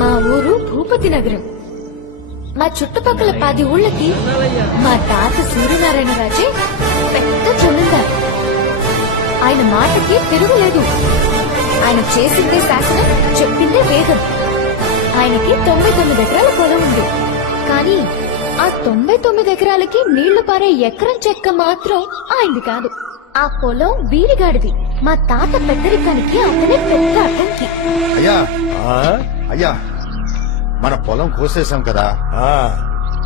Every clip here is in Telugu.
మా ఊరు భూపతి నగరం. మా చుట్టుపక్కల 10 ఊళ్ళకి మా తాత సూర్యనారాయణ రాజే పెద్ద జమీందారు. ఆయన మాటకి తిరుగులేదు. ఆయన చేసిందే శాసనం, చెప్పిందే వేదం. ఆయనకి 99 ఎకరాల పొలం ఉంది. కానీ ఆ 99 ఎకరాలకి నీళ్లు పారే ఎకరం చెక్క మాత్రం ఆయనది కాదు. ఆ పొలం వీరిగాడిది. మా తాత పెద్దరికానికి అతనే పెద్ద అడ్డంకి. అయ్యా, మన పొలం కోసేసాం కదా,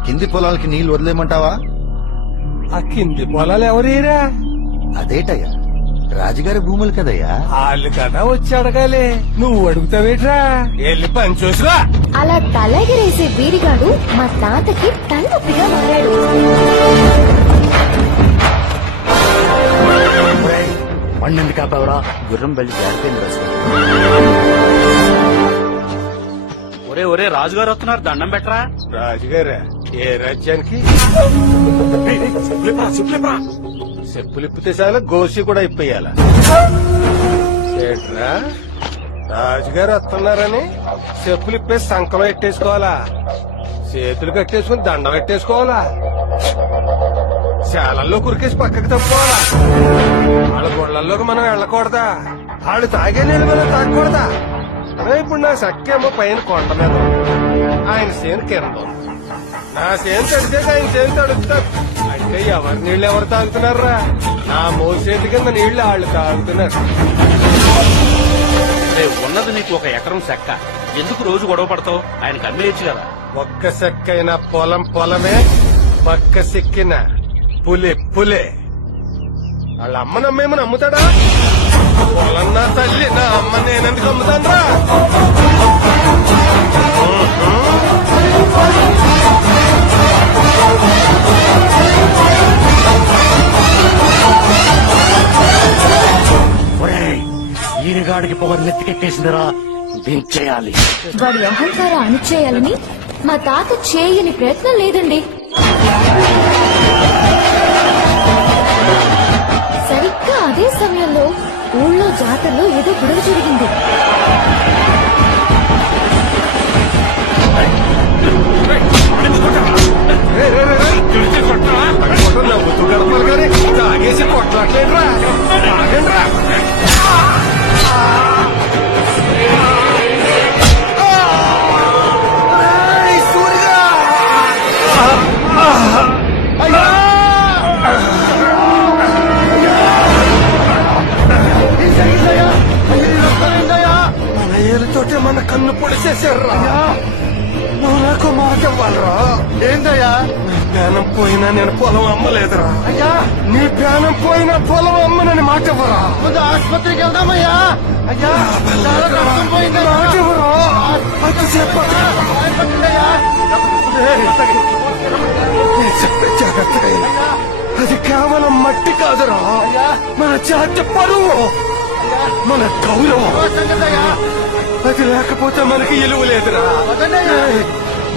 కింది పొలాలకి నీళ్లు వదిలేమంటావా? ఆ కింది పొలాలు ఎవరేరా? అదేటయ్యా, రాజుగారి భూములు కదయ్యా. వాళ్ళు కదా వచ్చి అడగాలి, నువ్వు అడుగుతావేట్రా? వెళ్ళి పని చూసిరా. అలా తలగిరేసే వీరిగాడు మా తాతకి తలనొప్పిగా మారాడు. పండింది కాపావరా, గుర్రం బలి జారిపోయింది. ఒరే రాజుగారు వస్తున్నారు, దండం పెట్టరా. రాజుగారా? ఏ రాజ్యానికి? చెప్పులిప్పితే చాలా గోసి కూడా ఇప్పేయాల. ఏట్రా, రాజుగారు వస్తున్నారని చెప్పులిప్పేసి సంకలో ఎట్టేసుకోవాలా? చేతులు కట్టేసుకుని దండం పెట్టేసుకోవాలా? శాలల్లో కురికేసి పక్కకి తప్పుకోవాలా? వాళ్ళ గొళ్ళల్లోకి మనం వెళ్ళకూడదా? వాళ్ళు తాగే నీళ్ళు మనం తాగకూడదా? ఇప్పుడు నా సఖ్యేమో పైన కొండ మీద, ఆయన సేను కింద. నా సేను తడితే ఆయన సేను తడుస్తారు. అంటే ఎవరి నీళ్లు ఎవరు తాగుతున్నారా? నా మోసేటి కింద నీళ్లు వాళ్ళు తాగుతున్నారు. ఉన్నది నీకు 1 ఎకరం చెక్క, ఎందుకు రోజు గొడవ పడతావు? ఆయన కమ్మేయచ్చు కదా. ఒక్క సెక్కైన పొలమే, పక్క సిక్కిన పులే. వాళ్ళ అమ్మ నమ్మేమని అమ్ముతాడా? పొలం నా తల్లి, నా అమ్మ నేనెందుకు అమ్ముతానరా? ఈయనగాడికి పొగరు నెత్తికెక్కేసిందిరా, దించేయాలి. వాడి అహంకారం అణిచేయాలని మా తాత చేయని ప్రయత్నం లేదండి. సరిగ్గా అదే సమయంలో ఊళ్ళో జాతరలో ఏదో గొడవ జరిగింది. తాగేసి కొట్లాట్లేదురా? తోటే మన కన్ను పొడిచేశారా? నువ్వు నాకు మాట ఇవ్వాలరా? ఏందయ్యా? ప్రాణం పోయినా నేను పొలం అమ్మలేదురా. అయ్యా, నీ ప్రాణం పోయినా పొలం అమ్మనని మాట ఇవ్వరా? ముందు ఆసుపత్రికి వెళ్దామయ్యా. అయ్యా, మాట ఇవ్వరా? చెప్పే జాగ్రత్తగా, అది కేవలం మట్టి కాదురా, మన జాతి పరువు, మన గౌరవం. అది లేకపోతే మనకి ఇలువ లేదురా.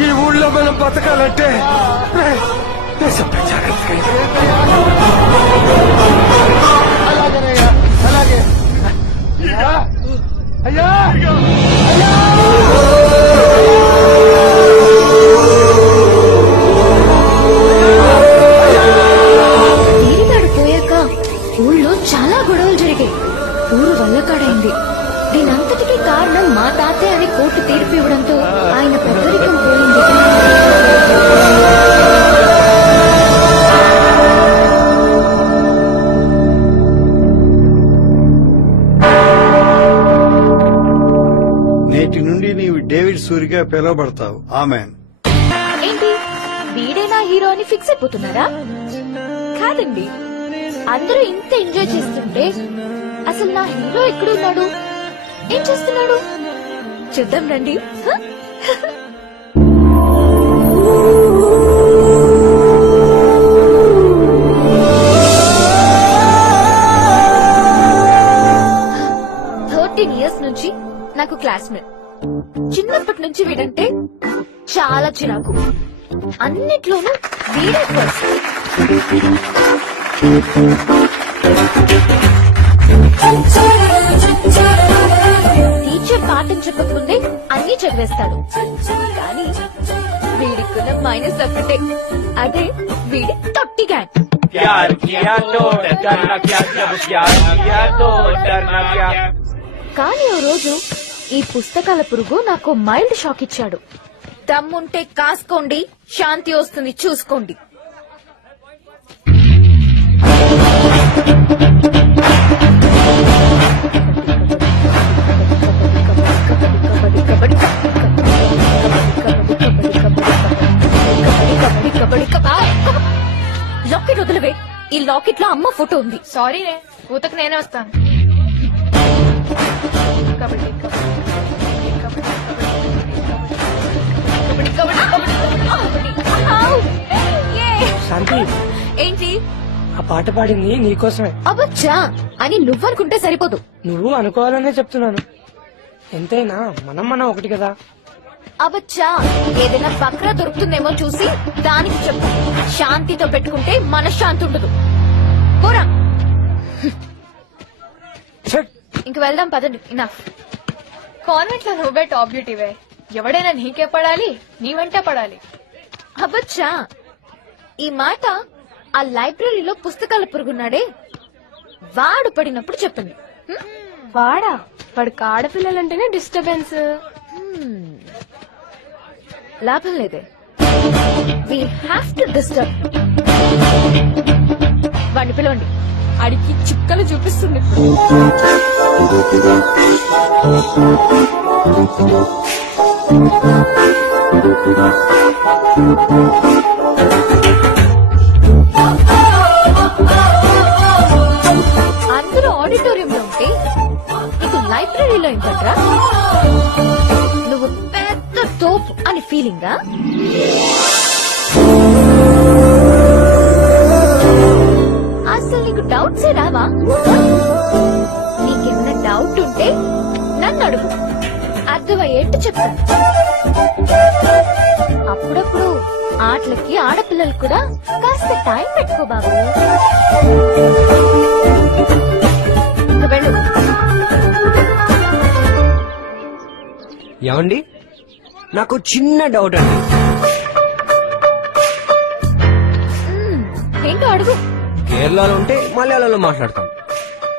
ఈ ఊళ్ళో మనం బతకాలంటే నేను చెప్పే జాగ్రత్తగా. అలాగే అయ్యా. వీరిగాడు పోయాక ఊళ్ళో చాలా గొడవలు జరిగాయి. ఊరు వల్లకాడైంది. దీనంతటికీ కారణం మా తాతే అని కోర్టు తీర్పు ఇవ్వడంతో ఆయన పెద్దరికం పోయింది. నేటి నుండి నీవు డేవిడ్ సూరిగా పిలువబడతావు. ఆమెన్. ఏంటి, వీడేనా హీరో అని ఫిక్స్ అయిపోతున్నారా? కాదండి, అందరూ ఇంత ఎంజాయ్ చేస్తుంటే అసలు నా హీరో ఎక్కడున్నాడు, ఏం చేస్తున్నాడు చూద్దాం రండి. ఇయర్స్ నుంచి నాకు క్లాస్మేట్. చిన్నప్పటి నుంచి వీడంటే చాలా చిరాకు. అన్నిట్లోనూ వీడే ఫస్ట్. టీచర్ పాఠం చెప్పకముందే అన్ని అన్ని చదివేస్తాడు. కానీ వీడికున్న మైనస్ ఒక్కటే, అదే వీడి తొట్టి గ్యాంగ్. కానీ ఓ రోజు ఈ పుస్తకాల పురుగు నాకు మైల్డ్ షాక్ ఇచ్చాడు. దమ్ముంటే కాసుకోండి, శాంతి వస్తుంది చూసుకోండి. లాకెట్ వదిలివే. ఈ లాకెట్ లో అమ్మ ఫోటో ఉంది. సారీ రే, ఊతకు నేనే వస్తాను. కబడ్డీ శాంతి, ఏంటి ఆ పాట పాడింది నీకోసమే. అబ్బచ్చా అని నువ్వనుకుంటే సరిపోదు. నువ్వు అనుకోవాలనే చెప్తున్నాను. ఎంతైనా మనం ఒకటి కదా. అబ్బచ్చా ఏదైనా బక్రా దొరుకుతుందేమో చూసి దానికి చెప్పు. శాంతితో పెట్టుకుంటే మనశ్శాంతి ఉండదు. పోరా, ఇంక వెళ్దాం పదండి. ఇనఫ్. కాన్వెంట్ లో నువ్వే టాప్ బ్యూటీవే. ఎవడైనా నీకే పడాలి, నీ వెంటే పడాలి. అబ్బచ్చా ఈ మాట ఆ లైబ్రరీలో పుస్తకాల పురుగున్నాడే వాడు పడినప్పుడు చెప్పింది. వాడా? వాడికి ఆడపిల్లలంటేనే డిస్టర్బెన్స్. లాభం లేదే. We have to disturb. వాడిని పిలవండి, అడిగి చుక్కలు చూపిస్తుంది. అందరూ ఆడిటోరియంలో ఉంటే నీకు లైబ్రరీలో ఏంటట్రా? నువ్వు పెద్ద తోపు అని ఫీలింగా? అసలు నీకు డౌట్స్ రావా? నీకేమైనా డౌట్ ఉంటే నన్ను అడుగు, అర్థమయ్యేట్టు చెప్తాను. అప్పుడప్పుడు ఆటలకి ఆడపిల్లలు కూడా కాస్త టైం పెట్టుకో బాబు. వెళ్ళు. ఏమండి, నాకు చిన్న డౌట్ అండి. ఏంటో అడుగు. కేరళలో ఉంటే మలయాళంలో మాట్లాడతాం,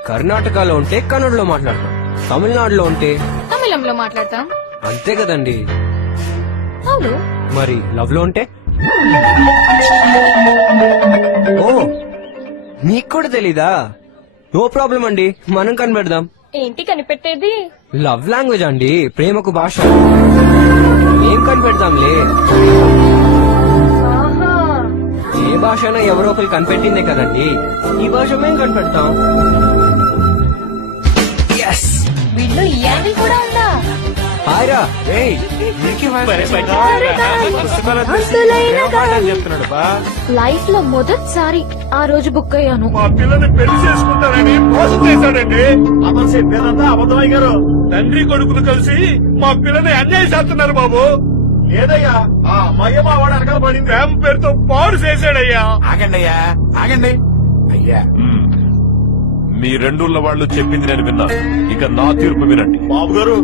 కర్ణాటకలో ఉంటే కన్నడలో మాట్లాడతాం, తమిళనాడులో ఉంటే తమిళంలో మాట్లాడతాం. అంతే కదండి. అవును. మరి లవ్ లో ఉంటే? ఓ, మీకు కూడా తెలీదా? నో ప్రాబ్లం అండి, మనం కనిపెడదాం. ఏంటి కనిపెట్టేది? లవ్ లాంగ్వేజ్ అండి, ప్రేమకు భాష. ఏం కనిపెడదాంలే. ఏ భాషనో ఎవరో ఒకరు కనిపెట్టిందే కదండి, ఈ భాష మేం కనిపెడతాం. వీళ్ళు ఈ యాంగిల్ కూడా ఉందా? హాయ్రా. చెప్తున్నాడు బా. లైఫ్ లో మొదటిసారి ఆ రోజు బుక్ అయ్యాను. మా పిల్లని పెళ్లి చేసుకుంటారని మోసం చేశాడండి. అమర్ చెప్పేదంతా అబద్ధమయ్య గారు. తండ్రి కొడుకులు కలిసి మా పిల్లని అన్యాయం చేస్తున్నారు బాబు. లేదయ్యా, ఆ అమ్మాయి మా వాడు అనగా పడింది. ప్రేమ పేరుతో పాడు చేశాడయ్యా. ఆగండి అయ్యా, ఆగండి అయ్యా. మీ రెండుళ్ళ వాళ్ళు చెప్పింది నేను విన్నాను. ఇక నా తీర్పు వినండి. బాబు గారు,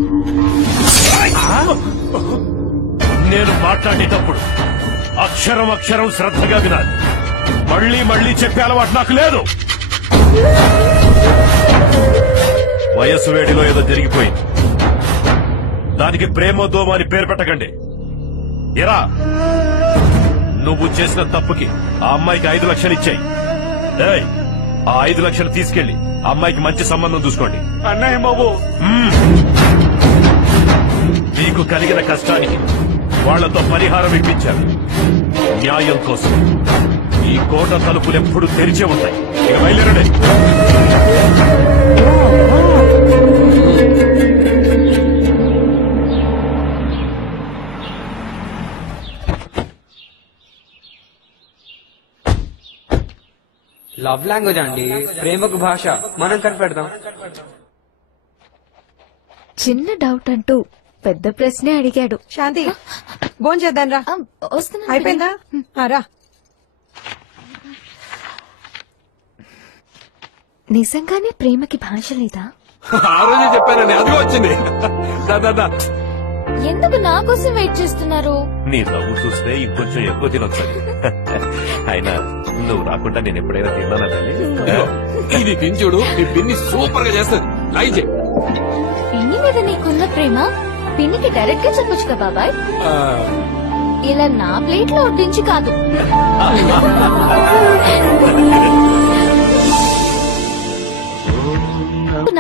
నేను మాట్లాడేటప్పుడు అక్షరం అక్షరం శ్రద్ధగా వినాలి. మళ్లీ మళ్లీ చెప్పే అలవాటు నాకు లేదు. వయస్సు వేడిలో ఏదో జరిగిపోయింది, దానికి ప్రేమ దోమ అని పేరు పెట్టకండి. ఎరా, నువ్వు చేసిన తప్పుకి ఆ అమ్మాయికి 5 లక్షలు ఇచ్చాయి. ఆ 5 లక్షలు తీసుకెళ్లి ఆ అమ్మాయికి మంచి సంబంధం చూసుకోండి. అన్నయ్య బాబు, మీకు కలిగిన కష్టానికి వాళ్లతో పరిహారం ఇప్పించారు. న్యాయం కోసం ఈ కోట తలుపులు ఎప్పుడు తెరిచే ఉంటాయి. ఇక బయలుదేరండి. లవ్ లాంగ్వేజ్ అండి, ప్రేమకు భాష, మనం కనిపెడదాం. చిన్న డౌట్ అంటూ పెద్ద ప్రశ్నే అడిగాడు. శాంతి, భోజనం చేద్దాం రా. వస్తున్నా. అయిపోయిందా? రా. నిజంగానే ప్రేమకి భాష లేదా? ఆ రోజే చెప్పానండి, అదిగో వచ్చింది. ఎంత ఎందుకు నా కోసం వెయిట్ చేస్తున్నారు? నీ నవ్వు చూస్తే ఇంకొంచెం ఎక్కువ తినొచ్చని. అయినా నువ్వు రాకుండా నేను ఎప్పుడైనా తిన్నానా తల్లి? ఇది తించుడు నీ పిన్ని సూపర్ గా చేస్తుంది. ట్రై చేయి. పిన్ని మీద నీకున్న ప్రేమ పిన్నికి డైరెక్ట్ గా చెప్పొచ్చు కదా బాబాయ్. ఇలా నా ప్లేట్ లో వడ్డించి కాదు.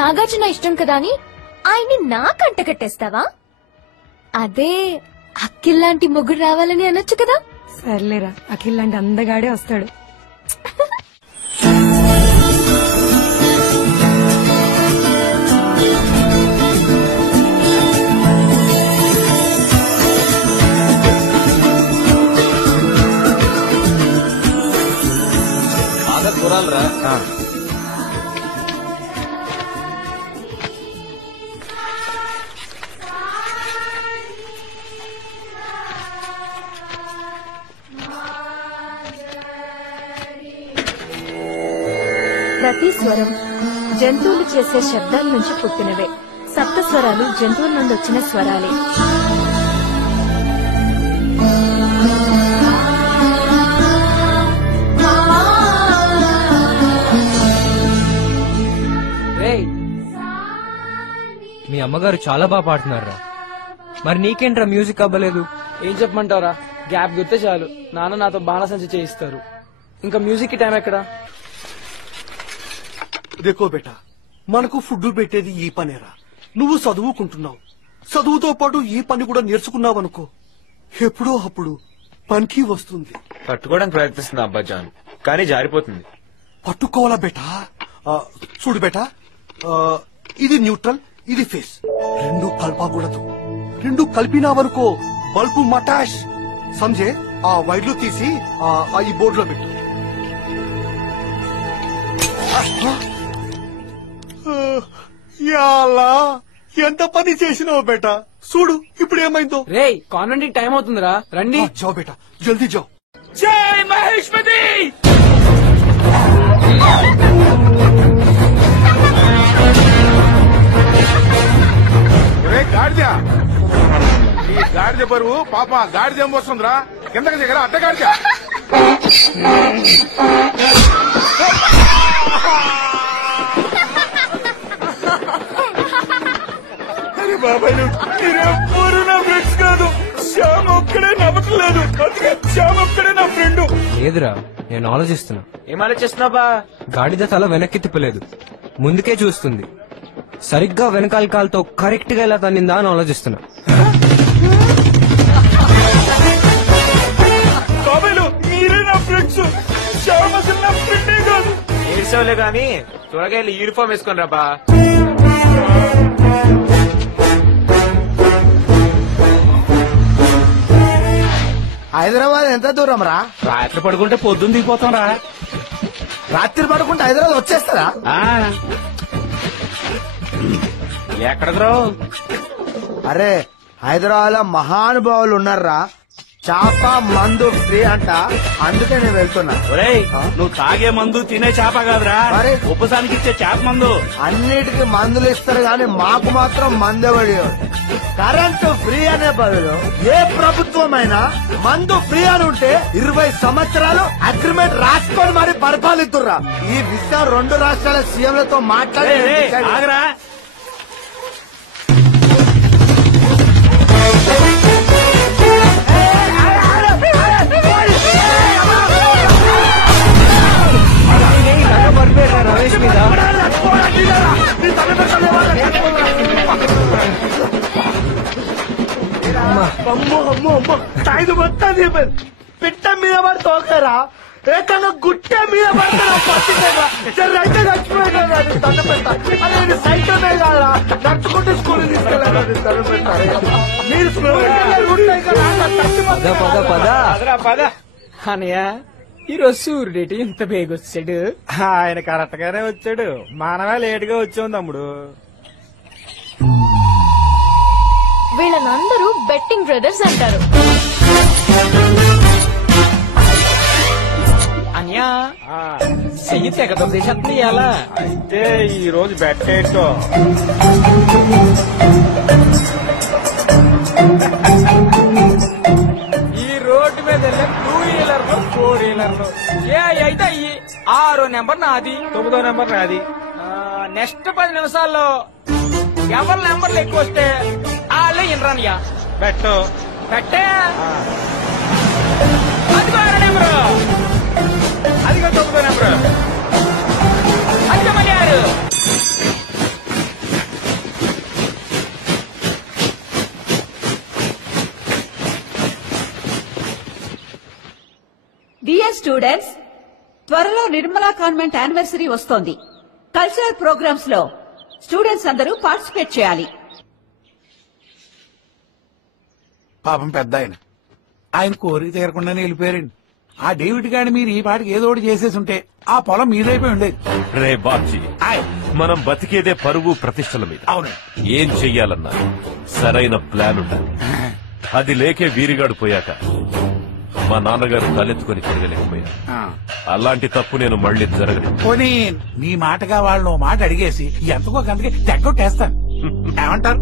నాగార్జున ఇష్టం కదా అని ఆయన్ని నా కంట కట్టేస్తావా? అదే అఖిల్ లాంటి మొగుడు రావాలని అనొచ్చు కదా. సర్లేరా, అఖిల్ లాంటి అందగాడే వస్తాడు. బాగా చూడాలరా. ప్రతి స్వరం జంతువులు చేసే శబ్దాల నుంచి పుట్టినవే. సప్త స్వరాలు జంతువుల నుండి వచ్చిన స్వరాలే. మీ అమ్మగారు చాలా బాగా పాడుతున్నారా? మరి నీకేంట్రా మ్యూజిక్ అవ్వలేదు? ఏం చెప్పమంటావురా, గ్యాప్ గుర్తే చాలు నాన్న నాతో బాణసంచి చేయిస్తారు. ఇంకా మ్యూజిక్ కి టైం ఎక్కడా? దేకో బేటా, మనకు ఫుడ్ పెట్టేది ఈ పనేరా. నువ్వు చదువుకుంటున్నావు, చదువుతో పాటు ఈ పని కూడా నేర్చుకున్నావనుకో, ఎప్పుడో అప్పుడు పనికి వస్తుంది. పట్టుకోవడానికి ప్రయత్నిస్తున్నా అబ్బాజాన్, కానీ జారిపోతుంది. పట్టుకోవాలా బేటా? చూడు బేటా, ఇది న్యూట్రల్, ఇది ఫేస్, రెండు కలపకూడదు. రెండు కలిపినావనుకో బల్బు మటాష్. సంజే, ఆ వైర్లు తీసి ఈ బోర్డులో పెట్టు. యాలా, ఎంత పని చేసినావు బేటా. చూడు ఇప్పుడు ఏమైందో. రే కాన్వెంట్ టైం అవుతుందిరా, రండి. జాओ బేటా, జల్దీ జాओ. జై మహేష్మతి. గాడిద, ఈ గాడిద బరువు పాప గాడిద ఏం వస్తుందిరా, కిందకి దగ్గర అడ్డ గాడిద. అరే బాబాయ్, మీరెవ్వరు నా ఫ్రెండ్స్ కాదు. శ్యామ్ ఒక్కడే నవ్వట్లేదు, అందుకే శ్యామ్ ఒక్కడే నా ఫ్రెండ్. లేదురా, నేను ఆలోచిస్తున్నా. ఏం ఆలోచిస్తున్నావా? గాడిద తల వెనక్కి తిప్పలేదు, ముందుకే చూస్తుంది. సరిగ్గా వెనకాల కాలుతో కరెక్ట్ గా ఎలా తన్నిందా అని ఆలోచిస్తున్నా. బాబాయ్లు మీరే నా ఫ్రెండ్స్, శ్యామ్ అసలు నా ఫ్రెండే కాదు. ఏడ్చవలే గాని త్వరగా వెళ్ళి యూనిఫామ్ వేసుకొని రాబా. హైదరాబాద్ ఎంత దూరం రా? రాత్రి పడుకుంటే పొద్దున్న దిగిపోతాం రా. రాత్రి పడుకుంటే హైదరాబాద్ వచ్చేస్తారా? ఎక్కడికి రావు? అరే హైదరాబాద్ లో మహానుభావులు ఉన్నారా, చేప మందు ఫ్రీ అంట, అందుకే నేను వెళ్తున్నా. ఒరేయ్, నువ్వు తాగే మందు తినే చేప కాదురా, ఉపసానికి ఇచ్చే చేప మందు. అన్నిటికీ మందులు ఇస్తారు గాని మాకు మాత్రం మందెవడి. కరెంటు ఫ్రీ అనే బదులు ఏ ప్రభుత్వమైనా మందు ఫ్రీ అని ఉంటే 20 సంవత్సరాలు అగ్రిమెంట్ రాసుకొని మరి పరిపాలిస్తుర్రా. ఈ విషయం 2 రాష్ట్రాల సీఎంలతో మాట్లాడి ఆగరా. రమేష్ మీద అమ్మో అమ్మో అమ్మో, ఐదు మొత్తం పిట్ట మీద పడి తోకరా, ఏకంగా గుట్ట మీద పడతారా. అయితే చచ్చిపోయినా దండ పెట్టా. అదే సైకిల్ కాదా, నడుచుకుంటే స్కూల్ తీసుకెళ్ళాలి. దండ పెట్టారు మీరు పద అనయ్య. ఈరోజు సూర్యుడేటి ఇంత బేగొచ్చాడు. ఆయన కరెక్ట్ గానే వచ్చాడు, మనమే లేట్ గా వచ్చాం తమ్ముడు. వీళ్ళనందరూ బెట్టింగ్ బ్రదర్స్ అంటారు. అన్యా చెయ్యి తెగ దొబ్బేసేస్తుంది ఇలా. అయితే ఈ రోజు బెట్ వేసుకో. ఈ రోడ్డు మీద 2 వీలర్లు 4 వీలర్లు ఏ అయితే అయ్యి 6 నెంబర్ నాది 9 నెంబర్ నాది. నెక్స్ట్ 10 నిమిషాల్లో ఎవరి నెంబర్లు ఎక్కువ వస్తే వాళ్ళే ఇన్రానియా పెట్టే అదిగో 6 నెంబరు, అదిగో 9 నెంబరు, అదిగో మళ్ళీ 6. డియర్ స్టూడెంట్స్, త్వరలో నిర్మలా కాన్వెంట్ యానివర్సరీ వస్తోంది. కల్చరల్ ప్రోగ్రామ్స్ లో స్టూడెంట్స్ అందరూ పార్టిసిపేట్ చేయాలి. పాపం పెద్ద ఆయన కోరిక తీరకుండానే వెళ్ళిపోయారండి. ఆ డేవిడ్ గాని మీరు ఈ పాటికి ఏదో ఒకటి చేసేసి ఉంటే ఆ పొలం మీదైపోయి ఉండేది. రే బాబ్జీ, మనం బతికేదే పరువు ప్రతిష్టల మీద. అవును, ఏం చెయ్యాలన్నా సరైన ప్లాన్ ఉండాలి. అది లేకే వీరిగాడు పోయాక మా నాన్నగారు తలెత్తుకుని తిరగలేకపోయారు. అలాంటి తప్పు నేను మళ్ళీ జరగలేదు. పోనీ మీ మాటగా వాళ్ళని ఓ మాట అడిగేసి ఎంతకో గంటకి తెగ్గొట్టేస్తాను. ఏమంటారు?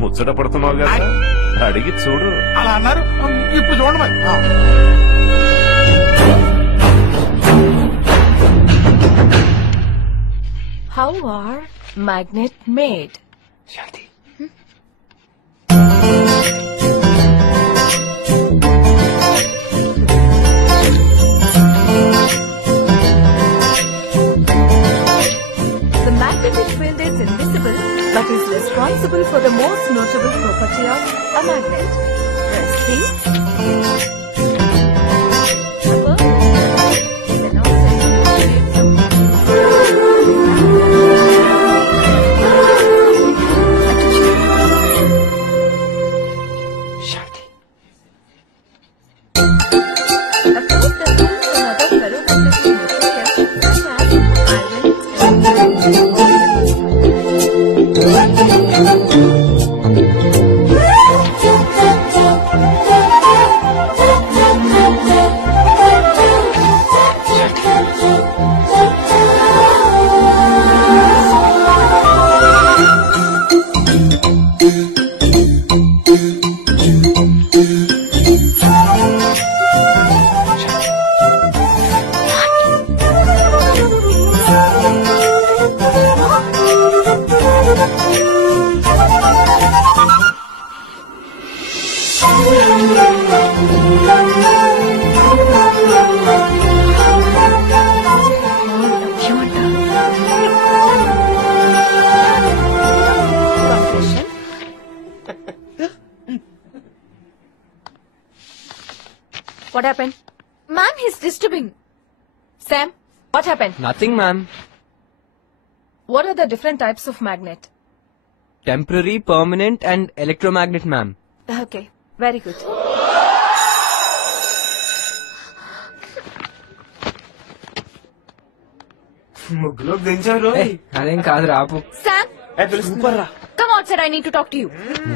ముచ్చట పడుతున్నావు కదా, అడిగి చూడు. అలా అన్నారు, ఇప్పుడు చూడండి మరి. How are magnet made? Shanti. The magnetic field is invisible but is responsible for the most notable property of a magnet. Resting. What happened? Ma'am, he's disturbing. Sam, what happened? Nothing, ma'am. What are the different types of magnet? Temporary, permanent and electromagnet, ma'am. Okay, very good. ముగ్గులో దించారు. అదేం కాదు రాపు. Sam, సూపర్ రా. come outside, I need to talk to you.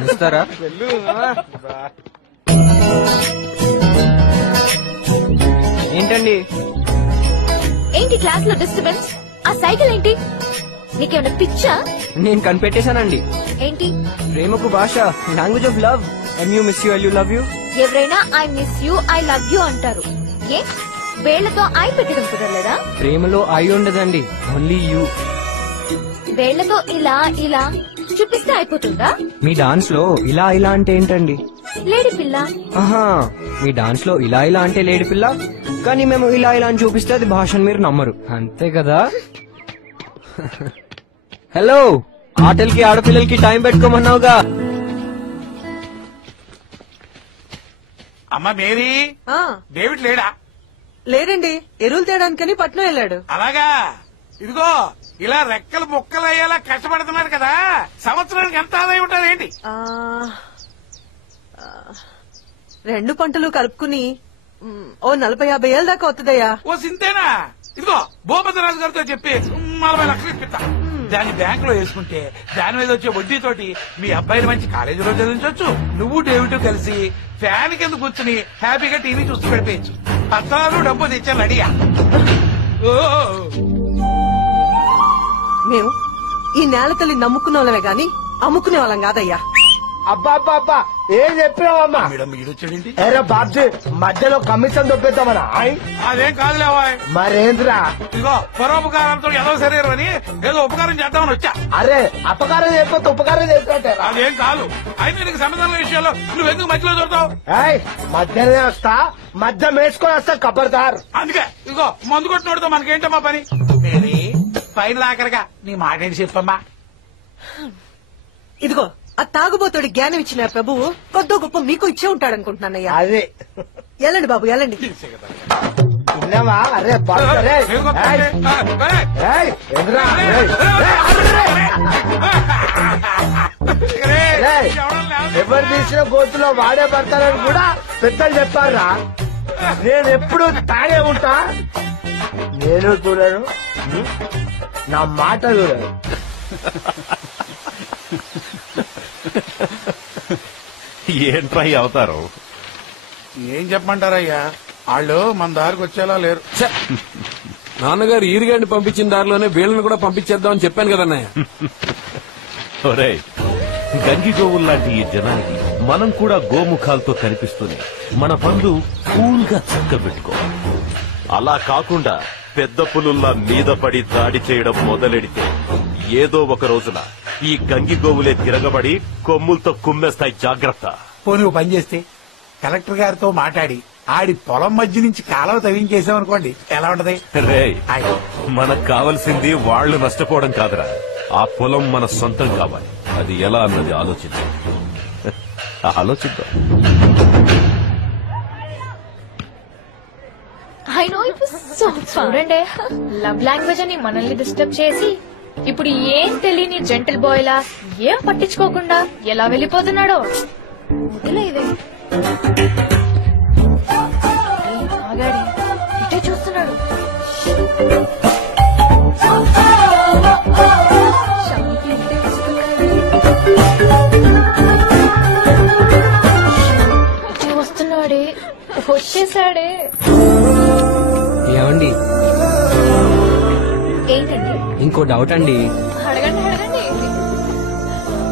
చూస్తారా? ఏంటండి? ఏంటి క్లాస్ లో డిస్టర్బెన్స్? ఆ సైకిల్ ఏంటి? నీకేమైనా పిచ్చా? నేను కనిపెట్టేశానండి. ఏంటి? ప్రేమకు భాష, language of love. MU miss you, LU love you. ఎవరైనా I miss you, I love you అంటారు. ఏ వేళ్లతో ఐ పెట్టడం కుదరలేదా? ప్రేమలో ఐ ఉండదండి, ఓన్లీ యూ. వేళ్లతో ఇలా ఇలా చూపిస్తే అయిపోతుందా? మీ డాన్స్ లో ఇలా ఇలా అంటే ఏంటండి? లేడి పిల్ల. ఆహా, మీ డాన్స్ లో ఇలా ఇలా అంటే లేడి పిల్ల, కానీ మేము ఇలా ఇలా అని చూపిస్తే అది భాషను మీరు నమ్మరు, అంతే కదా? హలో, ఆటలకి ఆడపిల్లలకి టైం పెట్టుకోమన్నావుగా. అమ్మ మేరీ, డేవిడ్ లేడా? లేదండి, ఎరువులు తేడానికని పట్నం వెళ్ళాడు. అలాగా. ఇదిగో ఇలా రెక్కలు ముక్కలు అయ్యేలా కష్టపడుతున్నారు కదా, సంవత్సరానికి ఎంత ఆదాయం ఉంటుంది ఏంటి? 2 పంటలు కలుపుకుని ఓ 40-50 ఏళ్ళ దాకా వస్తుందయ్యా. ఓ సింతేనా? ఇదిగో భూపతిరాజు గారితో చెప్పి 40 లక్షలు ఇప్పిస్తా. దాన్ని బ్యాంక్ లో వేసుకుంటే దాని మీద వచ్చే వడ్డీతోటి మీ అబ్బాయిని మంచి కాలేజీలో చదివించవచ్చు. నువ్వు డేవిడ్ కలిసి ఫ్యాన్ కింద కూర్చుని హ్యాపీగా టీవీ చూస్తూ గడిపేయచ్చు. పత్రాలు డబ్బు తెచ్చాను అడిగా. మేము ఈ నేల తల్లి నమ్ముకునే వాళ్ళమే గాని అమ్ముకునే వాళ్ళం కాదయ్యా. అబ్బా అబ్బా అబ్బా ఏం చెప్పినావమ్మా? ఏరా బాబ్జీ మధ్యలో కమిషన్ దొబ్బేద్దామనా? అదేం కాదులేవా. మరేంద్రా? ఇదిగో పరోపకారంతో ఏదో శరీరం అని ఏదో ఉపకారం చేద్దామని వచ్చా. అరే అపకారం చేయకపోతే ఉపకారం చేసినట్టే. అదేం కాదు. అయితే నీకు సమాధానం విషయంలో నువ్వెందుకు మధ్యలో దొరుకుతావు? మధ్యనే వస్తా, మధ్య వేసుకొని వస్తా కబర్దార్. అందుకే ఇదిగో మందు కొట్టినోడితో మనకేంటమ్మా పని? పైన దాకరగా నీ మాట ఏంటి చెప్పమ్మా. ఇదిగో ఆ తాగుబోతుడి జ్ఞానం ఇచ్చిన ప్రభువు కొద్దో గొప్ప మీకు ఇచ్చే ఉంటాడు అనుకుంటున్నానయ్యా. అదే వెళ్ళండి బాబు వెళ్ళండి. తిన్నావా? అరే ఎవరు తీసిన గోతులో వాడే పడతారని కూడా పెద్దలు చెప్పారా? నేను ఎప్పుడు తాగే ఉంటా. నేను చూడను, నా మాట చూడను. ఏంట్రా అవుతారు? ఏం చెప్పమంటారయ్యా, వాళ్ళు మన దారికి వచ్చేలా లేరు. నాన్నగారు ఈరిగాడిని పంపించిన దారిలోనే వీళ్ళని కూడా పంపించేద్దామని చెప్పాను కదన్నయ్య. ఒరే గంగి గోవుల్లాంటి ఈ జనానికి మనం కూడా గోముఖాలతో కనిపిస్తూనే మన పనులు కూల్గా చక్కబెట్టుకోవాలి. అలా కాకుండా పెద్ద పులుల్లా మీద పడి దాడి చేయడం మొదలెడితే ఏదో ఒక రోజున ఈ గంగి గోవులే తిరగబడి కొమ్ములతో కుమ్మేస్తాయి. జాగ్రత్త. పోనీ పని చేస్తే కలెక్టర్ గారితో మాట్లాడి ఆడి పొలం మధ్య నుంచి కాలువ తవ్వించేసామనుకోండి, ఎలా ఉంటది? రే మనకు కావలసింది వాళ్లు నష్టపోవడం కాదురా, ఆ పొలం మన సొంతం కావాలి. అది ఎలా అన్నది ఆలోచిద్దాం. చూడండి, లవ్ లాంగ్వేజ్ అని మనల్ని డిస్టర్బ్ చేసి ఇప్పుడు ఏం తెలియని జెంటల్ బాయ్ లా ఏం పట్టించుకోకుండా ఎలా వెళ్ళిపోతున్నాడో. వదిలేదే ఆగాడి ఇటే చూస్తున్నాడు. వస్తున్నాడే, వచ్చేసాడే. ఏమండి ఏంటండి? ఇంకో డౌట్ అండి. అడగండి అడగండి.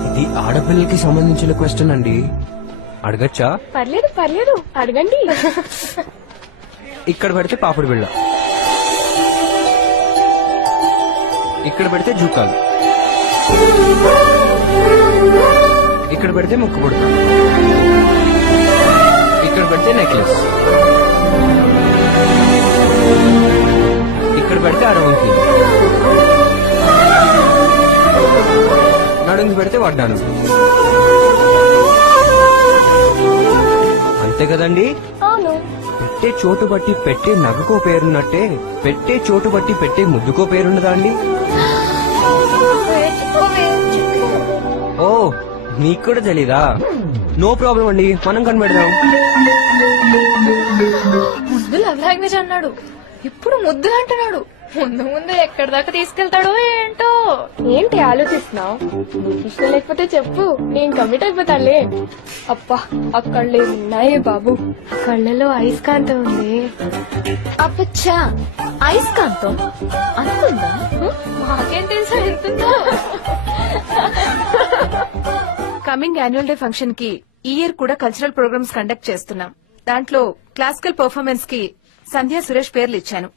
ఇది ఆడపిల్లకి సంబంధించిన క్వశ్చన్ అండి, అడగచ్చా? పర్లేదు పర్లేదు అడగండి. ఇక్కడ పెడితే పాపిడి బిళ్ళ, ఇక్కడ పెడితే జూకాలు, ఇక్కడ పెడితే ముక్కు పొడుక, ఇక్కడ పెడితే నెక్లెస్, ఇక్కడ పెడితే అడవంకి, నడుంగి పెడితే వడ్డాను. అంతే కదండి? అవును. పెట్టే చోటు బట్టి పెట్టే నగకో పేరున్నట్టే పెట్టే చోటు బట్టి పెట్టే ముద్దుకో పేరున్నదా అండి? ఓ నీకు కూడా తెలీదా? నో ప్రాబ్లం అండి, మనం కనిపెడదాం. ముందు లవ్ లాంగ్వేజ్ అన్నాడు, ఇప్పుడు ముద్దులు అంటున్నాడు. ముందు ముందు ఎక్కడి దాకా తీసుకెళ్తాడో ఏంటో. ఏంటి ఆలోచిస్తున్నావు? ఇష్టం లేకపోతే చెప్పు, నేను కమిట్ అయిపోతాలే. అబ్బా ఆ కళ్ళు ఉన్నాయే బాబు, ఆ కళ్ళలో అయస్కాంతం ఉంది. అబ్బచ్చా అయస్కాంతం అంతుందా? మాకేం తెలుసా ఎంతుందో. కమింగ్ యాన్యువల్ డే ఫంక్షన్ కి ఈ ఇయర్ కూడా కల్చరల్ ప్రోగ్రామ్స్ కండక్ట్ చేస్తున్నాం. దాంట్లో క్లాసికల్ పర్ఫార్మెన్స్ కి సంధ్య సురేష్ పేర్లు ఇచ్చాను.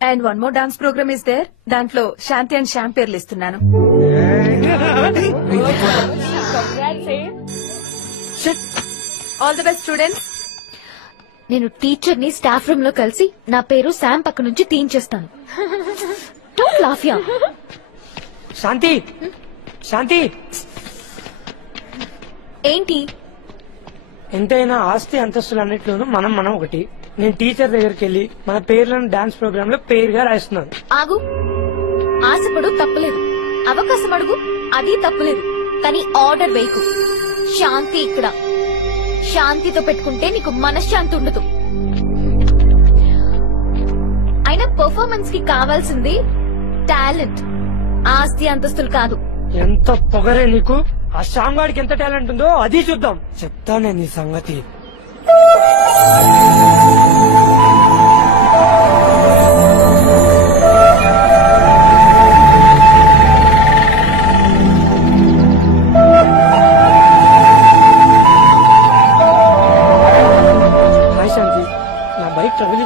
And one more dance program is there, దాంట్లో శాంతి అండ్ శ్యామ్ పేర్లు ఇస్తున్నాను. All the best students. నేను టీచర్ ని స్టాఫ్ రూమ్ లో కలిసి నా పేరు శామ్ పక్క నుంచి తీయించేస్తాను. డోంట్ లాఫ్ యా. శాంతి శాంతి, ఏంటి? ఎంతైనా ఆస్తి అంతస్తులు అన్నిట్లోనూ మనం ఒకటి. నేను టీచర్ దగ్గరికి వెళ్లి మన పేర్లను డాన్స్ ప్రోగ్రామ్ లో పేరుగా రాస్తున్నాను. ఆగు, ఆశపడు తప్పులేదు, అవకాశం అడుగు అది తప్పులేదు, కానీ ఆర్డర్ వేయకు. శాంతి ఇక్కడ, శాంతితో పెట్టుకుంటే నీకు మనశ్శాంతి ఉండదు. అయినా పర్ఫార్మెన్స్ కి కావాల్సింది టాలెంట్, ఆస్తి అంతస్తులు కాదు. ఎంత పొగరే నీకు! ఆ శ్యామ్ గాడికి ఎంత టాలెంట్ ఉందో అది చూద్దాం. చెప్తానే నీ సంగతి.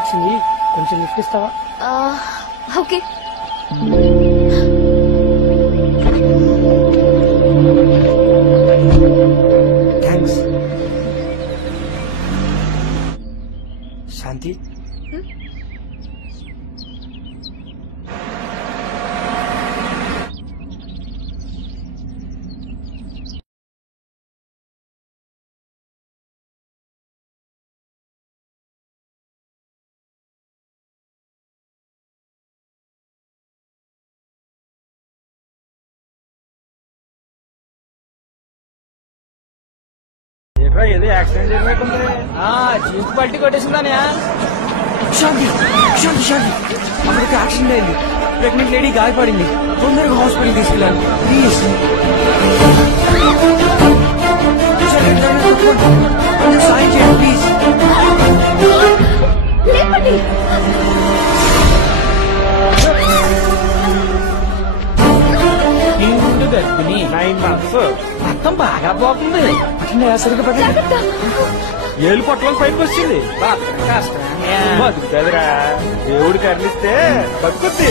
వచ్చింది, కొంచెం లిఫ్ట్ ఇస్తావా? ఓకే. థ్యాంక్స్. శాంతి, ఏదో యాక్సిడెంట్ జరిగినట్టుంది. జీప్ పల్టీ కొట్టేసిందానే. శాంతి శాంతి శాంతి, అక్కడికి యాక్సిడెంట్ అయింది. ప్రెగ్నెంట్ లేడీ గాయపడింది. తొందరగా హాస్పిటల్ తీసుకెళ్ళాలి ప్లీజ్. సాయం చేయండి ప్లీజ్. ఇంగుండు గర్భిణి 9 months. రక్తం బాగా పోతుంది. సరిగ్గా పట్టింది. ఏళ్ళు పొట్టలో పైకి వచ్చింది. బతుకుతుందిరా, దేవుడు కర్ణిస్తే బతుకుద్ది.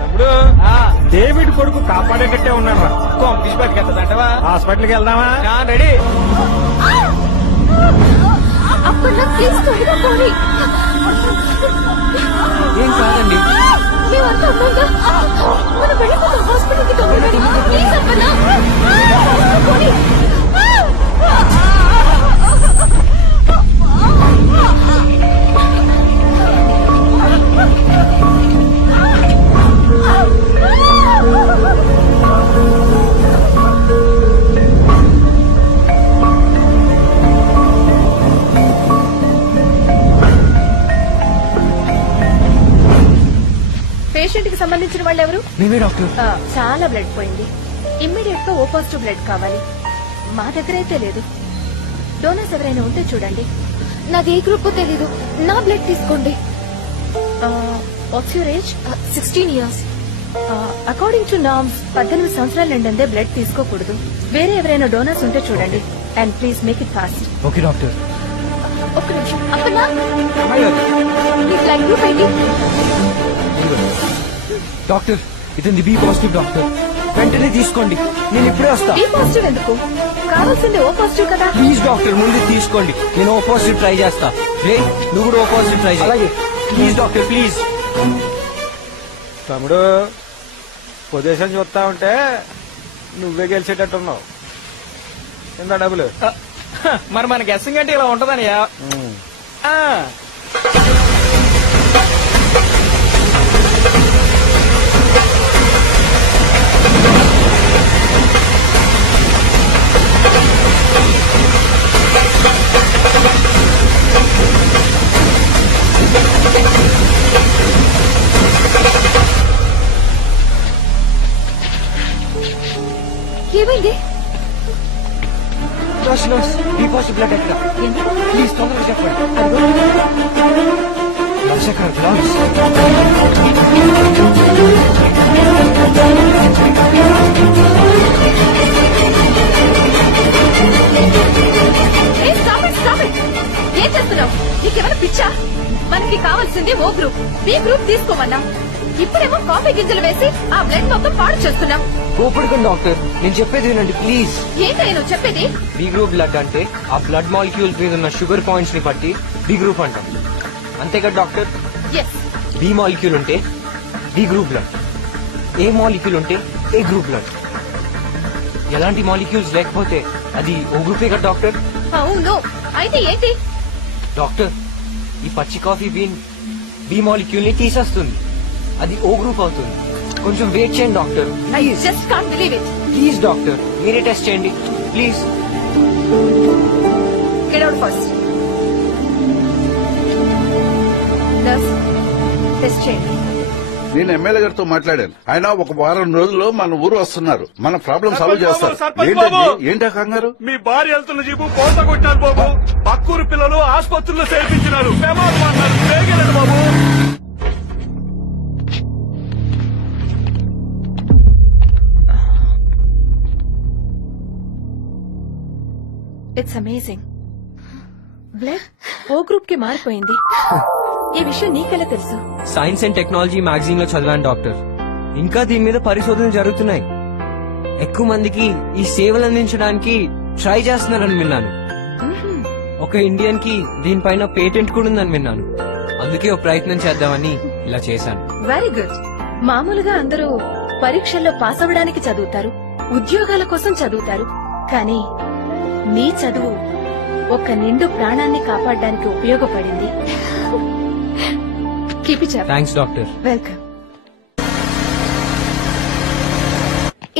తమ్ముడు, డేవిడ్ కొడుకు కాపాడేటట్టే ఉన్నాడు. కాంపిటీషన్ పట్టుకెళ్తాదంటవా? హాస్పిటల్కి వెళ్దామా? రెడీ. ఏం కాదండి. మేమంతా ఉన్నాగా, మనం వెళ్ళిపోతాం హాస్పిటల్కి. ప్లీజ్ అప్పన్నా. పేషెంట్ కి సంబంధించిన వాళ్ళు ఎవరు? మేమే డాక్టర్. చాలా బ్లడ్ పోయింది. ఇమ్మీడియట్ గా ఓ పాజిటివ్ బ్లడ్ కావాలి. మా దగ్గర అయితే లేదు. డోనర్స్ ఎవరైనా ఉంటే చూడండి. నాది ఏ గ్రూప్ తెలీదు. నా బ్లడ్ తీసుకోండి. What's your age? 16 years. According to norms 18 సంవత్సరాలు నిండిందే బ్లడ్ తీసుకోకూడదు. వేరే ఎవరైనా డోనర్స్ ఉంటే చూడండి. And please make it fast. Okay doctor. ఒక్క నిమిషం. అప్పన్నా, ఈ బ్లడ్ గ్రూప్ ఏంటి? డాక్టర్, ఇతని బి పాజిటివ్ డాక్టర్. వెంటనే తీసుకోండి. నేను ఇప్పుడే వస్తా. బి పాజిటివ్ ఎందుకు? కావాల్సింది ఓ పాజిటివ్ కదా. ప్లీజ్ డాక్టర్, ముందు తీసుకోండి. నేను ఓ పాజిటివ్ ట్రై చేస్తా. రే, నువ్వు కూడా ఓ పాజిటివ్ ట్రై చేయి. అలాగే. Please doctor, please. తమ్ముడు, పొజిషన్ చూస్తా ఉంటే నువ్వే గెలిచేటట్టున్నావు. ఎంత డబ్బులు? మరి మన గెస్సింగ్ అంటే ఇలా ఉంటదనియా. ఏమైంది? బి పాజిటివ్ బ్లడ్ ఎక్కడ? ప్లీజ్ తొందరగా చెప్పండి. లక్షకర్ గ్లాస్. ఏం చేస్తున్నావు? నీకేమైనా పిచ్చా? మనకి కావాల్సింది ఓ గ్రూప్. బి గ్రూప్ తీసుకోమన్నా. ఇప్పుడేమో కాఫీ గింజలు వేసి ఆ బ్లడ్ మొత్తం పాడు చేస్తున్నాం. కోపడుకోండి డాక్టర్, నేను చెప్పేది వినండి ప్లీజ్. ఏంటయ్య నువ్వు చెప్పేది? బి గ్రూప్ బ్లడ్ అంటే ఆ బ్లడ్ మాలిక్యూల్స్ మీద ఉన్న షుగర్ పాయింట్స్ ని బట్టి బి గ్రూప్ అంటాం. అంతే కదా డాక్టర్? బి మాలిక్యూల్ ఉంటే B group blood, A molecule ఉంటే ఏ గ్రూప్ బ్లడ్. ఎలాంటి మాలిక్యూల్స్ లేకపోతే అది ఓ గ్రూపే కదా డాక్టర్? అవును. అయితే ఏంటి డాక్టర్? ఈ పచ్చి కాఫీ బీన్ బి మాలిక్యూల్ ని తీసేస్తుంది. అది ఓ గ్రూప్ అవుతుంది. కొంచెం వెయిట్ చేయండి doctor. I just can't believe it. Please doctor, మీరే టెస్ట్ చేయండి please. Get out first. Nurse, test చేయండి. నేను ఎమ్మెల్యే గారితో మాట్లాడాను. ఆయన ఒక వారం రోజుల్లో మన ఊరు వస్తున్నారు. మన ప్రాబ్లం సాల్వ్ చేస్తారు. ఏంటా కంగారు? మీ భార్య వెళ్తున్న జీపు పోత కొట్టారు బాబు. పక్కూరు పిల్లలు ఆసుపత్రుల్లో చేర్పించినారు. ప్రమాదం అన్నారు. బాబు it's amazing. Blood O group కి మారిపోయింది. ఈ విషయం నీకెలా తెలుసు? సైన్స్ అండ్ టెక్నాలజీ మ్యాగజైన్ లో చదివాను డాక్టర్. ఇంకా దీని మీద పరిశోధనలు జరుగుతున్నాయి. ఎక్కువ మందికి ఈ సేవలు అందించడానికి ట్రై చేస్తున్నారని విన్నాను. ఒక ఇండియన్ కి దీనిపైన పేటెంట్ కూడా ఉందని విన్నాను. అందుకే ఒక ప్రయత్నం చేద్దామని ఇలా చేశాను. Very good. మామూలుగా అందరూ పరీక్షల్లో పాస్ అవ్వడానికి చదువుతారు, ఉద్యోగాల కోసం చదువుతారు. కానీ నీ చదువు ఒక నిండు ప్రాణాన్ని కాపాడడానికి ఉపయోగపడింది. Keep it up. Thanks doctor. Welcome.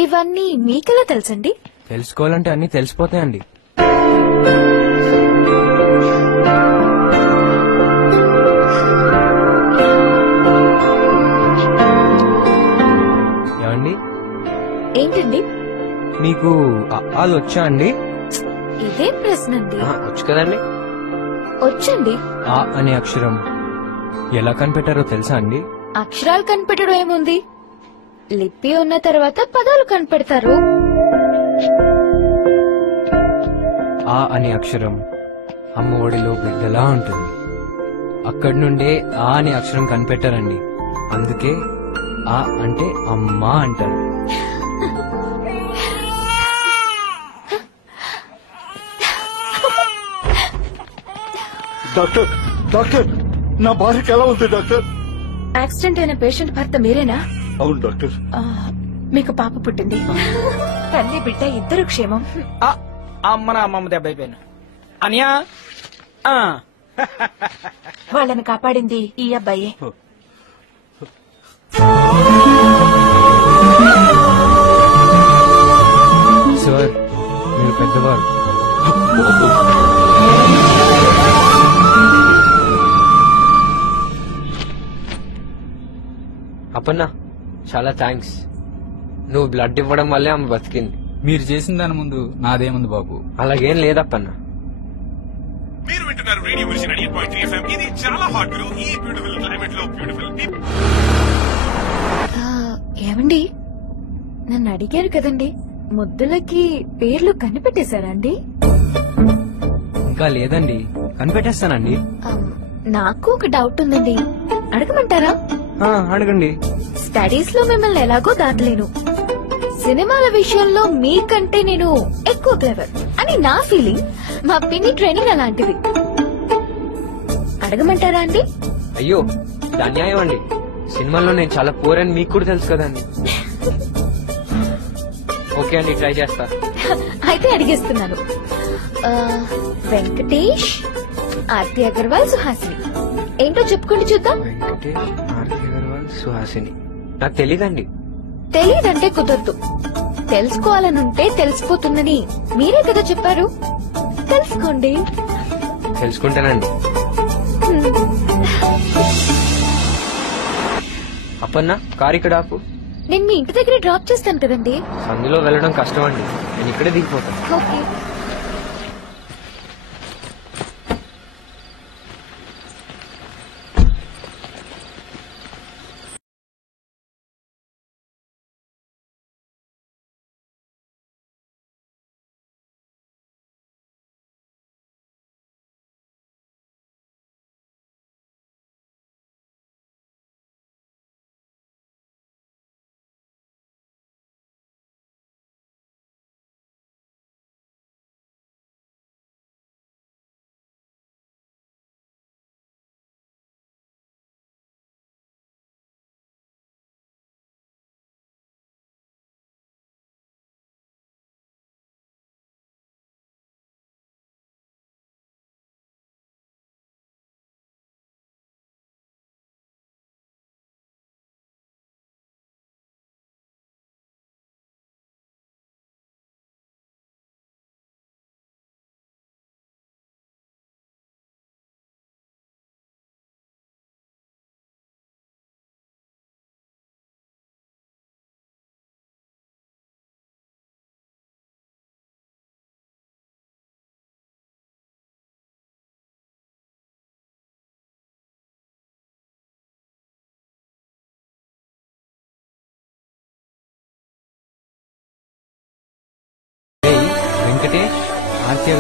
ఇవన్నీ మీకెలా తెలుసండి? తెలుసుకోవాలంటే అన్ని తెలిసిపోతాయండి. ఏమండి? ఏంటండి? మీకు ఆలు వచ్చా అండి? ఇదేం ప్రశ్న అండి? వచ్చు కదండి. వచ్చండి. ఆ అనే అక్షరం ఎలా కనిపెట్టారో తెలుసా అండి? అక్షరాలు కనిపెట్టడం ఏముంది, లిపి ఉన్న తర్వాత పదాలు కనిపెడతారు. ఆ అనే అక్షరం అమ్మ ఒడిలో బిడ్డలా ఉంటుంది. అక్కడి నుండే ఆ అనే అక్షరం కనిపెట్టారండి. అందుకే ఆ అంటే అమ్మ అంటారు. డాక్టర్ డాక్టర్ నా భార్యకి ఎలా ఉంది డాక్టర్? యాక్సిడెంట్ అయిన పేషెంట్ భర్త మీరేనా? అవును డాక్టర్. మీకు పాప పుట్టింది. తల్లి బిడ్డ ఇద్దరు క్షేమం. అమ్మ నా అమ్మమ్మ దెబ్బ అయిపోయాను. అనియా వాళ్ళని కాపాడింది ఈ అబ్బాయి. సార్ మీరు పెద్దవారు. అప్పన్నా చాలా థ్యాంక్స్. నువ్వు బ్లడ్ ఇవ్వడం వల్లే ఆమె బతికింది. మీరు చేసిన దాని ముందు నాదేముంది బాబు? అలాగేం లేదప్పన్నా. మీరు వింటున్నారు రేడియో మిషన్ 98.3 FM. ఇది చాలా హాట్ బ్రో. ఈ బ్యూటిఫుల్ క్లైమేట్ లో బ్యూటిఫుల్ ఏమండి, నన్ను అడిగారు కదండి, ముద్దులకి పేర్లు కనిపెట్టేశారా అండి? ఇంకా లేదండి, కనిపెట్టేస్తానండి. నాకు ఒక డౌట్ ఉందండి, అడగమంటారా? అడగండి. స్టడీస్ లో మిమ్మల్ని ఎలాగో దాటలేను, సినిమాల విషయంలో మీకంటే నేను ఎక్కువ క్లెవర్ అని నా ఫీలింగ్. మా పిన్ని ట్రైనింగ్ అలాంటిది. అడగమంటారా అండి? అయ్యో ఇది అన్యాయం అండి. సినిమాల్లో నేను చాలా పూర్ అని మీకు కూడా తెలుసు కదండి. ఓకే అండి, ట్రై చేస్తా. అయితే అడిగేస్తున్నాను. వెంకటేష్, ఆర్తి అగర్వాల్, సుహాసిని. ఏంటో చెప్పుకోండి చూద్దాం. వెంకటేష్, ఆర్తి అగర్వాల్, సుహాసిని. నాకు తెలీదండి. తెలీదంటే కుదరదు. తెలుసుకోవాలనుంటే తెలిసిపోతుందని మీరే కదా చెప్పారు. తెలుసుకోండి. తెలుసుకుంటానండి. అప్పన్నా కారు ఇక్కడ ఆపు. నేను మీ ఇంటి దగ్గర డ్రాప్ చేస్తాను కదండి. అందులో వెళ్ళడం కష్టం అండి, నేను ఇక్కడే దిగిపోతాను. ఓకే.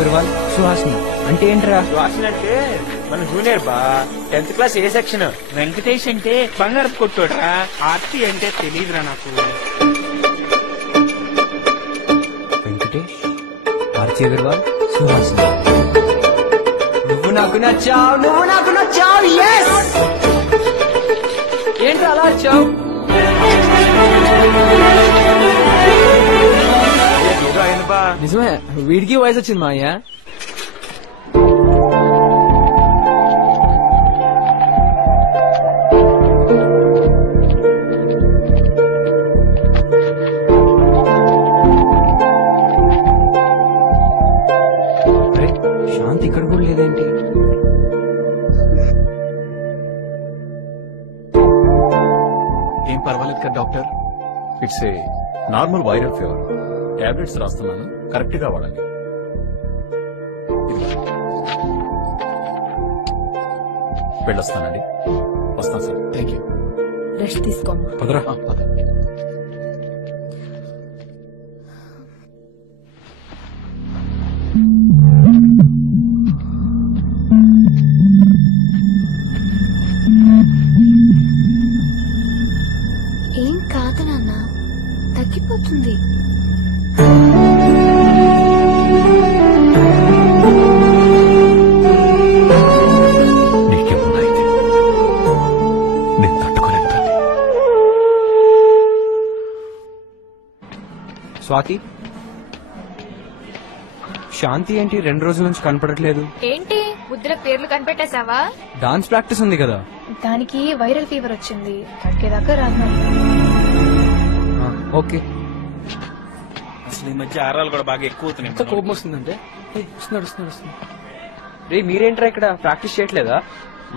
అగర్వాల్, సుహాసిని అంటే ఏంట్రా? సుహాసిని అంటే మన జూనియర్ బా, 10th క్లాస్ ఏ సెక్షన్. వెంకటేష్ అంటే బంగారం కొట్టోడ్రా. ఆర్తి అంటే తెలియదురా నాకు. వెంకటేష్, ఆర్తి అగర్వాల్, సుహాసిని. నువ్వు నాకు నచ్చావు, నువ్వు నాకు నచ్చావు. ఎస్! ఏంట్రా అలా వచ్చావు? నిజమే, వీడికి వయసు వచ్చింది మాయ్య. శాంతి ఇక్కడ కూడా లేదేంటి? ఏం పర్వాలేదు కదా doctor? It's a normal viral fever. Tablets రాస్తున్నాను, కరెక్ట్ గా వాడాలి. వెళ్ళొస్తానండి. వస్తాను సార్. Thank you. రెస్ట్ తీసుకోమ్మా. పదరా. ఏం కాదు నాన్న, తగ్గిపోతుంది. నీకేమున్నాయితే నేను తట్టుకోలేను తల్లి. స్వాతి, శాంతి ఏంటి 2 రోజుల నుంచి కనపడట్లేదు? ఏంటి ముద్ర పేర్లు కనిపెట్టేశావా? డాన్స్ ప్రాక్టీస్ ఉంది కదా. దానికి వైరల్ ఫీవర్ వచ్చింది, తగ్గేదాకా రాను. ఓకే. అసలు ఈ మధ్య ఆరాలు కూడా బాగా ఎక్కువ అవుతున్నాయి. ఎంత కోపం వస్తుందంటే వస్తున్నాడు. రే మీరేంట్రా ఇక్కడ ప్రాక్టీస్ చేయట్లేదా?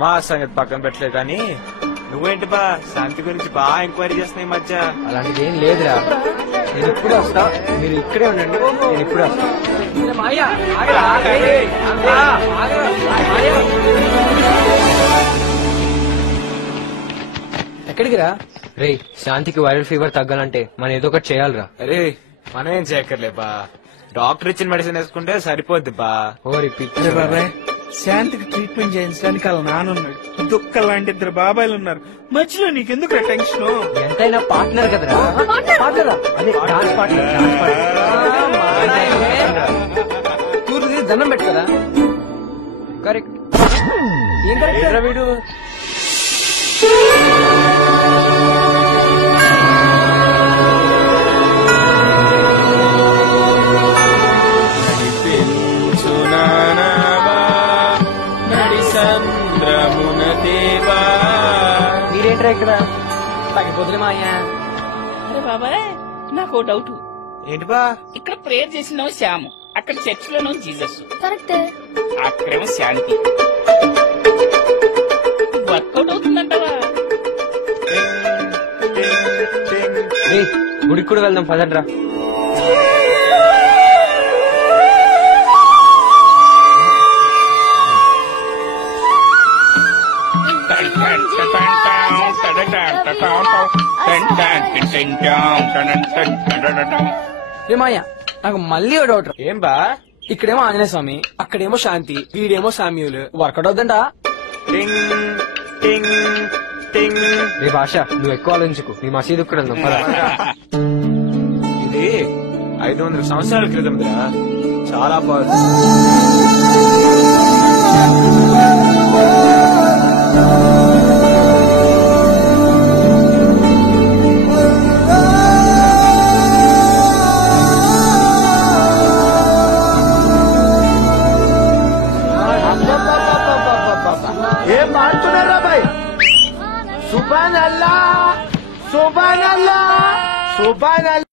మా సంగతి పక్కన పెట్టలేదు కానీ నువ్వేంటి బా శాంతి గురించి బాగా ఎంక్వైరీ చేస్తున్నాయి ఈ మధ్య. అలాంటిది ఏం లేదురా. నేను ఇప్పుడే వస్తా, మీరు ఇక్కడే ఉండండి. నేను ఇప్పుడే వస్తా. ఎక్కడికి రా? రే శాంతికి వైరల్ ఫీవర్ తగ్గాలంటే మనం ఏదో ఒకటి చేయాలిరా. అరే మనం ఏం చేయక్కర్లే బా, డాక్టర్ ఇచ్చిన మెడిసిన్ వేసుకుంటే సరిపోద్ది బా. ఓరి అరే బాబాయ్, శాంతికి ట్రీట్మెంట్ చేయించడానికి వాళ్ళ నాన్నున్నాడు, దుఃఖ లాంటి 2 బాబాయిలు ఉన్నారు. మధ్యలో నీకెందుకు టెన్షన్? ఎంతైనా పార్ట్నర్ కదరా. పార్ట్నరా? అదే డాన్స్ పార్ట్నర్. కూతురు దండం పెట్టు కదా. కరెక్ట్. ఏం కరెక్ట్ వీడు? మీరేంట్రా ఇక్కడ? తగ్గిపోతులే మాయ్య. అరే బాబాయ్, నాకు డౌట్. ఏంటి బా? ఇక్కడ ప్రేయర్ చేసినావు శ్యాము, అక్కడ చర్చ్ లోనూ జీసస్. కరెక్టే. అక్కడేమో శాంతి. వర్కౌట్ అవుతుందంటవా? గుడికి కూడా వెళ్దాం పదండ్రా. రే మాయ్య, నాకు మళ్ళీ ఓ డౌట్. ఏం బా? ఇక్కడేమో ఆంజనేయ స్వామి, అక్కడేమో శాంతి, వీడేమో సామ్యూల్. వర్కౌట్ అవుతుందా? రే భాష, నువ్వు ఎక్కువ ఆలోచించుకు. నీ మసీదు కూడా వెళ్దాం పద. ఇది 500 సంవత్సరాల క్రితం చాలా బాగుంది. ఏం పాడుతున్నారా బాయ్? సుబాన్ అల్లా, సుబాన్ అల్లా, సుబాన్ అల్లా.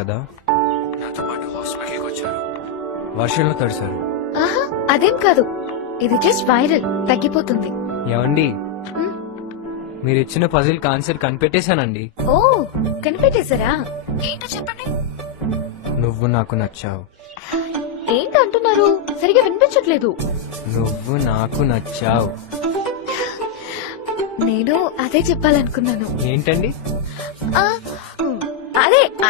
కదా నాతో పాటు హాస్పిటల్కి వచ్చారు, వర్షంలో తడిశారు. ఆహా, అదేం కాదు, ఇది జస్ట్ వైరల్, తగ్గిపోతుంది. ఏమండి, మీరు ఇచ్చిన పజిల్ కి ఆన్సర్ కనిపెట్టేశానండి. ఓ, కనిపెట్టేశారా? ఏంటో చెప్పండి. నువ్వు నాకు నచ్చావు. ఏంటంటున్నారు? సరిగా వినిపించట్లేదు. నువ్వు నాకు నచ్చావు. నేను అదే చెప్పాలనుకున్నాను. ఏంటండి?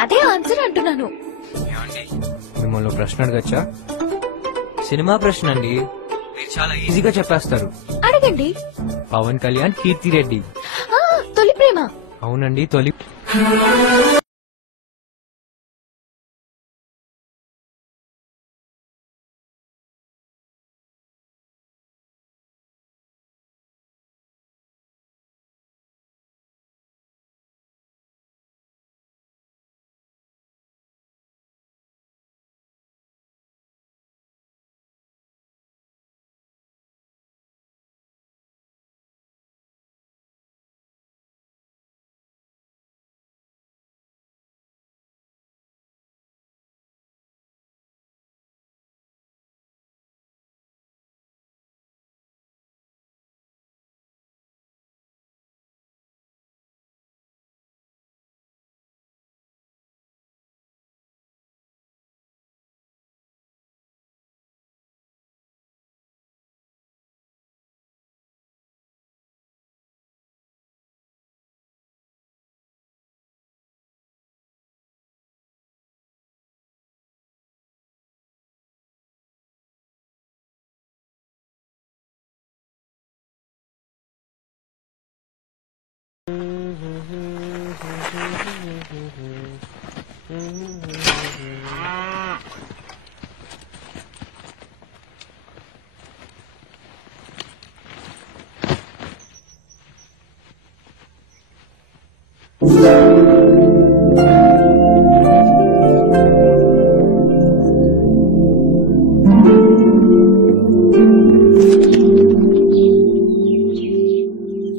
అదే ఆన్సర్ అంటున్నాను. మిమ్మల్ని ప్రశ్న అడగచ్చా? సినిమా ప్రశ్న అండి, మీరు చాలా ఈజీగా చెప్పేస్తారు. అడగండి. పవన్ కళ్యాణ్, కీర్తి రెడ్డి తొలి ప్రేమ. అవునండి, తొలి.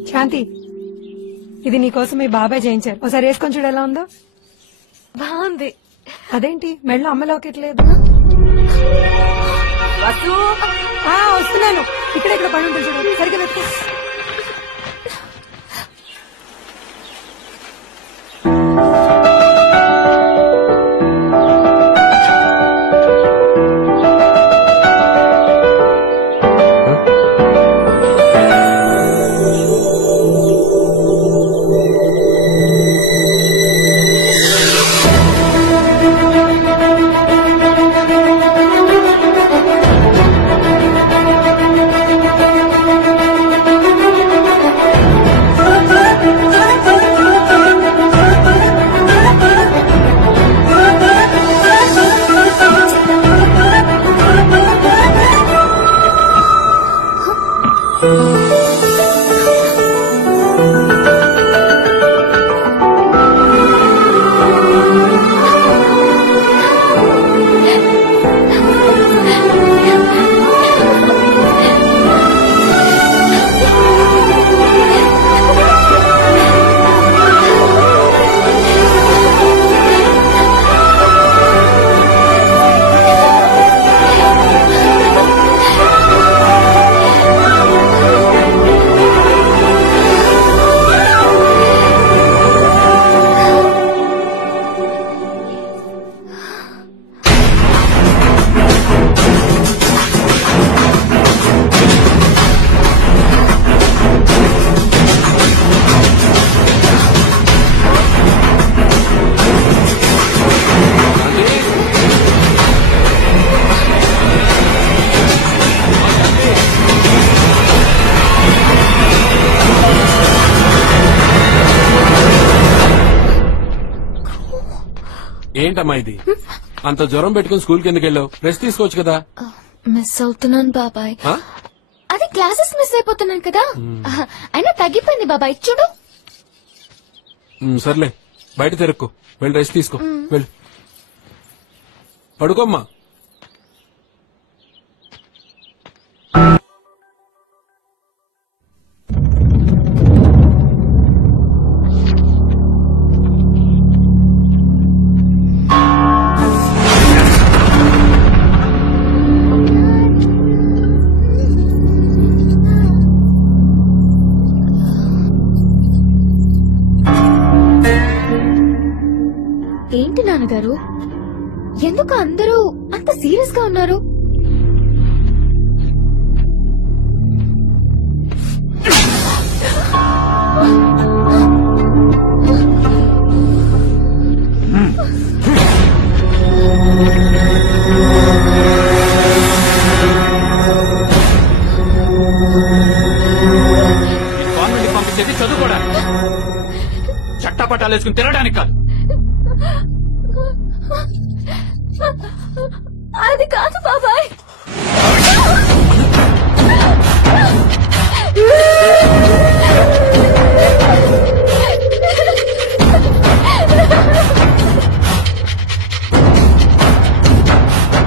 శాంతి, ఇది నీకోసం మీ బాబాయ్ చేయించారు, ఒకసారి వేసుకొని చూడు ఎలా ఉందో. బాగుంది. అదేంటి మెళ్ళ అమ్మలోకెట్లేదు? వస్తున్నాను, ఇక్కడ పడి ఉంటుంది చూడు, సరిగ్గా వెతుకు. ఏంటమ్మా ఇది? అంత జ్వరం పెట్టుకుని స్కూల్కి ఎందుకు వెళ్ళావు? రెస్ట్ తీసుకోవచ్చు కదా. మిస్ అవుతున్నాను బాబాయ్, అది క్లాసెస్ మిస్ అయిపోతున్నాను కదా. అయినా తగ్గిపోయింది బాబాయ్, చూడు. సర్లే, బయట తిరక్కు, వెళ్ళి రెస్ట్ తీసుకో, వెళ్ళు పడుకోమ్మా. నాన్నగారు? ఎందుకు అందరూ అంత సీరియస్ గా ఉన్నారు? కాన్వెంట్ పంపించేది చదువుకోవడానికి, చట్టపట్టాలు వేసుకుని తినడానికి కాదు. అది కాదు బాబాయ్.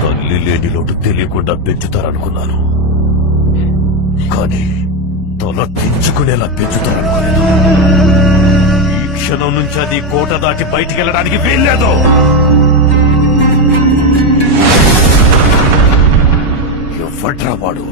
తల్లి లేని లోటు తెలియకుండా పెంచుతారనుకున్నాను, కానీ తల తెంచుకునేలా పెంచుతారనుకోలేదు. ఈ క్షణం నుంచి అది కోట దాటి బయటికి వెళ్ళడానికి వీల్లేదు. ఎవడ్రా వాడు?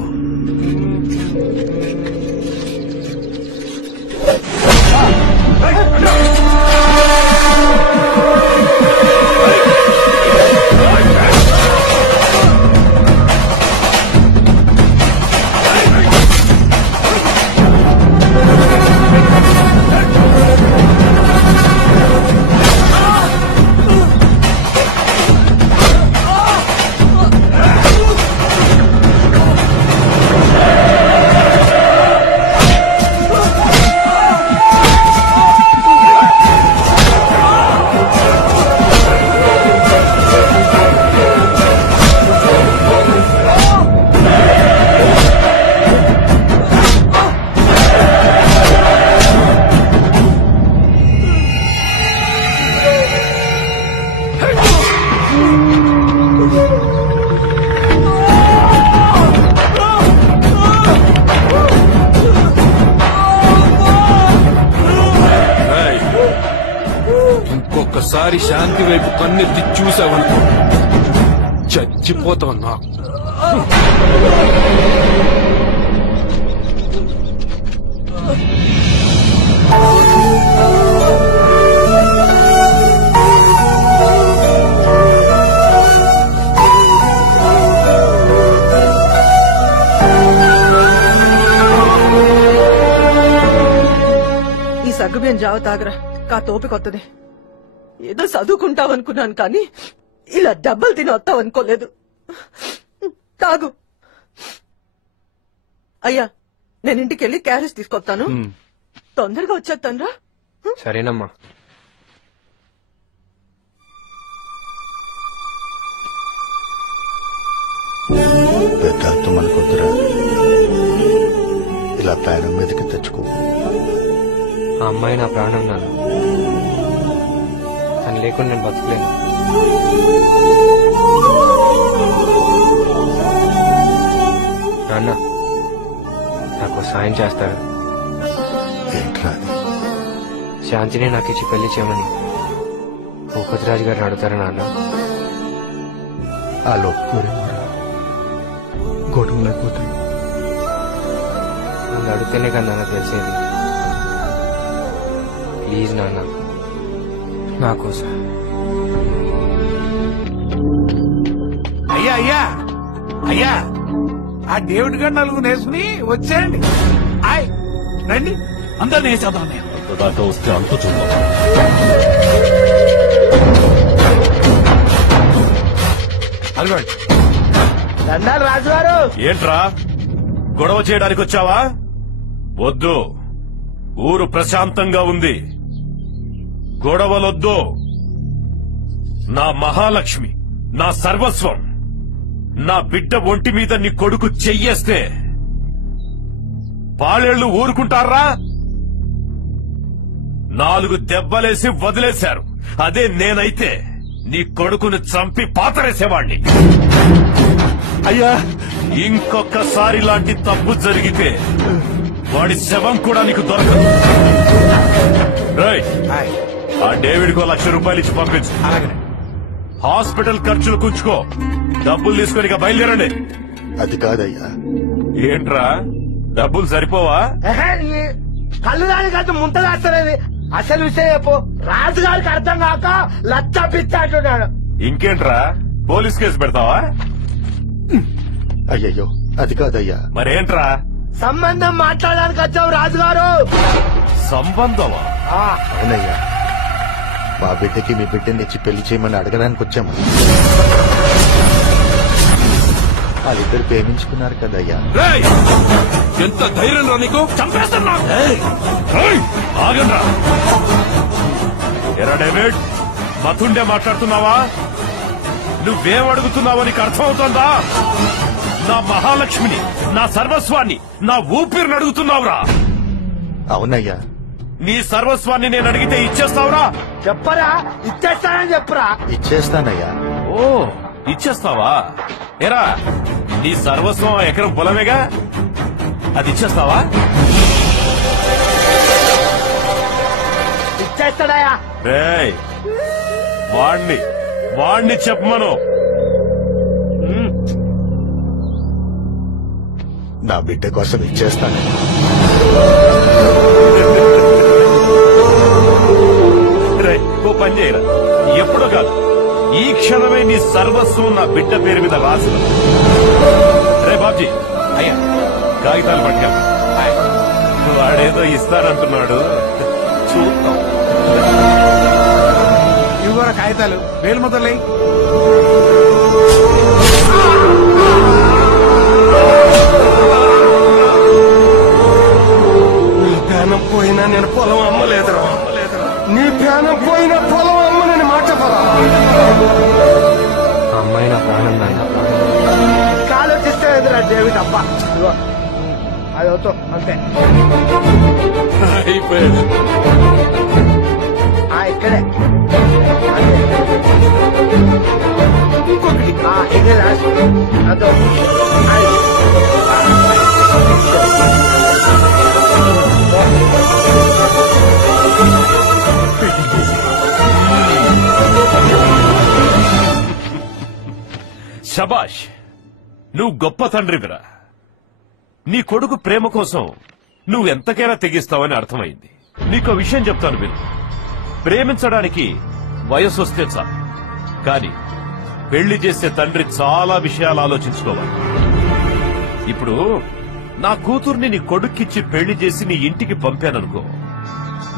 ఇంకొకసారి శాంతి వైపు కన్నెత్తి చూసావనుకో చచ్చిపోతావు నాకు. ఈ సగ్గుబియ్యం జావ తాగరా, కా తోపి కొత్తది. ఏదో చదువుకుంటావనుకున్నాను కానీ ఇలా డబ్బులు తిని వస్తావనుకోలేదు. తాగు. అయ్యా, నేను ఇంటికెళ్ళి క్యారేజ్ తీసుకొస్తాను. తొందరగా వచ్చేస్తాను. సరేనమ్మా. పెద్దాలతో మనకొద్దురా, ఇలా ప్రాణం మీదకి తెచ్చుకో. ఆ అమ్మాయి నా ప్రాణం నాన్న, తను లేకుండా నేను బతకలేను. నాన్న, నాకు సాయం చేస్తారా? శాంతిని నాకు ఇచ్చి పెళ్లి చేయమని భూపతిరాజు గారిని అడుగుతారా నాన్న? ఆ లోపుకోరేమోరా, గొడవలు అయిపోతాయి. నన్ను అడిగితేనే కదా నాన్న తెలిసేది. ప్లీజ్ నాన్న, నా కోసం. అయ్యా అయ్యా అయ్యా, ఆ డేవిడ్ గారు నలుగురు నేసుకుని వచ్చేయండి. ఆయ్ రండి, అందరు నేసేద్దాం. దాకా వస్తే అంత చూద్దాం. అదిగోండి. దండాలు రాజుగారు. ఏంట్రా గొడవ చేయడానికి వచ్చావా? వద్దు, ఊరు ప్రశాంతంగా ఉంది, గొడవలొద్దు. నా మహాలక్ష్మి, నా సర్వస్వం, నా బిడ్డ ఒంటి మీద నీ కొడుకు చెయ్యేస్తే పాలేళ్లు ఊరుకుంటారా? 4 దెబ్బలేసి వదిలేశారు. అదే నేనైతే నీ కొడుకును చంపి పాతరేసేవాణ్ణి. అయ్యా, ఇంకొకసారి లాంటి తప్పు జరిగితే వాడి శవం కూడా నీకు దొరకదు. రైట్, ఆ డేవిడ్ కో ₹1,00,000 ఇచ్చి పంపించు. హాస్పిటల్ ఖర్చులు కూర్చుకో. డబ్బులు తీసుకొని ఇక బయలుదేరండి. అది కాదయ్యా. ఏంట్రా, డబ్బులు సరిపోవా? కళ్ళు దాని కాదు ముంత దాస్తలేదు. అసలు విషయం చెప్పు. రాజుగారికి అర్థం కాక లచ్చ పిచ్చ అంటున్నాడు. ఇంకేంట్రా పోలీస్ కేసు పెడతావా? అయ్యయ్యో అది కాదయ్యా. మరేంట్రా? సంబంధం మాట్లాడడానికి వచ్చావు రాజుగారు. సంబంధమా? అవునయ్యా, మా బిడ్డకి మీ బిడ్డని ఇచ్చి పెళ్లి చేయమని అడగడానికి వచ్చాము. వాళ్ళిద్దరు ప్రేమించుకున్నారు కదయ్యా. ఎంత ధైర్యం రా నీకు? చంపేస్తున్నా. ఆగండ్రా. ఎరా డేవిడ్, మతుండే మాట్లాడుతున్నావా? నువ్వేం అడుగుతున్నావో నీకు అర్థమవుతోందా? నా మహాలక్ష్మిని, నా సర్వస్వాన్ని, నా ఊపిరిని అడుగుతున్నావురా? అవునయ్యా. నీ సర్వస్వాన్ని నేను అడిగితే ఇచ్చేస్తావురా? చెప్పరా, ఇచ్చేస్తానని చెప్పరా. ఇచ్చేస్తానయ్యా. ఓ ఇచ్చేస్తావా? ఎరా నీ సర్వస్వం ఎకరం పొలమేగా, అది ఇచ్చేస్తావా? ఇచ్చేస్తాడయా. రేయ్ వాణ్ణి చెప్పమను. నా బిడ్డ కోసం ఇచ్చేస్తాను. రే ఓ పని చేయరా, ఎప్పుడో కాదు ఈ క్షణమే నీ సర్వస్వం నా బిడ్డ పేరు మీద రాసు. రే బాబ్జీ, అయ్యా కాగితాలు పట్టుకెళ్ళ. వాడేదో ఇస్తానంటున్నాడు, చూద్దాం. ఇవ్వరా కాగితాలు, వేలు మొదలై. నీ ప్రాణం పోయినా నేను పొలం అమ్మలేదురా. నీ ప్రాణం పోయినా పొలం అమ్మనని మాట పరా. అమ్మాయి నా ప్రాణం నాయన. ఆలోచిస్తే ఎదురా డేవిడ్ అబ్బా. అది అవుతావు అంతే. అయిపోయాడు. ఇక్కడే ఇంకొకటి ఇదే లాస్ట్. అదో శబాష్, నువ్వు గొప్ప తండ్రివిరా. నీ కొడుకు ప్రేమ కోసం నువ్వెంతకైనా తెగిస్తావని అర్థమైంది. నీకో విషయం చెప్తాను విను. ప్రేమించడానికి వయసు వస్తే చాలు, కానీ పెళ్లి చేసే తండ్రి చాలా విషయాలు ఆలోచించుకోవాలి. ఇప్పుడు నా కూతుర్ని నీ కొడుక్కిచ్చి పెళ్లి చేసి నీ ఇంటికి పంపాననుకో,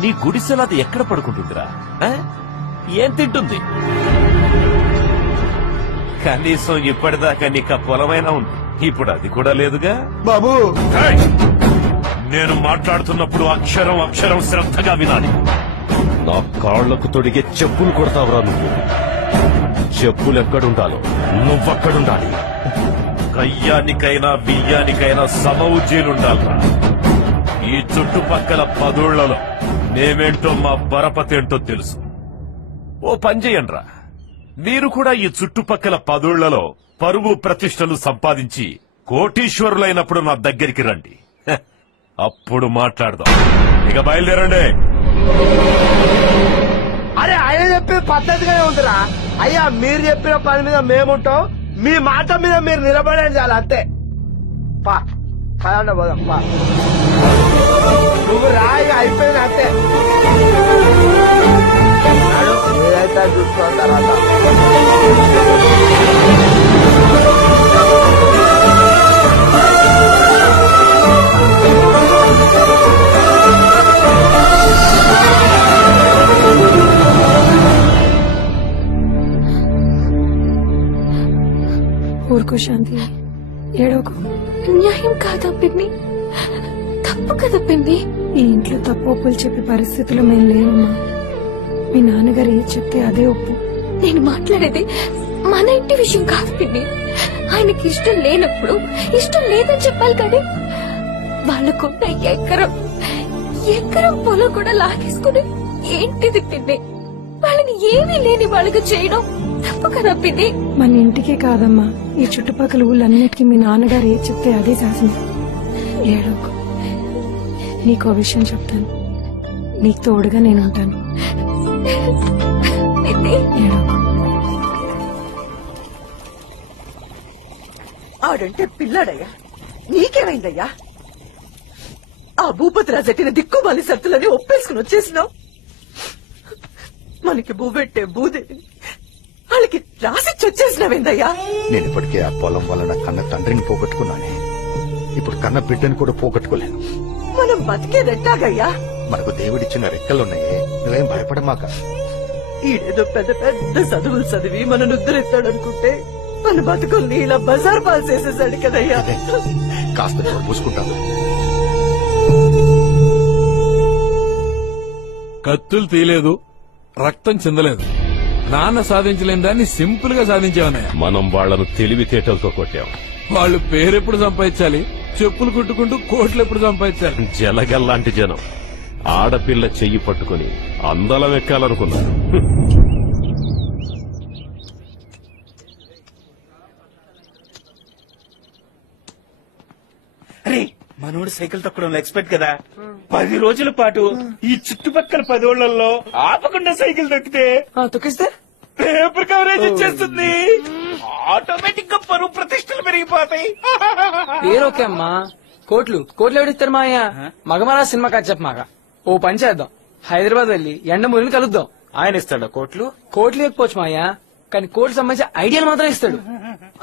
నీ గుడిసెలు అది ఎక్కడ పడుకుంటుందిరా? ఏం తింటుంది? కనీసం ఇప్పటిదాకా నీకు ఆ పొలమైనా ఉంది. ఇప్పుడు అది కూడా లేదుగా బాబు. నేను మాట్లాడుతున్నప్పుడు అక్షరం అక్షరం శ్రద్ధగా వినాలి. నా కాళ్లకు తొడిగే చెప్పులు కొడతావురా నువ్వు. చెప్పులు ఎక్కడుండాలో నువ్వక్కడుండాలి. కయ్యానికైనా బియ్యానికైనా సమవుజ్జీలుండాలరా. ఈ చుట్టుపక్కల 10 ఊళ్లలో మేమేంటో మా పరపతి ఏంటో తెలుసు. ఓ పని చెయ్యండ్రా, మీరు కూడా ఈ చుట్టుపక్కల 10 ఊళ్లలో పరువు ప్రతిష్టలు సంపాదించి కోటీశ్వరులైనప్పుడు నా దగ్గరికి రండి. అప్పుడు మాట్లాడదాం. ఇక బయలుదేరండి. అరే ఆయన చెప్పిన పద్ధతిగానే ఉందిరా. అయ్యా మీరు చెప్పిన పని మీద మేముంటాం, మీ మాట మీద మీరు నిలబడేది చాలు అంతే. పా పదండి పోదాం. పా నువ్వు రాయి అయిపోయింది అంతే. ఏదైతే చూసుకో తర్వాత. ఊరుకో శాంతి, ఏడోకు. న్యాయం కాదా పిన్ని? తప్పు కదా పిన్ని. ఈ ఇంట్లో తప్పు ఒప్పులు చెప్పే పరిస్థితులు మేము లేవమ్మా. మీ నాన్నగారు ఏది చెప్తే అదే ఒప్పు. నేను మాట్లాడేది మన ఇంటి విషయం కాదు పిన్ని. ఆయనకి ఇష్టం లేనప్పుడు ఇష్టం లేదని చెప్పాలి కానీ వాళ్ళకున్న ఎకరం పొలం కూడా లాగేసుకుని ఏంటిది పిన్ని? వాళ్ళని ఏమీ లేని వాళ్ళకి చేయడం తప్పు కదా పిన్ని. మన ఇంటికే కాదమ్మా, ఈ చుట్టుపక్కల ఊళ్ళన్నిటికీ మీ నాన్నగారు ఏది చెప్తే అదే శాసనం. ఏడోకు. నీకో విషయం చెప్తాను, నీకు తోడుగా నేనుంటాను. ఏడోకు. ఆడంటే పిల్లాడయ్యా, నీకేమైందయ్యా? ఆ భూపతి రాజెట్టిన దిక్కుమాలి సత్తులని ఒప్పేసుకుని వచ్చేసినావు. మనకి బువ్వెట్టే భూదేవిని వాళ్ళకి రాసిచ్చి వచ్చేసినవేందయ్యా? నేను ఇప్పటికే ఆ పొలం వలన కన్న తండ్రిని పోగొట్టుకున్నానే. ఇప్పుడు కన్న బిడ్డను కూడా పోగొట్టుకోలేను. మనం బతికేదెట్టాగయ్యా? మనకు దేవుడిచ్చిన రెక్కలున్నాయే, నువ్వేం భయపడమాక. ఈడేదో పెద్ద పెద్ద చదువులు చదివి మన నుద్దరెత్తాడనుకుంటే మన బతుకుల్ని ఇలా బజార్ పాలు చేసేసాడు కదయ్యా. కాస్త చోటు పూసుకుంటాను. కత్తులు తీయలేదు, రక్తం చిందలేదు. నాన్న సాధించలేని దాన్ని సింపుల్ గా సాధించామన్నయ్య. మనం వాళ్లను తెలివితేటలతో కొట్టాం. వాళ్ళు పేరెప్పుడు సంపాదించాలి, చెప్పులు కుట్టుకుంటూ కోట్లు ఎప్పుడు సంపాదించాలి. జలగల్లాంటి జనం ఆడపిల్ల చెయ్యి పట్టుకుని అందలం ఎక్కాలనుకున్నారు. అరే మనోడు సైకిల్ తొక్కడంలో ఎక్స్పర్ట్ కదా. 10 రోజుల పాటు ఈ చుట్టుపక్కల 10 ఊళ్ళల్లో ఆపకుండా సైకిల్ తొక్కితే తొక్కిస్తే పేపర్ కవరేజ్ ఇచ్చేస్తుంది. ఆటోమేటిక్ గా పరువు ప్రతిష్టలు పెరిగిపోతాయి. పేరోకే అమ్మా, కోట్లు ఎవడిస్తారు మా అయ్య? మగమరా సినిమా కాదు చెప్పమాక. ఓ పని చేద్దాం, హైదరాబాద్ వెళ్ళి ఎండమూరిని కలుద్దాం. ఆయన ఇస్తాడా కోట్లు? కోట్లు ఇవ్వకపోవచ్చు మా అయ్య, కానీ కోట్లు సంబంధించిన ఐడియాలు మాత్రం ఇస్తాడు.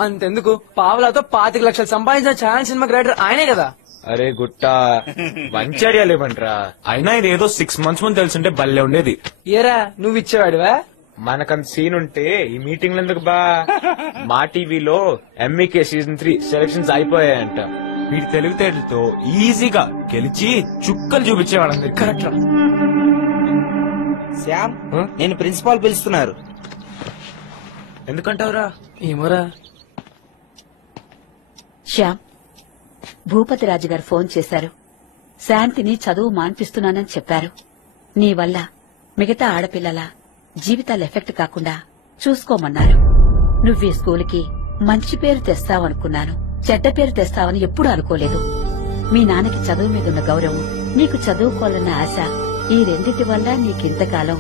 అంతెందుకు, పావలాతో 25 లక్షలు సంపాదించిన ఛానల్ సినిమా క్రియేటర్ ఆయనే కదా. అరే గుట్ట మంచి ఐడియా లేవంట్రా. అయినా ఇది ఏదో 6 months ముందు తెలుసుంటే భలే ఉండేది. ఏరా నువ్వు ఇచ్చేవాడివా? మనకంత సీన్ ఉంటే ఈ మీటింగ్ ఎందుకు బా? మా టీవీలో ఎంఈకే సీజన్ 3 సెలక్షన్స్ అయిపోయాయంట. వీడి తెలివితేటలతో ఈజీగా గెలిచి చుక్కలు చూపించేవాడు. కరెక్ట్ రా. శ్యామ్, నేను ప్రిన్సిపాల్ పిలుస్తున్నారు. ఎందుకంటావురా? ఏమోరా. శ్యామ్, భూపతి రాజు గారు ఫోన్ చేశారు. శాంతిని చదువు మాన్పిస్తున్నానని చెప్పారు. నీ వల్ల మిగతా ఆడపిల్లల జీవితాలు ఎఫెక్ట్ కాకుండా చూసుకోమన్నారు. నువ్వీ స్కూలుకి మంచి పేరు తెస్తావనుకున్నాను, చెడ్డ పేరు తెస్తావని ఎప్పుడూ అనుకోలేదు. మీ నాన్నకి చదువు మీదున్న గౌరవం, నీకు చదువుకోవాలన్న ఆశ, ఈ రెండిటి వల్ల నీకింతకాలం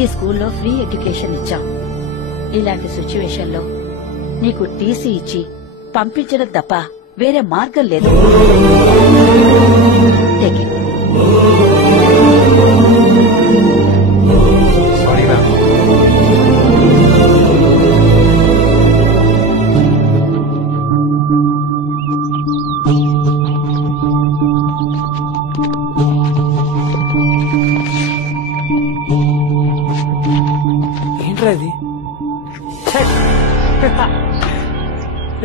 ఈ స్కూల్లో ఫ్రీ ఎడ్యుకేషన్ ఇచ్చాం. ఇలాంటి సిచ్యువేషన్ లో నీకు టీసీ ఇచ్చి పంపించడం తప్ప వేరే మార్గం లేదు. Take it. Sorry ma'am. ఏంట్రా ఇది?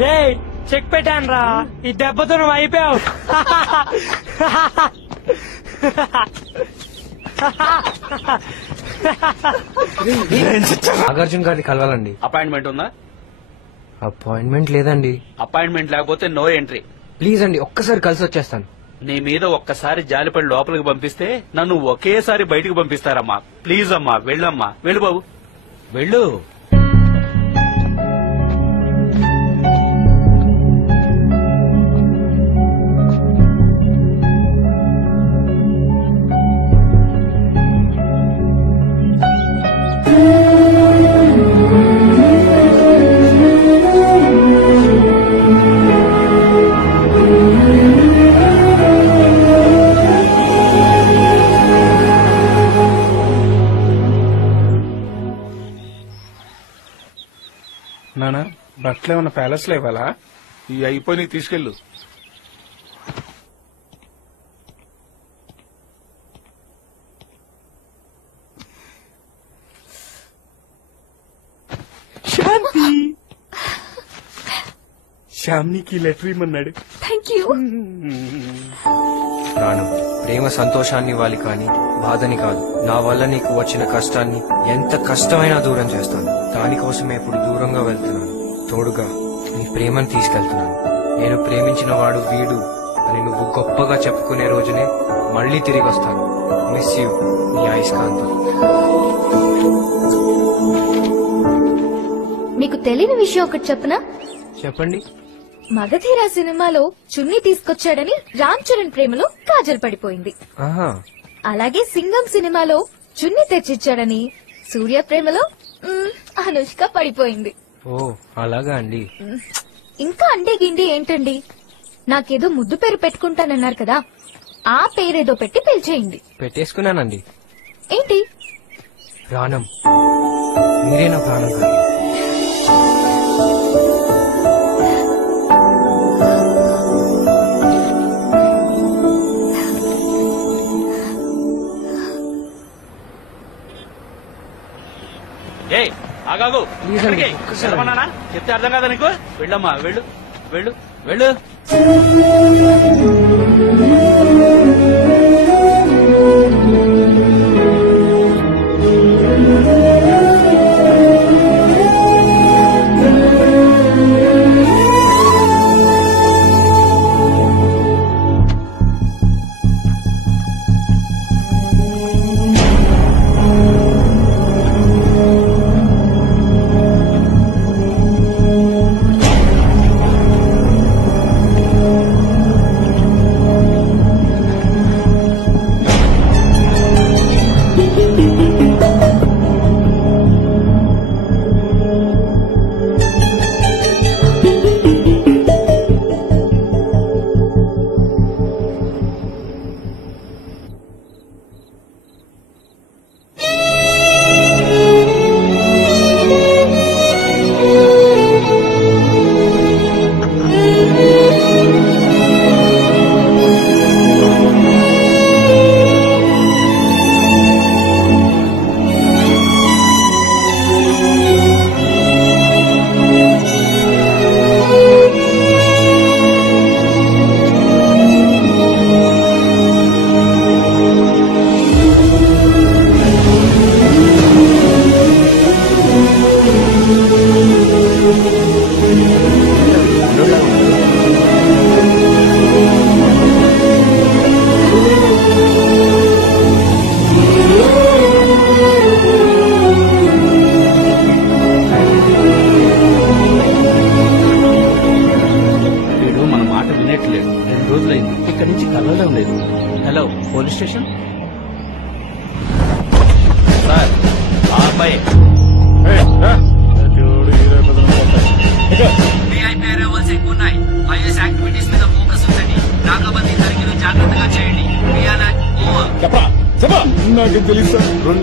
రే చెక్ పెట్టాను రా, ఈ దెబ్బతో నువ్వు అయిపోయావు. నాగార్జున గారిని కలవాలండి. అపాయింట్మెంట్ ఉందా? అపాయింట్మెంట్ లేదండి. అపాయింట్మెంట్ లేకపోతే నో ఎంట్రీ. ప్లీజ్ అండి, ఒక్కసారి కలిసి వచ్చేస్తాను. నీ మీద ఒక్కసారి జాలిపడి లోపలికి పంపిస్తే నన్ను ఒకేసారి బయటికి పంపిస్తారమ్మా. ప్లీజ్ అమ్మా, వెళ్ళమ్మా, వెళ్ళు బాబు, వెళ్ళు. నానా, బట్టలు ఏమన్నా ప్యాలెస్ లో ఇవ్వాలా? ఇవి అయిపోయి తీసుకెళ్ళు. శాంతి, శ్యామ్నికి లెటర్ ఇమ్మన్నాడు. Thank you. ప్రాణం, ప్రేమ సంతోషాన్ని ఇవ్వాలి కానీ బాధని కాదు. నా వల్ల నీకు వచ్చిన కష్టాన్ని ఎంత కష్టమైనా దూరం చేస్తాను. దానికోసమే ఇప్పుడు దూరంగా వెళ్తున్నాను. తోడుగా నీ ప్రేమను తీసుకెళ్తున్నాను. నేను ప్రేమించిన వాడు వీడు అని నువ్వు గొప్పగా చెప్పుకునే రోజునే మళ్ళీ తిరిగి వస్తాను. మిస్ యూ, నీ అయస్కాంతం. మీకు తెలియని విషయం ఒకటి చెప్పనా? చెప్పండి. మగధీర సినిమాలో చున్నీ తీసుకొచ్చాడని రామ్ చరణ్ ప్రేమలో కాజల్ పడిపోయింది. అలాగే సింగం సినిమాలో చున్నీ తెచ్చిచ్చాడని సూర్య ప్రేమలో అనుష్క పడిపోయింది. ఓ అలాగా అండి. ఇంకా అండే గిండి ఏంటండి? నాకేదో ముద్దు పేరు పెట్టుకుంటానన్నారు కదా, ఆ పేరేదో పెట్టి పిలిచేయండి. పెట్టేసుకున్నానండి. ఏంటి? ప్రాణం మీరే నా ప్రాణం కాదు. ఏ ఆగాగు సెలవన్నానా చెప్తే అర్థం కాదా నీకు? వెళ్ళమ్మా వెళ్ళు వెళ్ళు వెళ్ళు.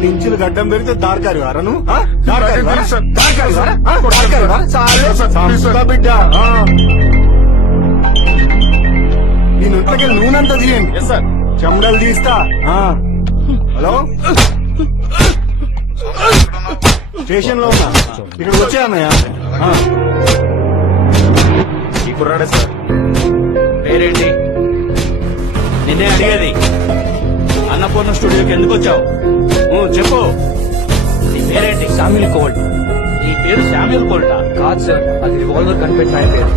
ఇంచులు గడ్డం పెరిగితే దార్కారు వారను బిడ్డ ఈ నృత్యకి నూనెంత తీయండి చెమడలు తీస్తా. హలో స్టేషన్ లో ఉన్నా, ఇక్కడికి వచ్చే అన్నయ్య. ఈ కుర్రాడే సార్. పేరేంటి? నిన్నే అడిగేది. అన్నపూర్ణ స్టూడియోకి ఎందుకు వచ్చావు? చెప్పు. నీ పేరేంటి? Samuel Colt. నీ పేరు శామ్యూల్ కోల్టా? కాదు సార్, అది రివాల్వర్ కనిపెట్టిన ఆయన పేరు.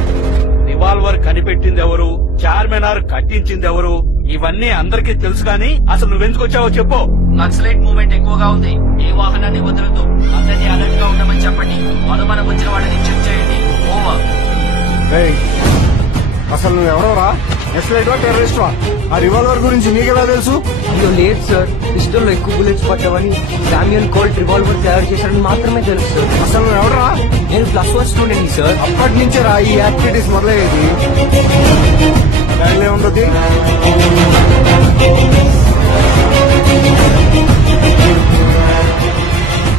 రివాల్వర్ కనిపెట్టింది ఎవరు? చార్మినార్ కట్టించింది ఎవరు? ఇవన్నీ అందరికీ తెలుసు కానీ అసలు నువ్వెందుకు వచ్చావో చెప్పు. నక్సలైట్ మూవ్మెంట్ ఎక్కువగా ఉంది. ఏ వాహనాన్ని వదలదు. అందరినీ అలర్ట్ గా ఉండమని చెప్పండి. అనుమానం వచ్చిన వాడిని చెక్ చేయండి. ఓవర్. అసలు నువ్వెవరోరా? నక్సలైట్ వా టెర్రరిస్ట్ వా? ఆ రివాల్వర్ గురించి నీకెలా తెలుసు? అయ్యో లేదు సార్, పిస్టల్ లో ఎక్కువ బుల్లెట్స్ పట్టవని శామ్యూల్ కోల్ట్ రివాల్వర్ తయారు చేశాడని మాత్రమే తెలుసు సార్. అసలు నువ్వెవడరా? నేను +1 స్టూడెంట్ సార్. అప్పటి నుంచే రా ఈ యాక్టివిటీస్ మొదలయ్యేది. ఏముంది?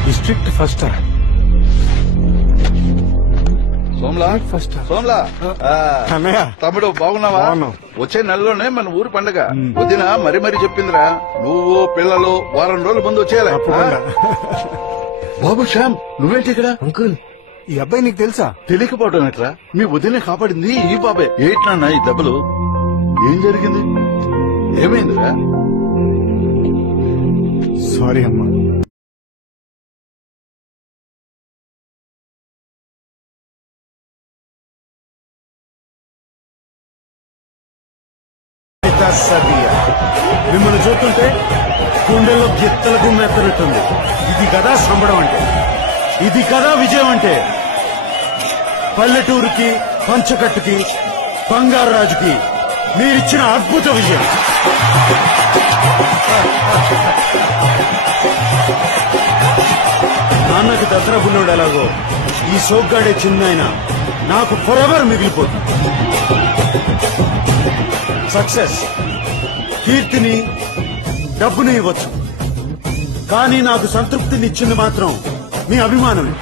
డిస్ట్రిక్ట్ ఫస్ట్ సోమ్లా తమ్ముడు బాగున్నావా? వచ్చే నెలలోనే మన ఊరు పండగ. వదిన మరి చెప్పిందిరా, నువ్వు పిల్లలు వారం రోజుల ముందు వచ్చేయాలి. బాబు శ్యామ్, నువ్వేంటి ఇక్కడ? అంకుల్, ఈ అబ్బాయి నీకు తెలుసా? తెలియకపోవడం ఎట్రా? మీ వదిన కాపాడింది ఈ బాబే. ఏంటన్నా ఈ దెబ్బలు? ఏం జరిగింది? ఏమైందిరా? సారీ అమ్మా. మిమ్మల్ని చూస్తుంటే గుండెల్లో గిత్తలకు మెత్తనట్టుంది. ఇది కదా సంబడం అంటే, ఇది కదా విజయం అంటే. పల్లెటూరుకి, పంచకట్టుకి, బంగారు రాజుకి మీరిచ్చిన అద్భుత విజయం. నాన్నకి దసరా బుల్లోడు ఎలాగో ఈ సోగ్గాడే చిన్న నాకు ఫరెవర్ మిగిలిపోతుంది. సక్సెస్ కీర్తిని, డబ్బుని ఇవ్వచ్చు, కానీ నాకు సంతృప్తినిచ్చింది మాత్రం మీ అభిమానమే.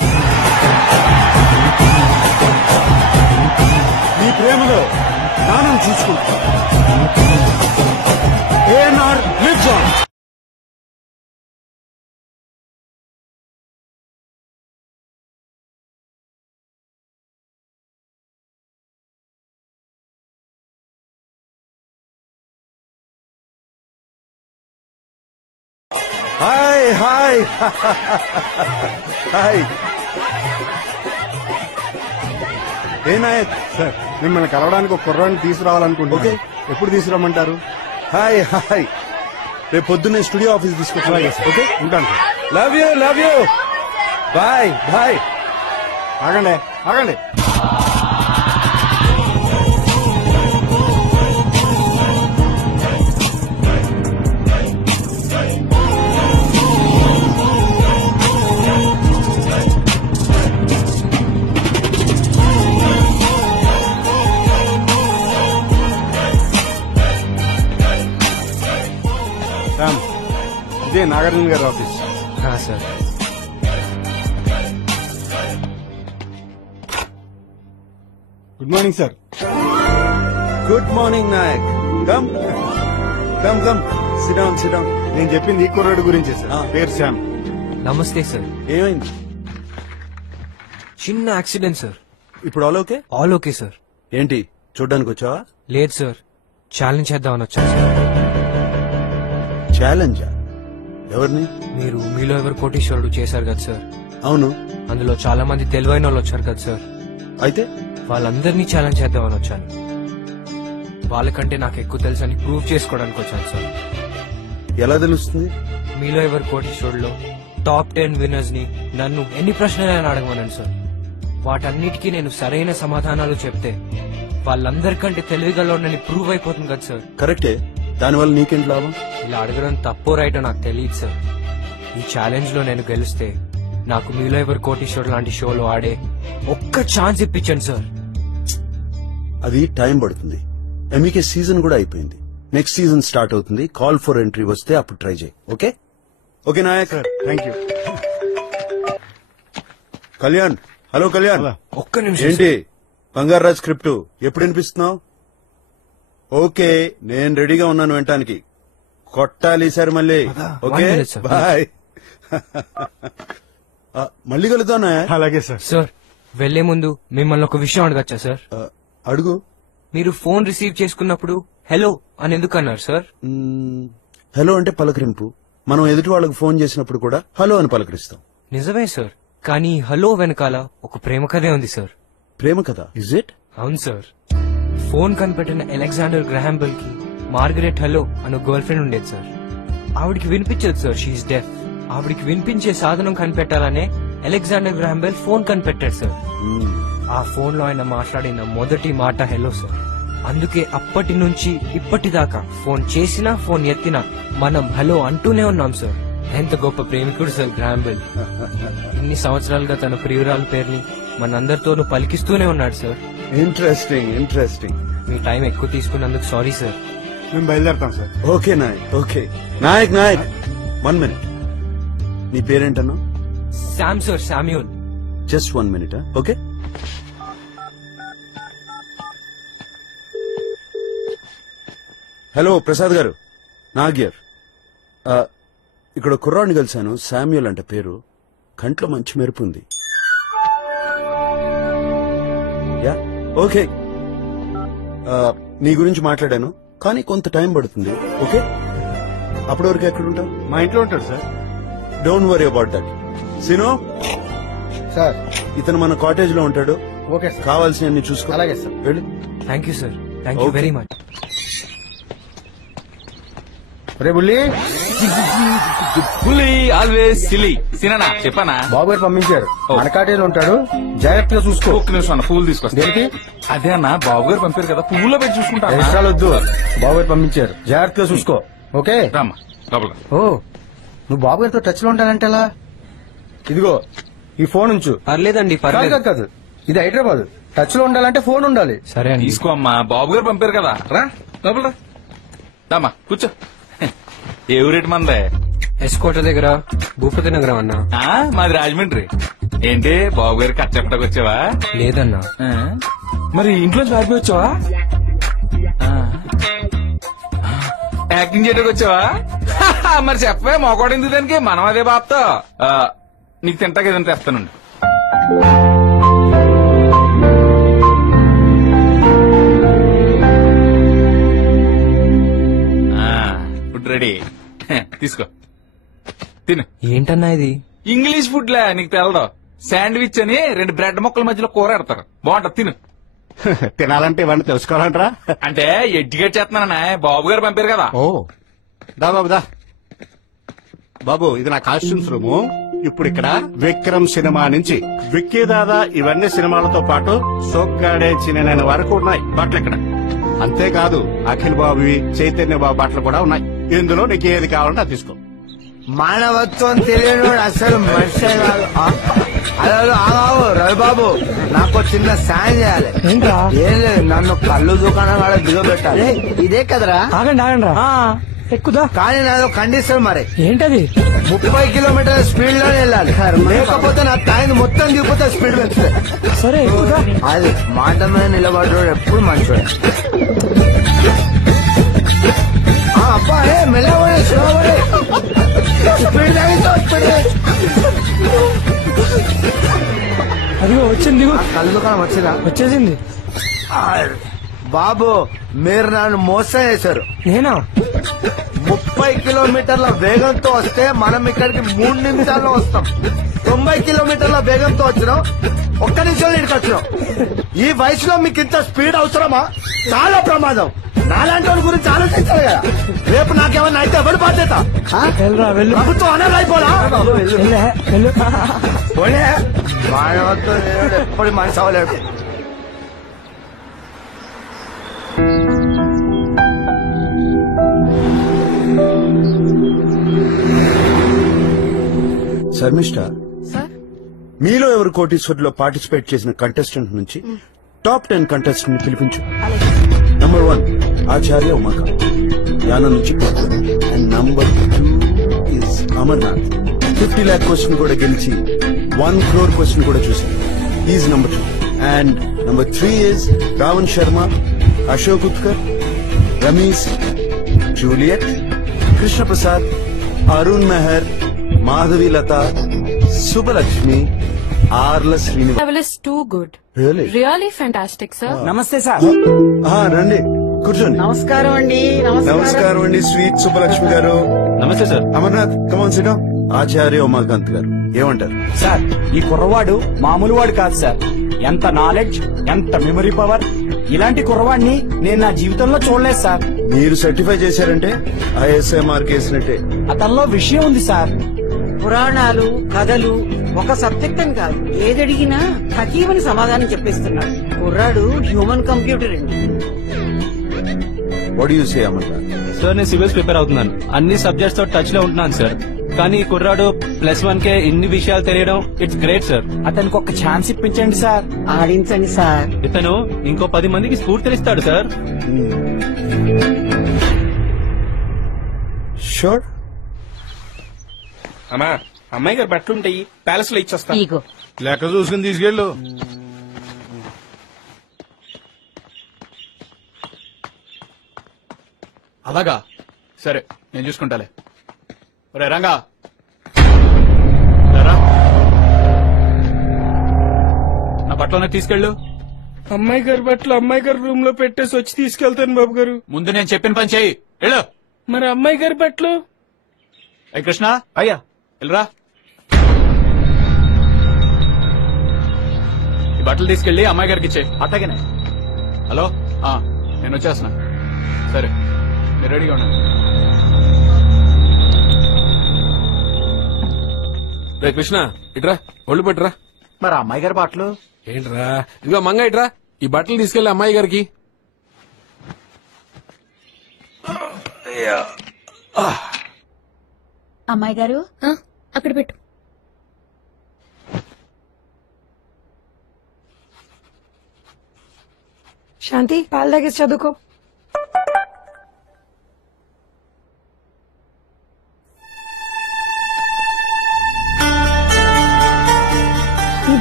మీ ప్రేమలో నానం చూసుకుంటా. ANR lives on. Hi hi hi. ఏ నాయక్ సార్, మిమ్మల్ని కలవడానికి ఒక కుర్రాన్ని తీసుకురావాలనుకుంటున్నా. ఎప్పుడు తీసుకురామంటారు? Hi hi. రేపు పొద్దున్నే స్టూడియో ఆఫీస్ తీసుకొచ్చి. ఓకే, ఉంటాను sir. Love you love you. Bye bye. ఆగండి ఆగండి. రామ్, ఇదే నాగార్జున గారి office. Sir. Good morning sir. Good morning Nayak. Come come come. Sit down sit down. నేను చెప్పింది ఈ కుర్రాడు గురించి సార్. పేరు శ్యామ్. నమస్తే సార్. ఏమైంది? చిన్న యాక్సిడెంట్ సార్. ఇప్పుడు all okay? All okay sir. ఏంటి చూడ్డానికి వచ్చావా? లేదు సార్, ఛాలెంజ్ చేద్దామని వచ్చాను సార్. ఛాలెంజా? ఎవరిని? మీరు మీలో ఎవరు కోటీశ్వరుడు చేశారు కదా సార్. అవును. అందులో చాలా మంది తెలివైన వాళ్ళు వచ్చారు కదా సార్. అయితే వాళ్ళందరినీ ఛాలెంజ్ చేద్దామని వచ్చాను. వాళ్ళకంటే నాకు ఎక్కువ తెలుసని ప్రూవ్ చేసుకోవడానికి వచ్చాను సార్. ఎలా తెలుస్తుంది? మీలో ఎవరు కోటీశ్వరుడులో టాప్ 10 విన్నర్స్ ని నన్ను ఎన్ని ప్రశ్నలైనా అడగమన్నాను సార్. వాటన్నిటికీ నేను సరైన సమాధానాలు చెప్తే వాళ్ళందరికంటే తెలివిగలవాడిని ప్రూవ్ అయిపోతుంది కదా సార్. కరెక్టే. దానివల్ల నీకేంటి లాభం? ఇలా అడగడం తప్పో రైటో నాకు తెలియదు సార్. ఈ ఛాలెంజ్ లో నేను గెలిస్తే నాకు మీలో ఎవరు కోటీశ్వరుడు లాంటి షోలో ఆడే ఒక్క ఛాన్స్ ఇప్పించండి సార్. అది టైం పడుతుంది. ఎంఈకే సీజన్ కూడా అయిపోయింది. నెక్స్ట్ సీజన్ స్టార్ట్ అవుతుంది. కాల్ ఫర్ ఎంట్రీ వస్తే అప్పుడు ట్రై చేయి. Okay okay Nayak. Thank you. Kalyan. Hello Kalyan. ఒక్క నిమిషం. ఏంటి బంగారాజ్ స్క్రిప్ట్ ఎప్పుడు వినిపిస్తున్నావు? ఓకే, నేను రెడీగా ఉన్నాను వినటానికి. కొట్టాలి సార్ మళ్ళీ. Okay bye. మళ్ళీ కలుద్దానా? అలాగే సార్. సార్, వెళ్లే ముందు మిమ్మల్ని ఒక విషయం అడగచ్చా సార్? అడుగు. మీరు ఫోన్ రిసీవ్ చేసుకున్నప్పుడు హలో అని ఎందుకు అన్నారు సార్? హలో అంటే పలకరింపు. మనం ఎదుటి వాళ్ళకు ఫోన్ చేసినప్పుడు కూడా హలో అని పలకరిస్తాం. నిజమే సార్, కానీ హలో వెనకాల ఒక ప్రేమ కథే ఉంది సార్. ప్రేమ కథ? Is it? అవును సార్. ఫోన్ కనిపెట్టిన అలెగ్జాండర్ గ్రహాం బెల్ కి మార్గరెట్ హలో అనే గర్ల్ ఫ్రెండ్ ఉండేది సార్. ఆవిడికి వినిపించదు సార్, షీఈ్ డెఫ్. ఆవిడికి వినిపించే సాధనం కనిపెట్టాలనే అలెగ్జాండర్ గ్రహాం బెల్ ఫోన్ కనిపెట్టాడు సార్. ఆ ఫోన్ లో ఆయన మాట్లాడిన మొదటి మాట హలో సార్. అందుకే అప్పటి నుంచి ఇప్పటిదాకా ఫోన్ చేసినా ఫోన్ ఎత్తినా మనం హలో అంటూనే ఉన్నాం సార్. ఎంత గొప్ప ప్రేమికుడు సార్ గ్రహాం బెల్. ఇన్ని సంవత్సరాలుగా తన ప్రియురాల పేరుని మనందరితోనూ పలికిస్తూనే ఉన్నాడు సార్. Interesting interesting. మీ టైం ఎక్కువ తీసుకున్నందుకు సారీ సార్. మేము బయలుదేరుతాం sir. Okay Nayak. Okay Nayak. Nayak 1 minute. నీ పేరేంటన్నా? Sam sir. Samuel. Just 1 minute. Okay. Hello Prasad garu, నాగ్యర్. ఇక్కడ కుర్రాడిని కలిశాను, శామ్యూల్ అంటే పేరు. కంట్లో మంచి మెరుపు ఉంది. Yeah okay. నీ గురించి మాట్లాడాను, కానీ కొంత టైం పడుతుంది. ఓకే, అప్పటి వరకు ఎక్కడుంటావు? మా ఇంట్లో ఉంటాడు sir. Don't worry about that. సినో సార్, ఇతను మన కాటేజ్ లో ఉంటాడు. Okay sir. కావాల్సినవన్నీ చూసుకో. అలాగే సార్. వెళ్ళు. Thank you sir. Thank you very much. రే బుల్లి. బుల్లి ఆల్వేస్ సిలీ. సినా చెప్పానా? బాబు గారు పంపించారు. మన కాటేజ్ ఉంటాడు, జాగ్రత్తగా చూసుకో. ఒక్క నిమిషం అన్న, పువ్వులు తీసుకొస్తా. దేనికి? అదే అన్న, బాబు గారు పంపారు కదా, పువ్వులో పెట్టి చూసుకుంటా. ఇష్టాలు వద్దు, బాబు గారు పంపించారు, జాగ్రత్తగా చూసుకో. ఓకే రామ్మా లోపల. ఓ, నువ్వు బాబు గారితో టచ్ లో ఉంటానంటే ఎలా? ఇదిగో ఈ ఫోన్ ఉంచు. పర్లేదండి, కాదు కాదు, ఇది హైదరాబాద్. టచ్ లో ఉండాలంటే ఫోన్ ఉండాలి. సరే అండి. తీసుకో అమ్మా, బాబు గారు పంపారు కదా. రా లోపల రామ్మా, కూర్చో. ఏ ఊరేటి మందే? ఎస్కోట దగ్గర భూపతి నగరం అన్నా. మాది రాజమండ్రి. ఏంటి బాబు గారు కట్ చెప్పడానికి వచ్చావా? లేదన్నా. మరి ఇంట్లో పారిపోయి వచ్చావా? యాక్టింగ్ చేయడానికి వచ్చావా? మరి చెప్పే మొగోడు ఎందుకు దానికి, మనం అదే బాబుతో. నీకు తింటాక ఏదంటే తెస్తానండి. ఫుడ్ రెడీ, తీసుకో తిను. ఏంటన్నా ఇది? ఇంగ్లీష్ ఫుడ్ లా, నీకు తెలదు. శాండ్విచ్ అని 2 బ్రెడ్ ముక్కల మధ్యలో కూర ఎడతారు, బాగుంటది, తిను. తినాలంటే ఇవన్నీ తెలుసుకోవాలంటారా? అంటే ఎడ్యుకేట్ చేస్తున్నానన్నా, బాబు గారు పంపారు కదా. ఓ దా బాబు దా. బాబు ఇది నా కాస్ట్యూమ్స్ రూము. ఇప్పుడు ఇక్కడ విక్రమ్ సినిమా నుంచి విక్కీ దాదా ఇవన్నీ సినిమాలతో పాటు సోగ్గాడే చిన్న వరకు ఉన్నాయి బట్టలు ఇక్కడ. అంతేకాదు అఖిల్ బాబువి, చైతన్య బాబు బట్టలు కూడా ఉన్నాయి. ఇందులో నీకు ఏది కావాలంటే అది తీసుకో. మానవత్వం తెలియని అసలు మనిషి కాదు. అదే ఆగావు రవిబాబు, నాకు చిన్న సాయం చేయాలి. ఏం లేదు, నన్ను కళ్ళు దుకాణం కాడ దిగబెట్టాలి. ఇదే కదరా? ఆగండి ఆగండి ఎక్కుదా. కానీ నాదో కండిషన్ మరి. ఏంటది? 30 కిలోమీటర్ల స్పీడ్ లోనే వెళ్ళాలి, లేకపోతే నా టైం మొత్తం దిగిపోతే స్పీడ్ పెంచుతుంది. సరే ఎక్కుదా. అది మాట మీద నిలబడ్డాడు ఎప్పుడు మంచివాడు. అబ్బా మెల్లబడే స్లోబడే స్పీడ్ తగ్గితో స్పీడ్. అదిగో వచ్చింది, కళ్ళు దుకాణం వచ్చిందా? వచ్చేసింది. బాబు మీరు నన్ను మోసం చేశారు. నేనా? 30 కిలోమీటర్ల వేగంతో వస్తే మనం ఇక్కడికి 3 నిమిషాల్లో వస్తాం. 90 కిలోమీటర్ల వేగంతో వచ్చినాం, 1 నిమిషంలో ఇక్కడికి వచ్చినాం. ఈ వయసులో మీకు ఇంత స్పీడ్ అవసరమా? చాలా ప్రమాదం. నాలాంటి వాళ్ళ గురించి ఆలోచించాలి కదా. రేపు నాకేమన్నా అయితే ఎవరు బాధ్యత? ప్రభుత్వం అనేది అయిపోలా. మానవత్వం ఎప్పుడు మనిషి అవ్వలేడు. శర్మిష్ఠ, మీలో ఎవరు కోటీశ్వరులో పార్టిసిపేట్ చేసిన కంటెస్టెంట్ నుంచి టాప్ 10 కంటెస్టెంట్ పిలిపించు. నంబర్ 1 ఆచార్య ఉమాకాంత్, యానం నుంచి. And number 2 is Amarnath. 50 lakh question కూడా గెలిచి 1 crore క్వశ్చన్ కూడా చూశారు. Is number 2. And number 3 is Ravan Sharma, Ashok Utkar, Ramesh, Juliet, Krishna Prasad, Arun Meher, Madhavi Latha, Subbalakshmi, Arla Srinivas. level is too good. Really? Really fantastic, sir. నమస్తే సార్. రండి కూర్చోండి. నమస్కారం అండి. నమస్కారం అండి. స్వీట్ సుబ్బలక్ష్మి గారు. నమస్తే sir. Amarnath come on sit down. Acharya Umakant garu ఏమంటారు? సార్ ఈ కుర్రవాడు మామూలు వాడు కాదు సార్. ఎంత నాలెడ్జ్, ఎంత మెమరీ పవర్. ఇలాంటి కుర్రవాడిని నేను నా జీవితంలో చూడలేదు సార్. మీరు సర్టిఫై చేశారంటే ఐఎస్ఐ మార్క్ వేసినట్టే. అతనిలో విషయం ఉంది సార్. పురాణాలు, కథలు ఒక సబ్జెక్ట్ అని కాదు, ఏదడిగినా హకీమని సమాధానం చెప్పేస్తున్నాడు. కుర్రాడు హ్యూమన్ కంప్యూటర్ అండి. What you say Amarnath? Sir నేను సివిల్స్ ప్రిపేర్ అవుతున్నాను, అన్ని సబ్జెక్ట్స్ తో టచ్ లో ఉంటున్నాను సార్. కానీ ఈ కుర్రాడు +1 కే ఇన్ని విషయాలు తెలియడం ఇట్స్ గ్రేట్ సార్. అతనికి ఒక ఛాన్స్ ఇప్పించండి సార్. ఆడించండి సార్. ఇతను ఇంకో 10 మందికి స్ఫూర్తినిస్తాడు సార్. షూర్. అమ్మా, అమ్మాయి గారు బట్టలు ఉంటాయి, ప్యాలెస్ లో ఇచ్చేస్తా. ఇగో లెక్క చూసుకుని తీసుకెళ్ళు. అలాగా, సరే నేను చూసుకుంటాలే. ఒరే రంగా, రా. నా బట్టలోనే తీసుకెళ్ళు. అమ్మాయి గారి బట్టలు అమ్మాయి గారి రూమ్ లో పెట్టేసి వచ్చి తీసుకెళ్తాను బాబు గారు. ముందు నేను చెప్పిన పని చెయ్యి, వెళ్ళు. మరి అమ్మాయి గారి బట్టలు? అయ్య కృష్ణ, అయ్యా వెళ్ళరా. ఈ బట్టలు తీసుకెళ్లి అమ్మాయి గారికి ఇచ్చే. అట్టగానే. హలో, నేను వచ్చేస్తున్నా. సరే మీరు రెడీగా ఉండండి. రే కృష్ణ ఇట్రా, ఒళ్ళు పెట్టరా. మరి అమ్మాయి గారి బట్టలు ఏంట్రా? ఇదిగో మంగ ఇట్రా, ఈ బట్టలు తీసుకెళ్లి అమ్మాయి గారికి. అమ్మాయి గారు అక్కడ పెట్టు. శాంతి పాలు తాగేసి చదువుకో.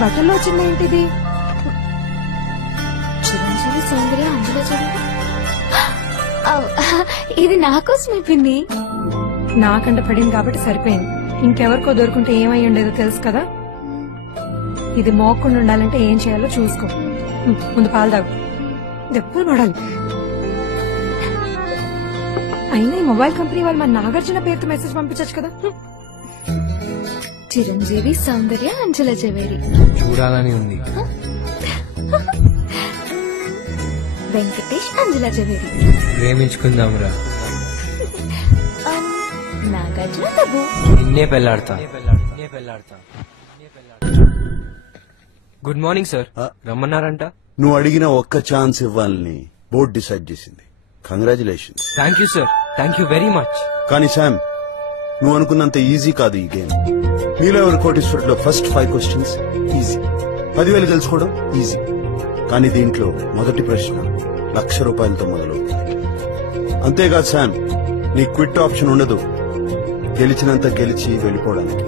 బట్టల్లో వచ్చింది ఏంటిది? చిరంజీవి సౌందర్య అంజలా చదివి ఇది నాకోసమే పిన్ని. నాకంట పడింది కాబట్టి సరిపోయింది. ఇంకెవరికో దొరుకుంటే ఏమై ఉండేదో తెలుసు కదా. ఇది మోకుండా ఉండాలంటే ఏం చేయాలో చూసుకో. ముందు పాలు తాగు, దెబ్బలు పడాలి. అయినా ఈ మొబైల్ కంపెనీ వాళ్ళు మన నాగార్జున పేరుతో మెసేజ్ పంపించచ్చు కదా. చిరంజీవి సౌందర్య అంజలా జవేరి చూడాలని ఉంది. వెంకటేష్ అంజలా జవేరి ప్రేమించుకుందాంరా. నాగార్జున బాబు నిన్నే పెళ్లాడతా. Good morning sir. రమ్మన్నారంట. నువ్వు అడిగిన ఒక్క ఛాన్స్ ఇవ్వాలని బోర్డు డిసైడ్ చేసింది. Congratulations. Thank you sir. Thank you very much. కానీ శామ్, నువ్వు అనుకున్నంత ఈజీ కాదు ఈ గేమ్. మీలో ఎవరు కోటీశ్వరులో ఫస్ట్ 5 క్వశ్చన్స్ ఈజీ, 10,000 తెలుసుకోవడం ఈజీ. కానీ దీంట్లో మొదటి ప్రశ్న ₹1,00,000 మొదలవుతుంది. అంతేకాదు శామ్, నీ క్విట్ ఆప్షన్ ఉండదు. గెలిచినంత గెలిచి వెళ్ళిపోవడానికి.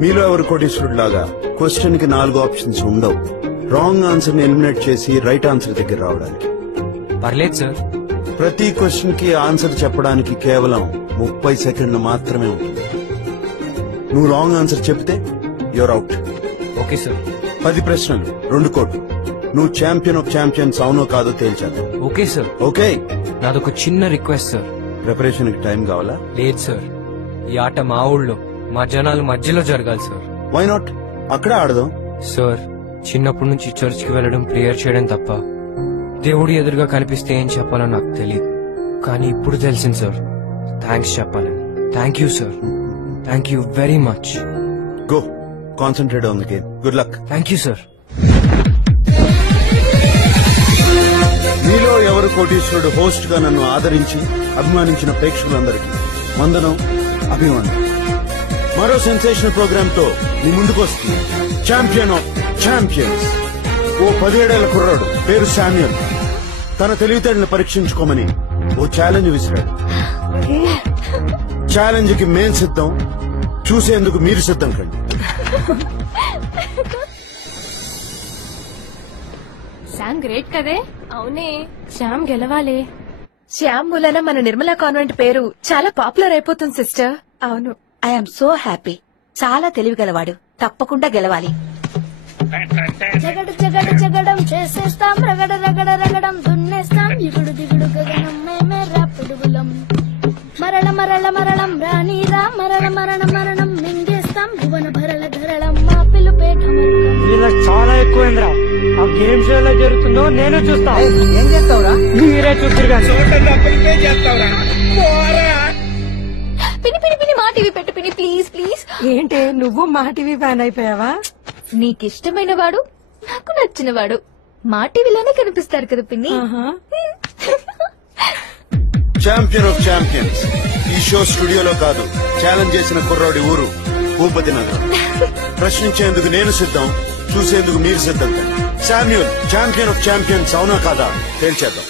మీలో ఎవరు కోటీశ్వరుడు లాగా క్వశ్చన్ కి 4 ఆప్షన్స్ ఉండవు. రాంగ్ ఆన్సర్ ని ఎలిమినేట్ చేసి రైట్ ఆన్సర్ దగ్గర రావడానికి. పర్లేదు సార్. ప్రతి క్వశ్చన్ కి ఆన్సర్ చెప్పడానికి కేవలం 30 సెకండ్లు మాత్రమే ఉంటుంది. నువ్వు రాంగ్ ఆన్సర్ చెప్తే యువర్ అవుట్. Okay sir. 10 ప్రశ్నలు, 2 కోట్లు. నువ్వు ఛాంపియన్ ఆఫ్ ఛాంపియన్స్ అవునో కాదో తేల్చేద్దాం. Okay sir. ఓకే. నాదొక చిన్న రిక్వెస్ట్ సార్. ప్రిపరేషన్ కి టైం కావాలా? లేదు సార్, ఈ ఆట మా ఊళ్ళో మా జనాల మధ్యలో జరగాలి సార్. Why not? అక్కడే ఆడదాం. సార్, చిన్నప్పటి నుంచి చర్చ్ కి వెళ్ళడం, ప్రేయర్ చేయడం తప్ప దేవుడి ఎదురుగా కనిపిస్తే ఏం చెప్పాలో నాకు తెలియదు. కానీ ఇప్పుడు తెలిసింది సార్. థ్యాంక్స్ చెప్పాలని. Thank you sir. Thank you very much. Go concentrate on the game. Good luck. Thank you sir. మీలో ఎవరు కోటీశ్వరుడు హోస్ట్ గా నన్ను ఆదరించి అభిమానించిన ప్రేక్షకులందరికీ వందనం, అభిమానం. మరో సెన్సేషనల్ ప్రోగ్రామ్ తో మీ ముందుకు వస్తుంది ఛాంపియన్ ఆఫ్ ఛాంపియన్స్. ఓ 17 ఏళ్ల కుర్రాడు పేరు శామ్యూల్ తన తెలివితేటలను పరీక్షించుకోమని ఓ ఛాలెంజ్ విసిరాడు. ఛాలెంజ్ కి మేం సిద్ధం, చూసేందుకు మీరు సిద్ధం కండి. శ్యామ్ గ్రేట్ కదే. అవునే, శ్యామ్ గెలవాలి. శ్యామ్ మూలన మన నిర్మలా కాన్వెంట్ పేరు చాలా పాపులర్ అయిపోతుంది సిస్టర్. అవును, ఐఎమ్ సో హ్యాపీ. చాలా తెలివిగలవాడు, తప్పకుండా గెలవాలి. జగడు జగడు జగడం చేసేస్తాం, రగడ రగడ రగడం దున్నేస్తాం, ఇగుడు దిగుడు గగనం మేమే రాపిడుగులం. మరణ మరణ మరణం రానీరా, మరణ మరణ మరణం మింగేస్తాం, భువన భరళ ధరళం మా పిలుపే ఢమరుకం. ఇలా చాలా ఎక్కువైందిరా. ఆ గేమ్స్ ఎలా జరుగుతుందో నేను చూస్తా. ఏం చేస్తావురా? మీరే చూద్దరు కానీ పిని పిని పిని మా టీవీ పెట్టు పిని, ప్లీజ్ ప్లీజ్. ఏంటే నువ్వు మా టీవీ ఫ్యాన్ అయిపోయావా? నీకిష్టమైన వాడు, నాకు నచ్చిన వాడు మా టీవీలోనే కనిపిస్తారు కదా పిన్ని. ఛాంపియన్ ఆఫ్ ఛాంపియన్స్ ఈ షో స్టూడియోలో కాదు, ఛాలెంజ్ చేసిన కుర్రాడి ఊరు భూపతి నగరం. ప్రశ్నించేందుకు నేను సిద్ధం, చూసేందుకు మీరు సిద్ధం. శామ్యూల్ ఛాంపియన్ ఆఫ్ ఛాంపియన్స్ అవునా కాదా తేల్చేద్దాం.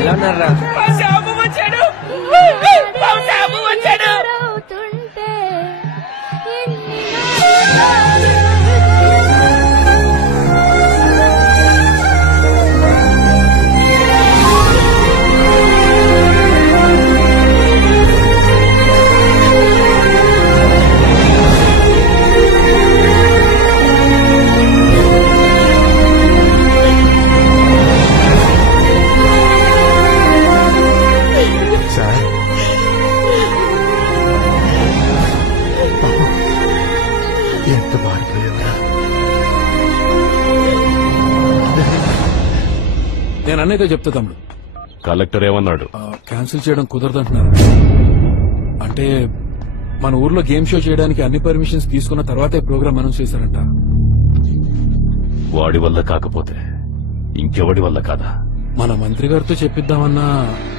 ఎలా ఉన్నారా? ఎంత మారిపోయావురా. నేను అన్నయ్యతో చెప్తా తమ్ముడు. కలెక్టర్ ఏమన్నాడు? క్యాన్సిల్ చేయడం కుదరదంటున్నారు. అంటే మన ఊర్లో గేమ్ షో చేయడానికి అన్ని పర్మిషన్స్ తీసుకున్న తర్వాతే ప్రోగ్రామ్ అనౌన్స్ చేశారంట. వాడి వల్ల కాకపోతే ఇంకెవడి వల్ల కాదా? మన మంత్రి గారితో చెప్పిద్దామన్నా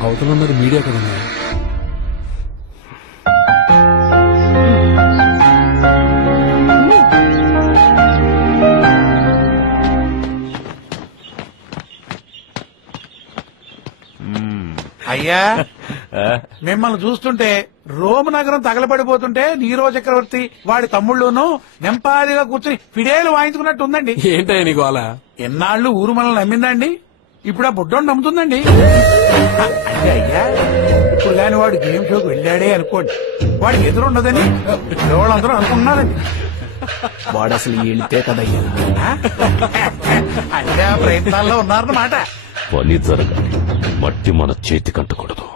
అవతల ఉన్నది మీడియా కదన్నా. అయ్యా మిమ్మల్ని చూస్తుంటే రోమ్ నగరం తగలబడిపోతుంటే నీరో చక్రవర్తి వాడి తమ్ముళ్ళును నెంపాదిగా కూర్చుని ఫిడేలు వాయించుకున్నట్టు ఉందండి. ఏంటయ్య నీకు అలా? ఎన్నాళ్ళు ఊరు మనల్ని నమ్మిందండి, ఇప్పుడు ఆ బుడ్డోని నమ్ముతుందండి. అంటే అయ్యా ఇప్పుడు గాని వాడు గేమ్ షోకి వెళ్ళాడే అనుకోండి, వాడికి ఎదురుండదని వాళ్ళందరూ అనుకుంటున్నారండి. వాడు అసలు వెళ్తే కదయ్యా. అంటే ఆ ప్రయత్నాల్లో ఉన్నారన్నమాట. పని జరగాలి, మట్టి మన చేతి కంటకూడదు.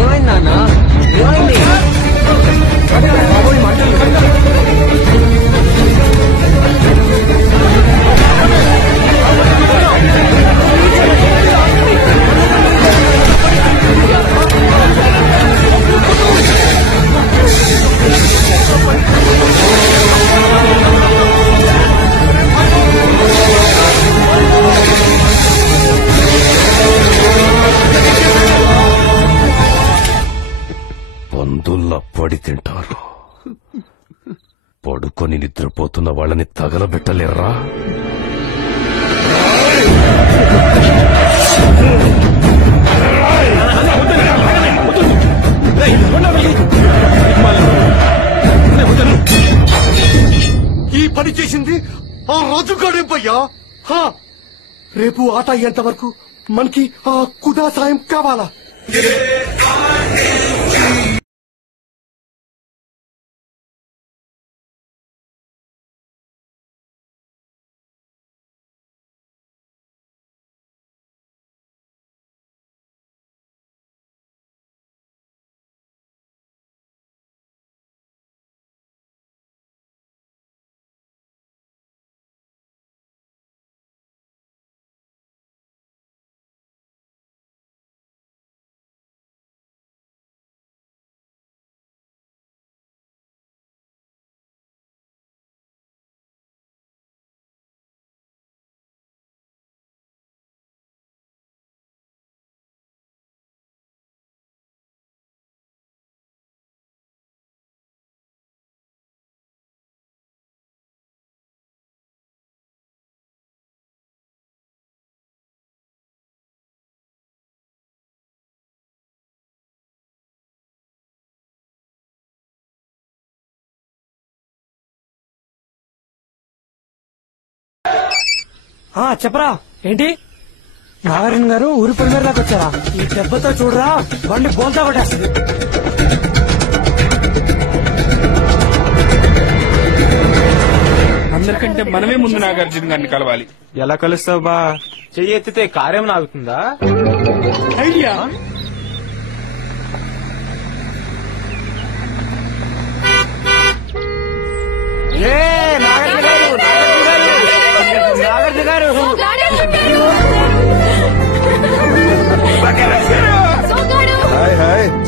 ఏమైంది నాన్న? ఏమైంది? పందుల్లా పడి తింటారు, పడుకొని నిద్రపోతున్న వాళ్ళని తగలబెట్టలేరా? ఈ పని చేసింది ఆ రాజుగాడేపయ్యా. రేపు ఆట అయ్యేంత వరకు మనకి ఆ కుదా సాయం కావాలా? చెప్పరా ఏంటి? నాగార్జున గారు ఊరి పొలిమేర దాకా వచ్చారా? ఈ దెబ్బతో చూడరా బండి బోల్తా పట్టేస్తుంది. అందరికంటే మనమే ముందు నాగార్జున గారిని కలవాలి. ఎలా కలుస్తావు బా? చెయ్యి ఎత్తితే కార్యం ఆగుతుందా? ఐడియా నాగార్జున గారు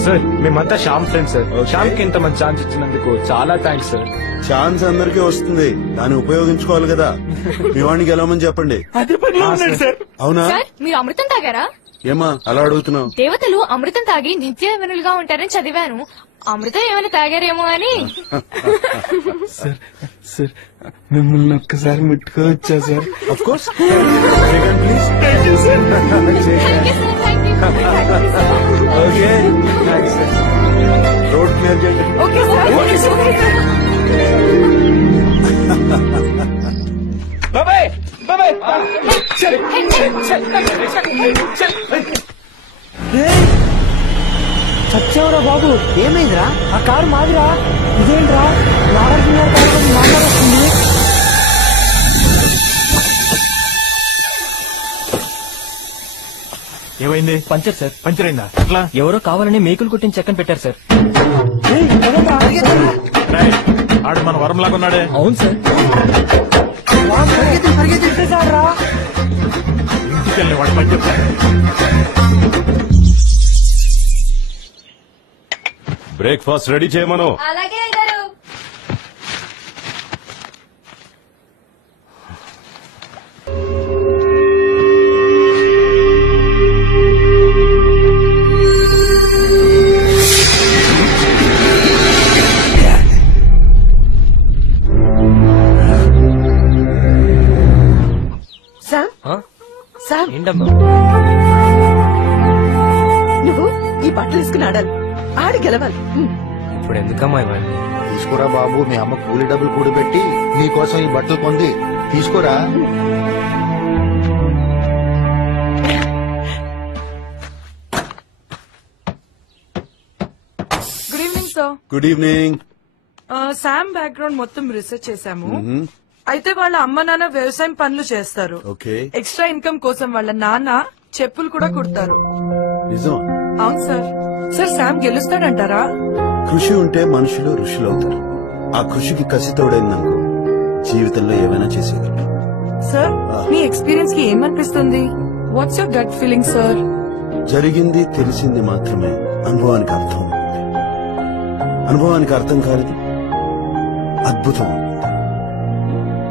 సార్ మేమంతా శ్యామ్ ఫ్రెండ్స్ సార్. శ్యామ్ కి ఇంత మంచి ఛాన్స్ ఇచ్చినందుకు చాలా థ్యాంక్స్ సార్. ఛాన్స్ అందరికీ వస్తుంది, దాన్ని ఉపయోగించుకోవాలి కదా. మీ వాడిని గెలవమని చెప్పండి. అవునా? సార్ మీరు అమృతం తాగారా? ఏమా అలా అడుగుతున్నావు? దేవతలు అమృతం తాగి నిత్యవనులుగా ఉంటారని చదివాను. అమృతం ఏమైనా తాగారేమో అని. సార్ మిమ్మల్ని ఒక్కసారి ముట్టుకోవచ్చా sir? Of course. Okay road clear చేయండి. బాబాయ్ బాబాయ్ చల్ చల్ చల్ చల్ చచ్చావురా బాబు. ఏమైందిరా? ఆ కారు మాదిరా. ఇదేంట్రా నాగార్జున వస్తుంది. ఏమైంది? Puncture sir. పంచర్ అయిందా? ఎట్లా? ఎవరో కావాలని మేకులు కొట్టిన చెక్కని పెట్టారు సార్. ఆడు మన వరంలాగా ఉన్నాడే. అవును సార్. ఇంటికెళ్ళి వాడు పని చెప్తాడు. బ్రేక్ఫాస్ట్ రెడీ చేయమను. అలాగే గారు. సామ్ ఏంటమ్మా? నువ్వు ఈ బట్టలు వేసుకుని ఆడాలి. ఆడి గెలవాలి. ఇప్పుడు ఎందుకమ్మా ఇవన్నీ? తీసుకోరా బాబు, మీ అమ్మ కూలి డబ్బులు కూడబెట్టి నీకోసం ఈ బట్టలు కొంది. తీసుకోరా. Good evening sir. Good evening. Sam background మొత్తం రీసెర్చ్ చేశాము. అయితే వాళ్ళ అమ్మ నాన్న వ్యవసాయం పనులు చేస్తారు. ఓకే. ఎక్స్ట్రా ఇన్కమ్ కోసం వాళ్ళ నాన్న చెప్పులు కూడా కుడతారు. నిజమా? అవును సార్. Sir Sam గెలుస్తాడంటారా? కృషి ఉంటే మనుషులు ఋషులవుతారు. ఆ కృషికి కసి తోడైందనుకో జీవితంలో ఏమైనా చేసేయగలరు. సార్ మీ ఎక్స్పీరియన్స్ కి ఏమనిపిస్తుంది? What's your gut feeling sir? జరిగింది తెలిసింది మాత్రమే అనుభవానికి అర్థం. అనుభవానికి అర్థం కానిది అద్భుతం.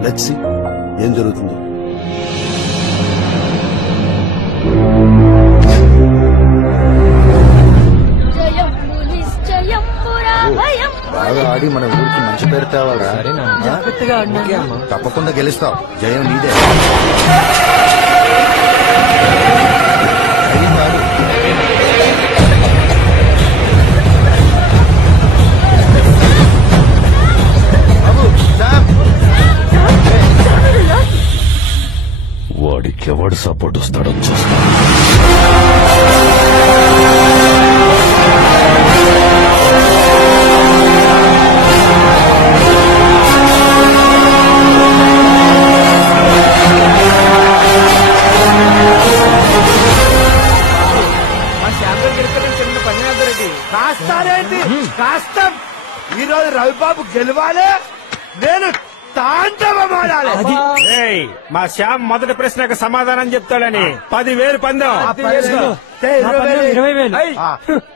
లెట్స్ సీ ఏం జరుగుతుందో. బాగా ఆడి మన ఊరికి మంచి పేరు తేవాలా? తప్పకుండా గెలుస్తావు. జయం నీదే. వాడికి ఎవడు సపోర్ట్ వస్తాడో చూస్తా. కాస్తారేంటి? కాస్తాం. ఈ రోజు రవిబాబు గెలవాలి, నేను తాండవమాడాలి. మా శ్యామ్ మొదటి ప్రశ్నకు సమాధానం చెప్తాడని 10,000 పందెం.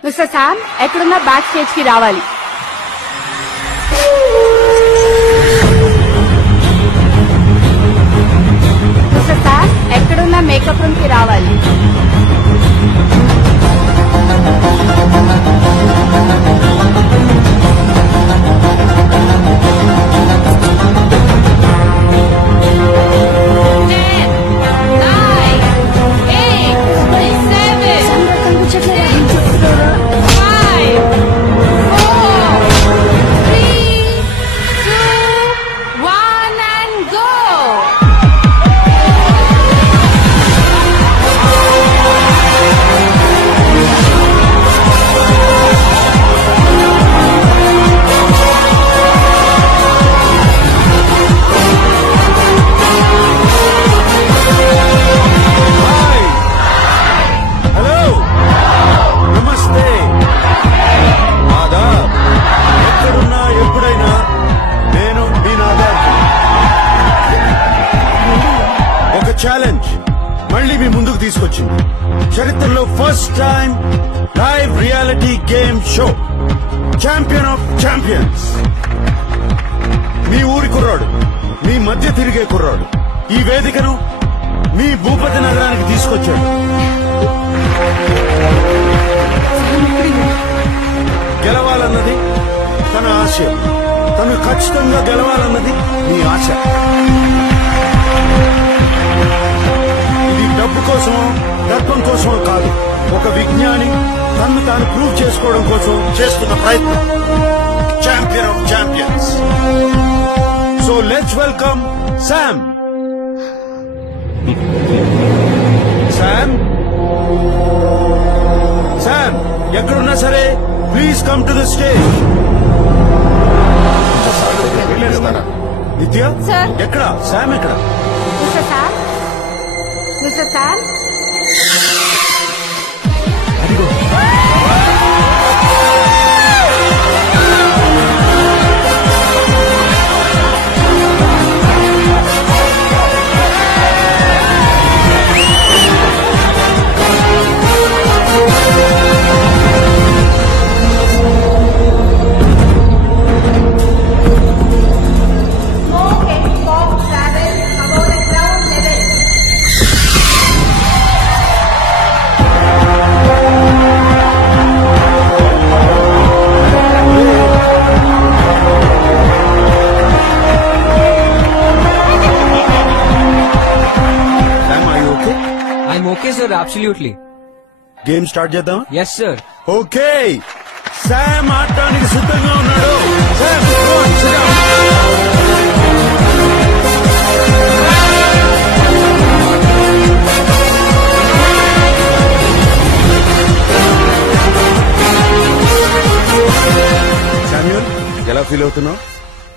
మిస్టర్ శామ్ ఎక్కడున్నా బ్యాక్ స్టేజ్ కి రావాలి. మిస్టర్ శామ్ ఎక్కడున్నా మేకప్ రూమ్ కి రావాలి. ఛాలెంజ్ మళ్ళీ మీ ముందుకు తీసుకొచ్చింది. చరిత్రలో first time live reality game show champion of champions. మీ ఊరి కుర్రాడు, మీ మధ్య తిరిగే కుర్రాడు ఈ వేదికను మీ భూపతి నగరానికి తీసుకొచ్చాడు. గెలవాలన్నది తన ఆశయం. తను ఖచ్చితంగా గెలవాలన్నది మీ ఆశ. ఇది డబ్బు కోసమో దర్పం కోసమో కాదు. ఒక విజ్ఞాని తన్ను తాను ప్రూవ్ చేసుకోవడం కోసం చేస్తున్న ప్రయత్నం. Champion of champions. So let's welcome Sam. Sam, Sam ఎక్కడున్నా సరే please come to the stage. Nithya ఎక్కడ? శామ్ ఎక్కడ? Mister Sam, mister Sam, okay sir, absolutely. Game start చేద్దాం. Yes sir. ఓకే, శామ్ ఆడటానికి సిద్ధంగా ఉన్నాడు. శామ్యూల్, ఎలా ఫీల్ అవుతున్నావు?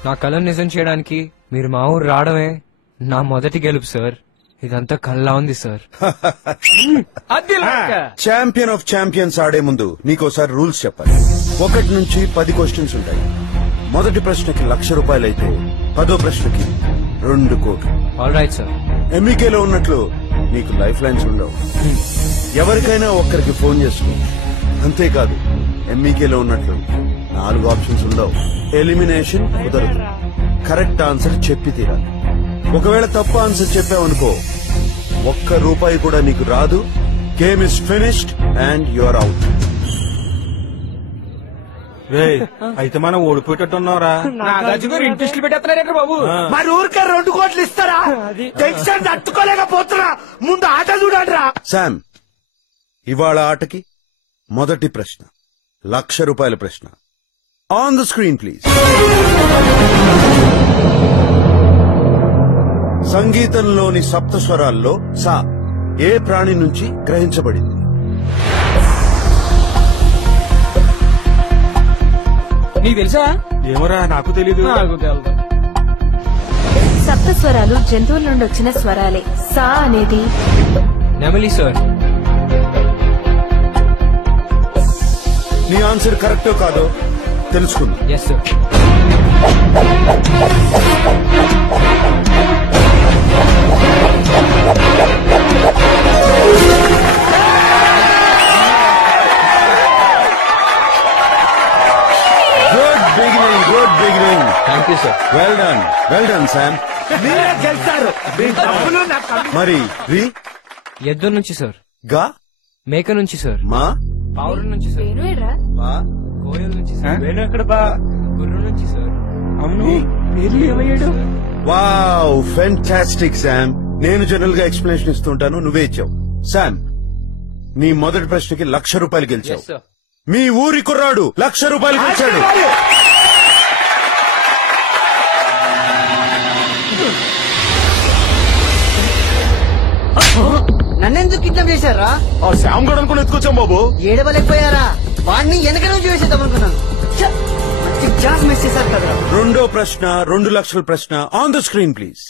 నా కళను నిజం చేయడానికి మీరు మా ఊరు రావడమే నా మొదటి గెలుపు సార్. ఇదంతా కళ్ళ ఉంది సార్. ఛాంపియన్ ఆఫ్ ఛాంపియన్స్ ఆడే ముందు నీకోసారి రూల్స్ చెప్పాలి. 1 నుంచి 10 క్వశ్చన్స్ ఉంటాయి. మొదటి ప్రశ్నకి ₹1,00,000 అయితే 10వ ప్రశ్నకి 2 కోట్లు. All right sir. ఎంఈకేలో ఉన్నట్లు నీకు లైఫ్ లైన్స్ ఉండవు. ఎవరికైనా ఒక్కరికి ఫోన్ చేసుకో. అంతేకాదు, ఎంఈకేలో ఉన్నట్లు 4 ఆప్షన్స్ ఉండవు. ఎలిమినేషన్ కుదరదు. కరెక్ట్ ఆన్సర్ చెప్పి తీరాలి. ఒకవేళ తప్పు ఆన్సర్ చెప్పావనుకో, ₹1 కూడా నీకు రాదు. Game is finished and you are out. అయితే మనం ఓడిపోయేటట్టున్నారా? ఇంట్రెస్ట్ పెట్టేస్తున్నారు బాబు. మరి ఊరికే 2 కోట్లు ఇస్తారా? టెన్షన్ తట్టుకోలేకపోతున్నా. ముందు ఆట చూడండి రా. శామ్, ఇవాళ ఆటకి మొదటి ప్రశ్న ₹1,00,000 ప్రశ్న. On the screen please. సంగీతంలోని సప్త స్వరాల్లో సా ఏ ప్రాణి నుంచి గ్రహించబడింది? నీకు తెలుసా? ఏమోరా, నాకు తెలీదు. నాకు తెలుసు. సప్త స్వరాలు జంతువుల నుండి వచ్చిన స్వరాలే. సా అనేది నెమలి సార్. నీ ఆన్సర్ కరెక్టో కాదో తెలుసుకుందాం. Yes sir. Good beginning. Thank you sir. Well done Sam. మీరే గెలిచారు. మీ డబ్బులు నాకు మరి రీ? ఎద్దు నుంచి సార్. గా? మేక నుంచి సార్. మా? పావురం నుంచి సార్. కోయల నుంచి సార్. వేణు ఎక్కడ బా? గుర్రం నుంచి సార్. అవును, పేర్లు ఏమయ్యాడు? Wow, fantastic Sam. నేను జనరల్ గా ఎక్స్ప్లెనేషన్ ఇస్తుంటాను, నువ్వే ఇచ్చావు. శామ్, నీ మొదటి ప్రశ్నకి ₹1,00,000 గెలిచావు. Yes, sir. మీ ఊరి కుర్రాడు ₹1,00,000 గెలిచాడు. నన్నెందుకు కిడ్నాప్ చేశారా? ఆ శామ్ గడు అనుకుని ఎత్తుకొచ్చాం బాబు. ఏడవలేకపోయారా? వాడిని వెనక నుంచి వేసేద్దాం అనుకున్నాను. ఛాన్స్ మిస్ చేశారు కదా. రెండో ప్రశ్న ₹2,00,000 ప్రశ్న. On the screen please.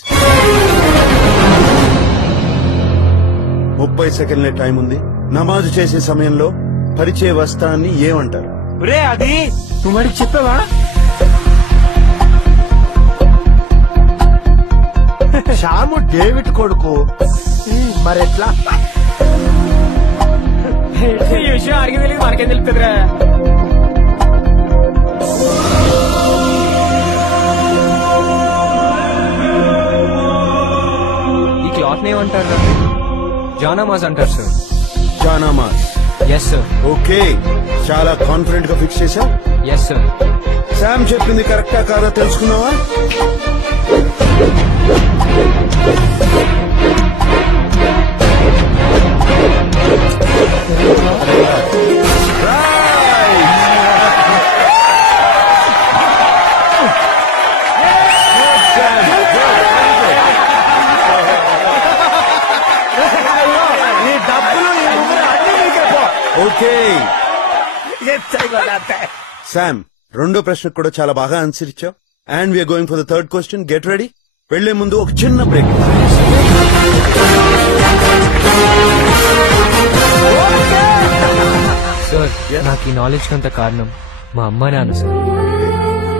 30 సెకండ్లే టైం ఉంది. నమాజు చేసే సమయంలో పరిచయ వస్త్రాన్ని ఏమంటారు? రే, అది నువ్వు వాడికి చెప్పావా? శ్యాము డేవిడ్ కొడుకు. మరెట్లా? ఈ విషయం అడిగి తెలియదు, మనకేం తెలుస్తుందిరా. ఈ క్లాత్ ఏమంటారు? జానామాజ్ అంటారు సార్. జానామాజ్. Yes sir. ఓకే, చాలా కాన్ఫిడెంట్ గా ఫిక్స్ చేశా. Yes sir. శామ్ చెప్పింది కరెక్టా కాదా తెలుసుకున్నావా? ఓకే, శామ్ రెండో ప్రశ్నకు కూడా చాలా బాగా ఆన్సర్ ఇచ్చావు. And we're going for the third question. Get ready. వెళ్లే ముందు ఒక చిన్న బ్రేక్. సార్ నాకు ఈ నాలెడ్జ్ కంత కారణం మా అమ్మ నాన్న సార్.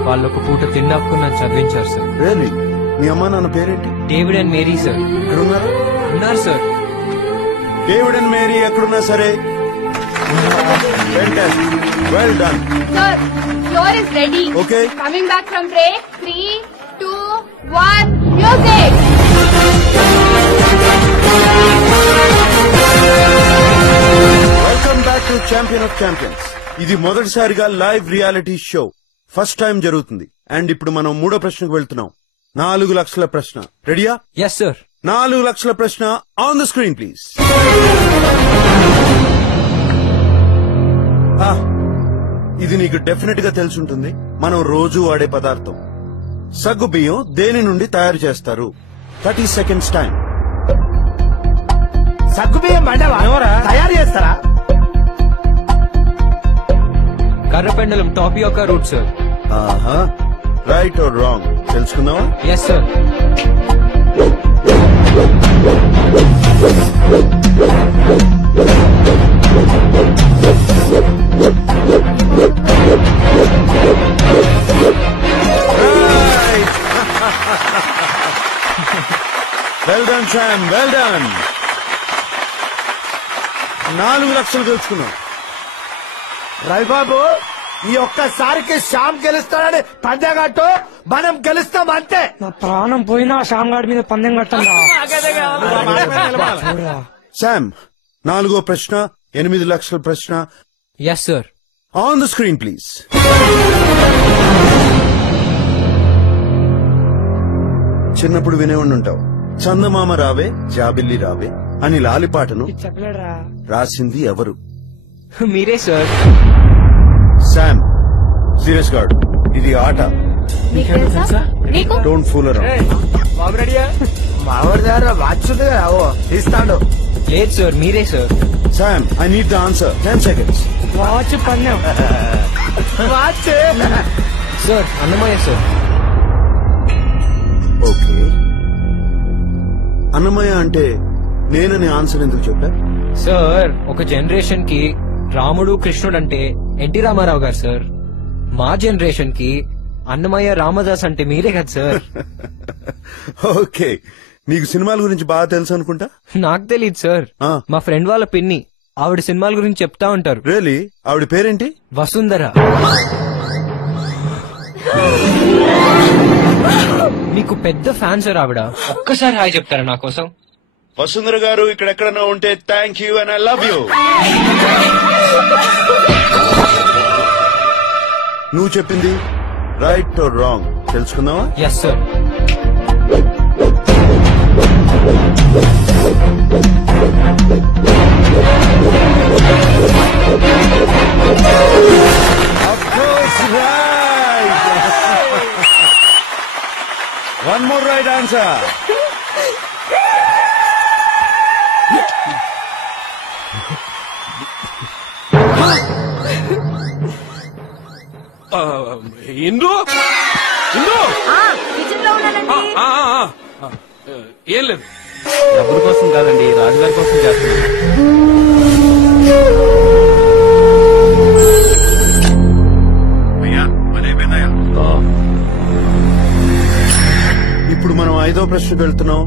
వాళ్ళు ఒక పూట తిన్నప్పుడు నన్ను చదివించారు సార్. రియల్లీ? మీ అమ్మా నాన్న పేరేంటి? David and Mary sir. ఎక్కడున్నారు? ఉన్నారు సార్. డేవిడ్ అండ్ మేరీ ఎక్కడున్నా సరే. Well done. Sir, floor is ready. Okay. Coming back from break. 3, 2, 1, music. Welcome back to champion of champions. ఇది మొదటిసారిగా live reality show. First time జరుగుతుంది. అండ్ ఇప్పుడు మనం మూడో ప్రశ్నకు వెళ్తున్నాం. 4 లక్షల ప్రశ్న. రెడీయా? Yes sir. 4 లక్షల ప్రశ్న ఆన్ ద స్క్రీన్ ప్లీజ్. ఇది నీకు డెఫినెట్ గా తెలుసుంటుంది. మనం రోజు వాడే పదార్థం. సగ్గు బియ్యం దేని నుండి తయారు చేస్తారు? 30 seconds టైం. సగ్గు బియ్యం తయారు చేస్తారా? కర్రపెండలం టాపియోకా రూట్ సార్. ఆహా, రైట్ ఆర్ రాంగ్ తెలుసుకుందామా? Yes sir. Well done Sam, well done. 4 లక్షలు గెలుచుకున్నాం. రవిబాబు, ఈ ఒక్కసారికి శ్యామ్ గెలుస్తాడని పందెం కట్టు, మనం గెలుస్తాం అంతే. నా ప్రాణం పోయినా శ్యామ్ గారి మీద పందెం కట్టండి. శామ్, 4వ ప్రశ్న 8 లక్షల ప్రశ్న. Yes sir. On the screen please. చిన్నప్పుడు వినేవాడి ఉంటావు, చందమామ రావే జాబిల్లి రావే అని లాలిపాటను రాసింది ఎవరు? మీరే సార్. శామ్, సీరియస్ గార్డ్, ఇది ఆట. Don't fool around. బాబు రెడీయా? మావాడి దగ్గర వాచ్ ఉంది కదా, తీస్తాడు. లేదు సార్, మీరే sir. Sam, I need the answer. 10 seconds. Watch పందెం. Watch sir, Annamayya sir. Okay, Annamayya అంటే నేనని ఆన్సర్ ఎందుకు చెప్పా? సార్, ఒక జనరేషన్ కి రాముడు కృష్ణుడు అంటే ఎన్టీ రామారావు గారు సార్. మా జనరేషన్ కి అన్నమయ్య రామదాస్ అంటే మీరే కదా సార్. ఓకే, నీకు సినిమాల గురించి బాగా తెలుసు అనుకుంటా. నాకు తెలియదు సార్. మా ఫ్రెండ్ వాళ్ళ పిన్ని ఆవిడ సినిమాల గురించి చెప్తా ఉంటారు. రియలీ? ఆవిడ పేరేంటి? వసుంధర. మీకు పెద్ద ఫ్యాన్ సార్ ఆవిడ. ఒక్కసారి హాయ్ చెప్తారా నా కోసం? వసుంధర గారు ఇక్కడెక్కడన్నా ఉంటే thank you and I love you. నువ్వు చెప్పింది రైట్ ఆర్ రాంగ్ తెలుసుకుందామా? Yes sir. One more right answer. Indu Indu kitchen లో ఉన్నానండి. ఏం లేదు, డబ్బుల కోసం కాదండి, రాజుగారి కోసం చేస్తున్నాను. ఇప్పుడు మనం 5వ ప్రశ్నకు వెళ్తున్నాం.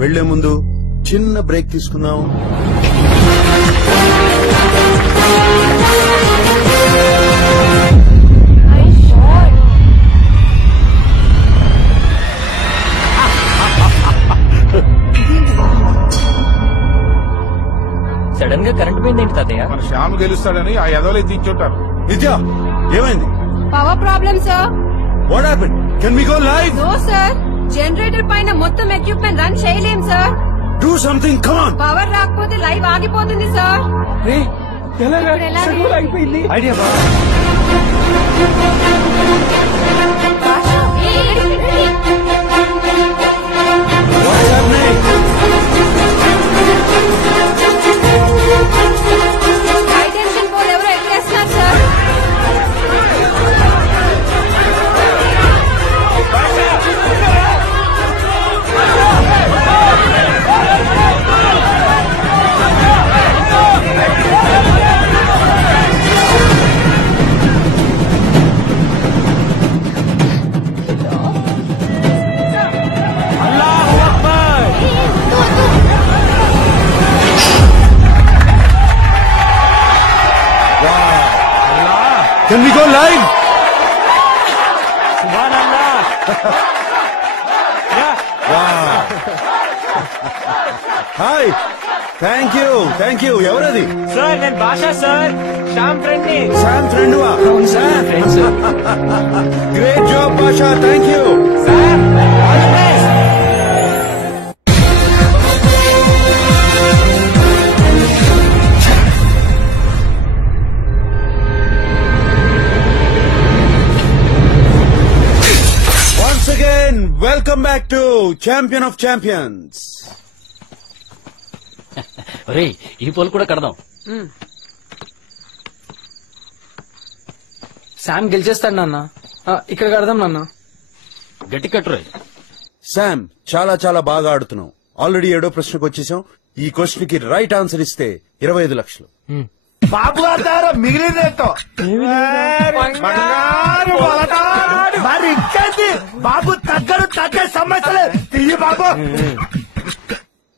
వెళ్లే ముందు చిన్న బ్రేక్ తీసుకుందాం. సడన్ గా కరెంట్ పోయింది ఏంటి తాతయ్య? మన శ్యామ్ గెలుస్తాడని ఆ ఎదవలే దించుంటారు. నిత్య, ఏమైంది? Power problem sir. What happened? Can we go live? No sir, generator పైన మొత్తం ఎక్విప్మెంట్ రన్ చేయలేం sir. Do something, come on. Power రాకపోతే లైవ్ ఆగిపోతుంది సార్. అయిపోయింది. ఐడియా బా. హై టెన్షన్ పోల్ ఎవరో ఎక్కేస్తున్నారు సార్. Hi, thank you. ఎవరది? సార్ నేను భాషా సార్, శ్యామ్ ఫ్రెండ్ ని. శామ్ ఫ్రెండ్ వా? Great job Basha, thank you. Once again, welcome back to Champion of Champions. ఈ పోల్ కూడా కడదాం. శామ్ గెలిచేస్తాడు నాన్న. ఇక్కడ కడదాం నాన్న. గట్టి కట్టురే. శామ్, చాలా బాగా ఆడుతున్నావు. ఆల్రెడీ 7వ ప్రశ్నకు వచ్చేసాం. ఈ క్వశ్చన్ కి రైట్ ఆన్సర్ ఇస్తే 25 లక్షలు. బాబు గారు మిగిలినట్టు మరి ఇంకేంటి బాబు, తగ్గే సమస్యలే తీయ బాబు.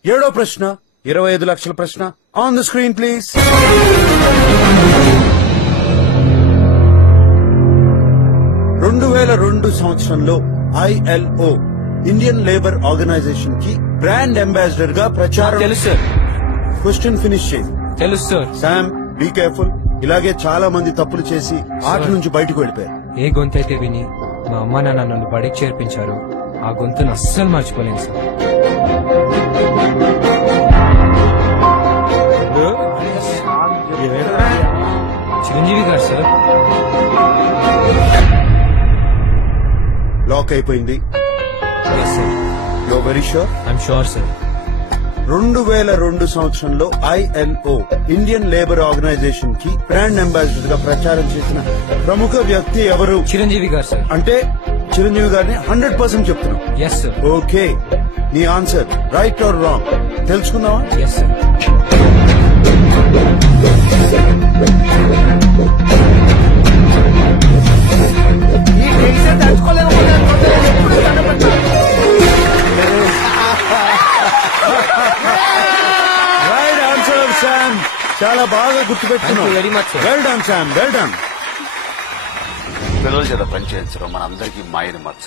7వ ప్రశ్న 25 లక్షల ప్రశ్న. On the screen please. 2002 సంవత్సరంలో ILO ఇండియన్ లేబర్ ఆర్గనైజేషన్ కి బ్రాండ్ అంబాసిడర్ గా ప్రచారం. తెలుసు సార్. క్వశ్చన్ ఫినిష్ చేయి. తెలుసు సార్. Sam, be careful. ఇలాగే చాలా మంది తప్పులు చేసి ఆట నుంచి బయటకు వెళ్ళిపోయారు. ఏ గొంతైతే విని మా అమ్మ నాన్న నన్ను బడికి చేర్పించారు, ఆ గొంతును అస్సలు మర్చిపోలేను sir. Chiranjeevi garu sir. Lock అయిపోయింది. You are very sure? I'm sure sir. 2002 సంవత్సరంలో ILO ఇండియన్ లేబర్ ఆర్గనైజేషన్ కి బ్రాండ్ అంబాసిడర్ గా ప్రచారం చేసిన ప్రముఖ వ్యక్తి ఎవరు? చిరంజీవి గారు సార్. అంటే చిరంజీవి గారిని 100% చెప్తున్నాం. Yes sir. ఓకే, నీ ఆన్సర్ రైట్ ఆర్ రాంగ్ తెలుసుకుందామా? Yes sir. ఈ టెన్షన్ తట్టుకోలేకపోతే రైట్ ఆన్సర్ శామ్. చాలా బాగా గుర్తుపెట్టుకున్నావు. Very much. Well done Sam, well done. పిల్లల చేత పనిచేయించడం మన అందరికీ మాయని మచ్చ.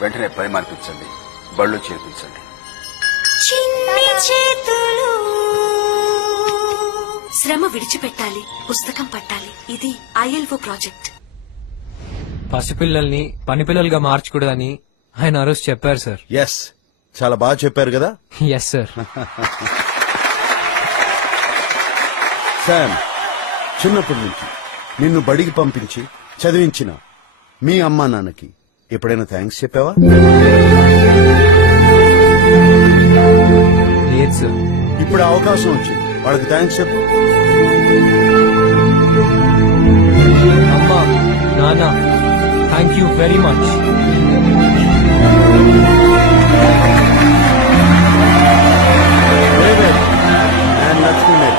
వెంటనే పని మార్పించండి, బళ్ళు చేర్పించండి. శ్రమ విడిచిపెట్టాలి, పుస్తకం పట్టాలి. ఇది ILO ప్రాజెక్ట్. పసిపిల్లల్ని పని పిల్లలుగా మార్చకూడదని ఆయన ఆ రోజు చెప్పారు సార్. ఎస్, చాలా బాగా చెప్పారు కదా. Yes sir. శామ్, చిన్నప్పటి నుంచి నిన్ను బడికి పంపించి చదివించిన మీ అమ్మా నాన్నకి ఎప్పుడైనా థ్యాంక్స్ చెప్పావా? లేదు సార్. ఇప్పుడు అవకాశం వచ్చింది, వాళ్ళకి థ్యాంక్స్ చెప్పు. అమ్మా, నాన్న, thank you very much. And Lakshmi,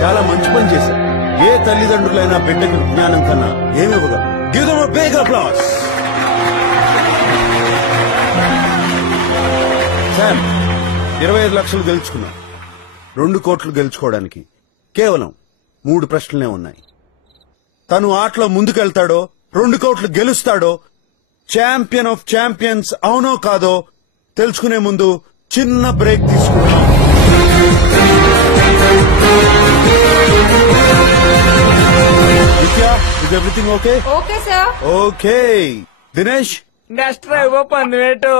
చాలా మంచి పని చేశారు. ఏ తల్లిదండ్రులైనా బిడ్డకి జ్ఞానం కన్నా ఏమి ఇవ్వగలరు? Give them a big applause. Sam, 25 లక్షలు గెలుచుకున్నావు. 2 కోట్లు గెలుచుకోవడానికి కేవలం 3 ప్రశ్నలే ఉన్నాయి. తను ఆటలో ముందుకెళ్తాడో 2 కోట్లు గెలుస్తాడో, ఛాంపియన్ ఆఫ్ ఛాంపియన్స్ అవునో కాదో తెలుసుకునే ముందు చిన్న బ్రేక్ తీసుకుంటాం. Is everything okay? Okay sir. Okay. Dinesh, next drive పందివేటు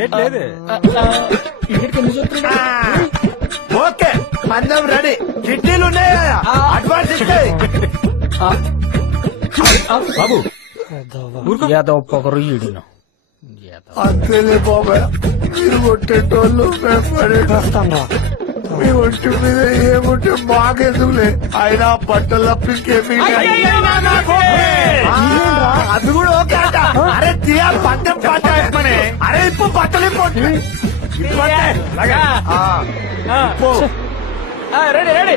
ఏంట్లేదు. ఓకే, పందెం రెడీ. చిట్టీలు ఉన్నాయా? అడ్వాన్స్ ఇస్తాయి. బాబు యాదవ్ పొగరు ఈడిన అంతేలే బాబాయ్, మీరు కొట్టేటోళ్ళు మేము పడేటోళ్ళం. మీ ఒంటి మీద ఏముంటే మాకెందుకులే. అయినా బట్టలు ఇంకేమి అది కూడా ఓకే అంట. అరే తీయా పందెం పట్ట. అరే ఇప్పుడు బట్టలు ready ready.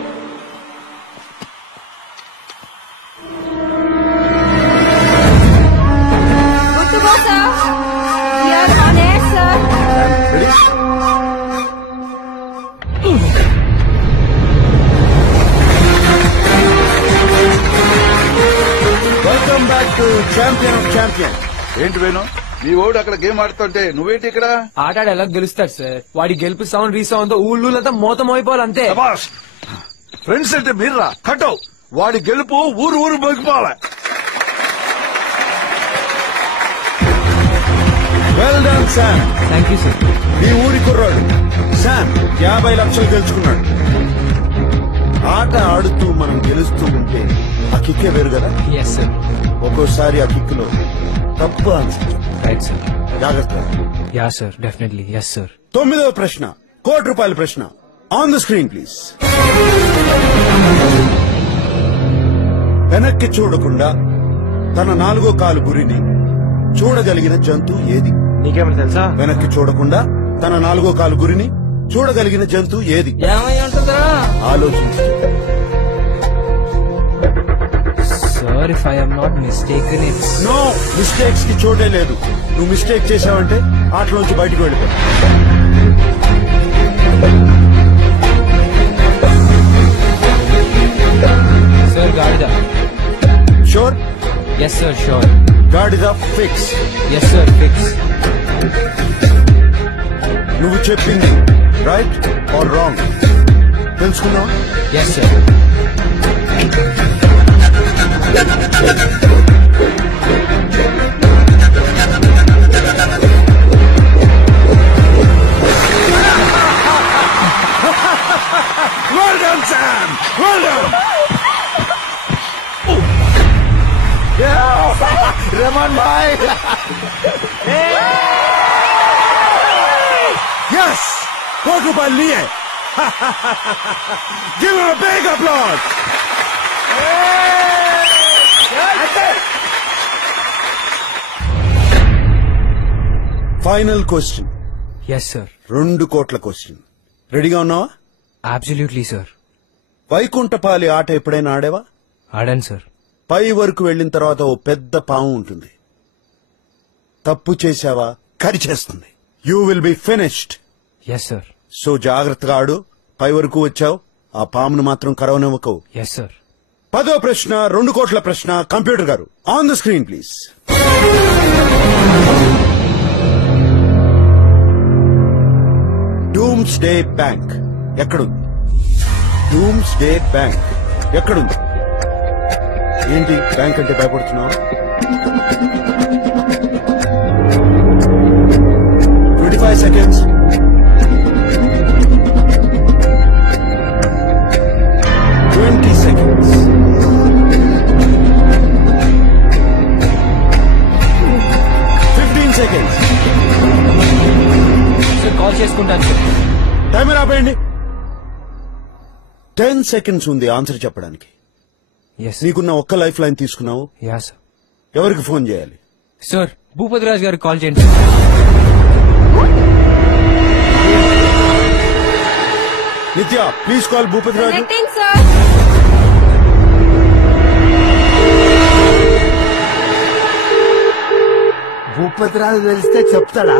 Welcome back to champion of champion. ఏంటి వేణు నీ ఓడు అక్కడ గేమ్ ఆడుతుంటే నువ్వేంటి ఇక్కడ? ఆట ఎలా గెలుస్తాడు సార్? వాడి గెలుపు సౌండ్ రీసౌండ్ తో ఊళ్ళూలంతా మోతం అయిపోవాలి అంతే. ఫ్రెండ్స్ అంటే మీర్రా కట్టవు. వాడి గెలుపు ఊరు ఊరు మోగిపోవాలి. Well done Sam. Thank you sir. మీ ఊరి కుర్రాడు శామ్ 50 లక్షలు గెలుచుకున్నాడు. ఆట ఆడుతూ మనం గెలుస్తూ ఉంటే ఆ కిక్కే వేరు కదా. Yes sir. ఒక్కోసారి ఆ కిక్ లో తప్పు ఆన్సర్. Right sir. జాగ్రత్త. Yeah sir, definitely. Yes sir. 9వ ప్రశ్న, ₹1,00,00,000 ప్రశ్న. On the screen please. వెనక్కి చూడకుండా తన 4వ కాలు గురిని చూడగలిగిన జంతువు ఏది? నీకేమైనా తెలుసా? వెనక్కి చూడకుండా తన 4వ కాలు గురిని చూడగలిగిన జంతువు ఏది? ఆలోచించు. Sir, if I am not mistaken it's no, mistakes కి చోటే లేదు. నువ్వు మిస్టేక్ చేసావంటే ఆటలోంచి బయటకు వెళ్ళిపో. సార్, గాడిద. షూర్? Yes sir, sure. గాడిద ఫిక్స్. Yes sir, fix. నువ్వు చెప్పింది రైట్ ఆర్ రాంగ్ తెలుసుకున్నావా? Yes sir. Well done, Sam. Well done. रेमन भाई. Yes, ₹1,00,00,000 लिए. Give him a big applause. Final question. Yes sir. ₹2,00,00,000 question. రెడీగా ఉన్నావా? Absolutely sir. వైకుంఠపాలి ఆట ఎప్పుడైనా ఆడేవా? ఆడాను సార్. పై వరకు వెళ్లిన తర్వాత ఓ పెద్ద పాము ఉంటుంది. తప్పు చేశావా కరిచేస్తుంది. You will be finished. Yes sir. So జాగ్రత్తగా ఆడు. పై వరకు వచ్చావు, ఆ పామును మాత్రం కరవనివ్వకు. Yes sir. 10వ ప్రశ్న, ₹2,00,00,000 ప్రశ్న. కంప్యూటర్ గారు on the screen please. Doomsday bank ఎక్కడుంది? డూమ్స్డే బ్యాంక్ ఎక్కడుంది? ఏంటి బ్యాంక్ అంటే భయపడుతున్నావు? 25 seconds. 20 seconds. 15 seconds. Sir, call చేసుకుంటాను సార్. టైమర్ ఆపేయండి. 10 seconds ఉంది ఆన్సర్ చెప్పడానికి. నీకున్న ఒక్క లైఫ్ లైన్ తీసుకున్నావు. Yeah sir. ఎవరికి ఫోన్ చేయాలి? సార్, భూపతిరాజు గారికి కాల్ చేయండి. నిత్య, ప్లీజ్ కాల్ భూపతిరాజు. భూపతిరాజు తెలిస్తే చెప్తాడా?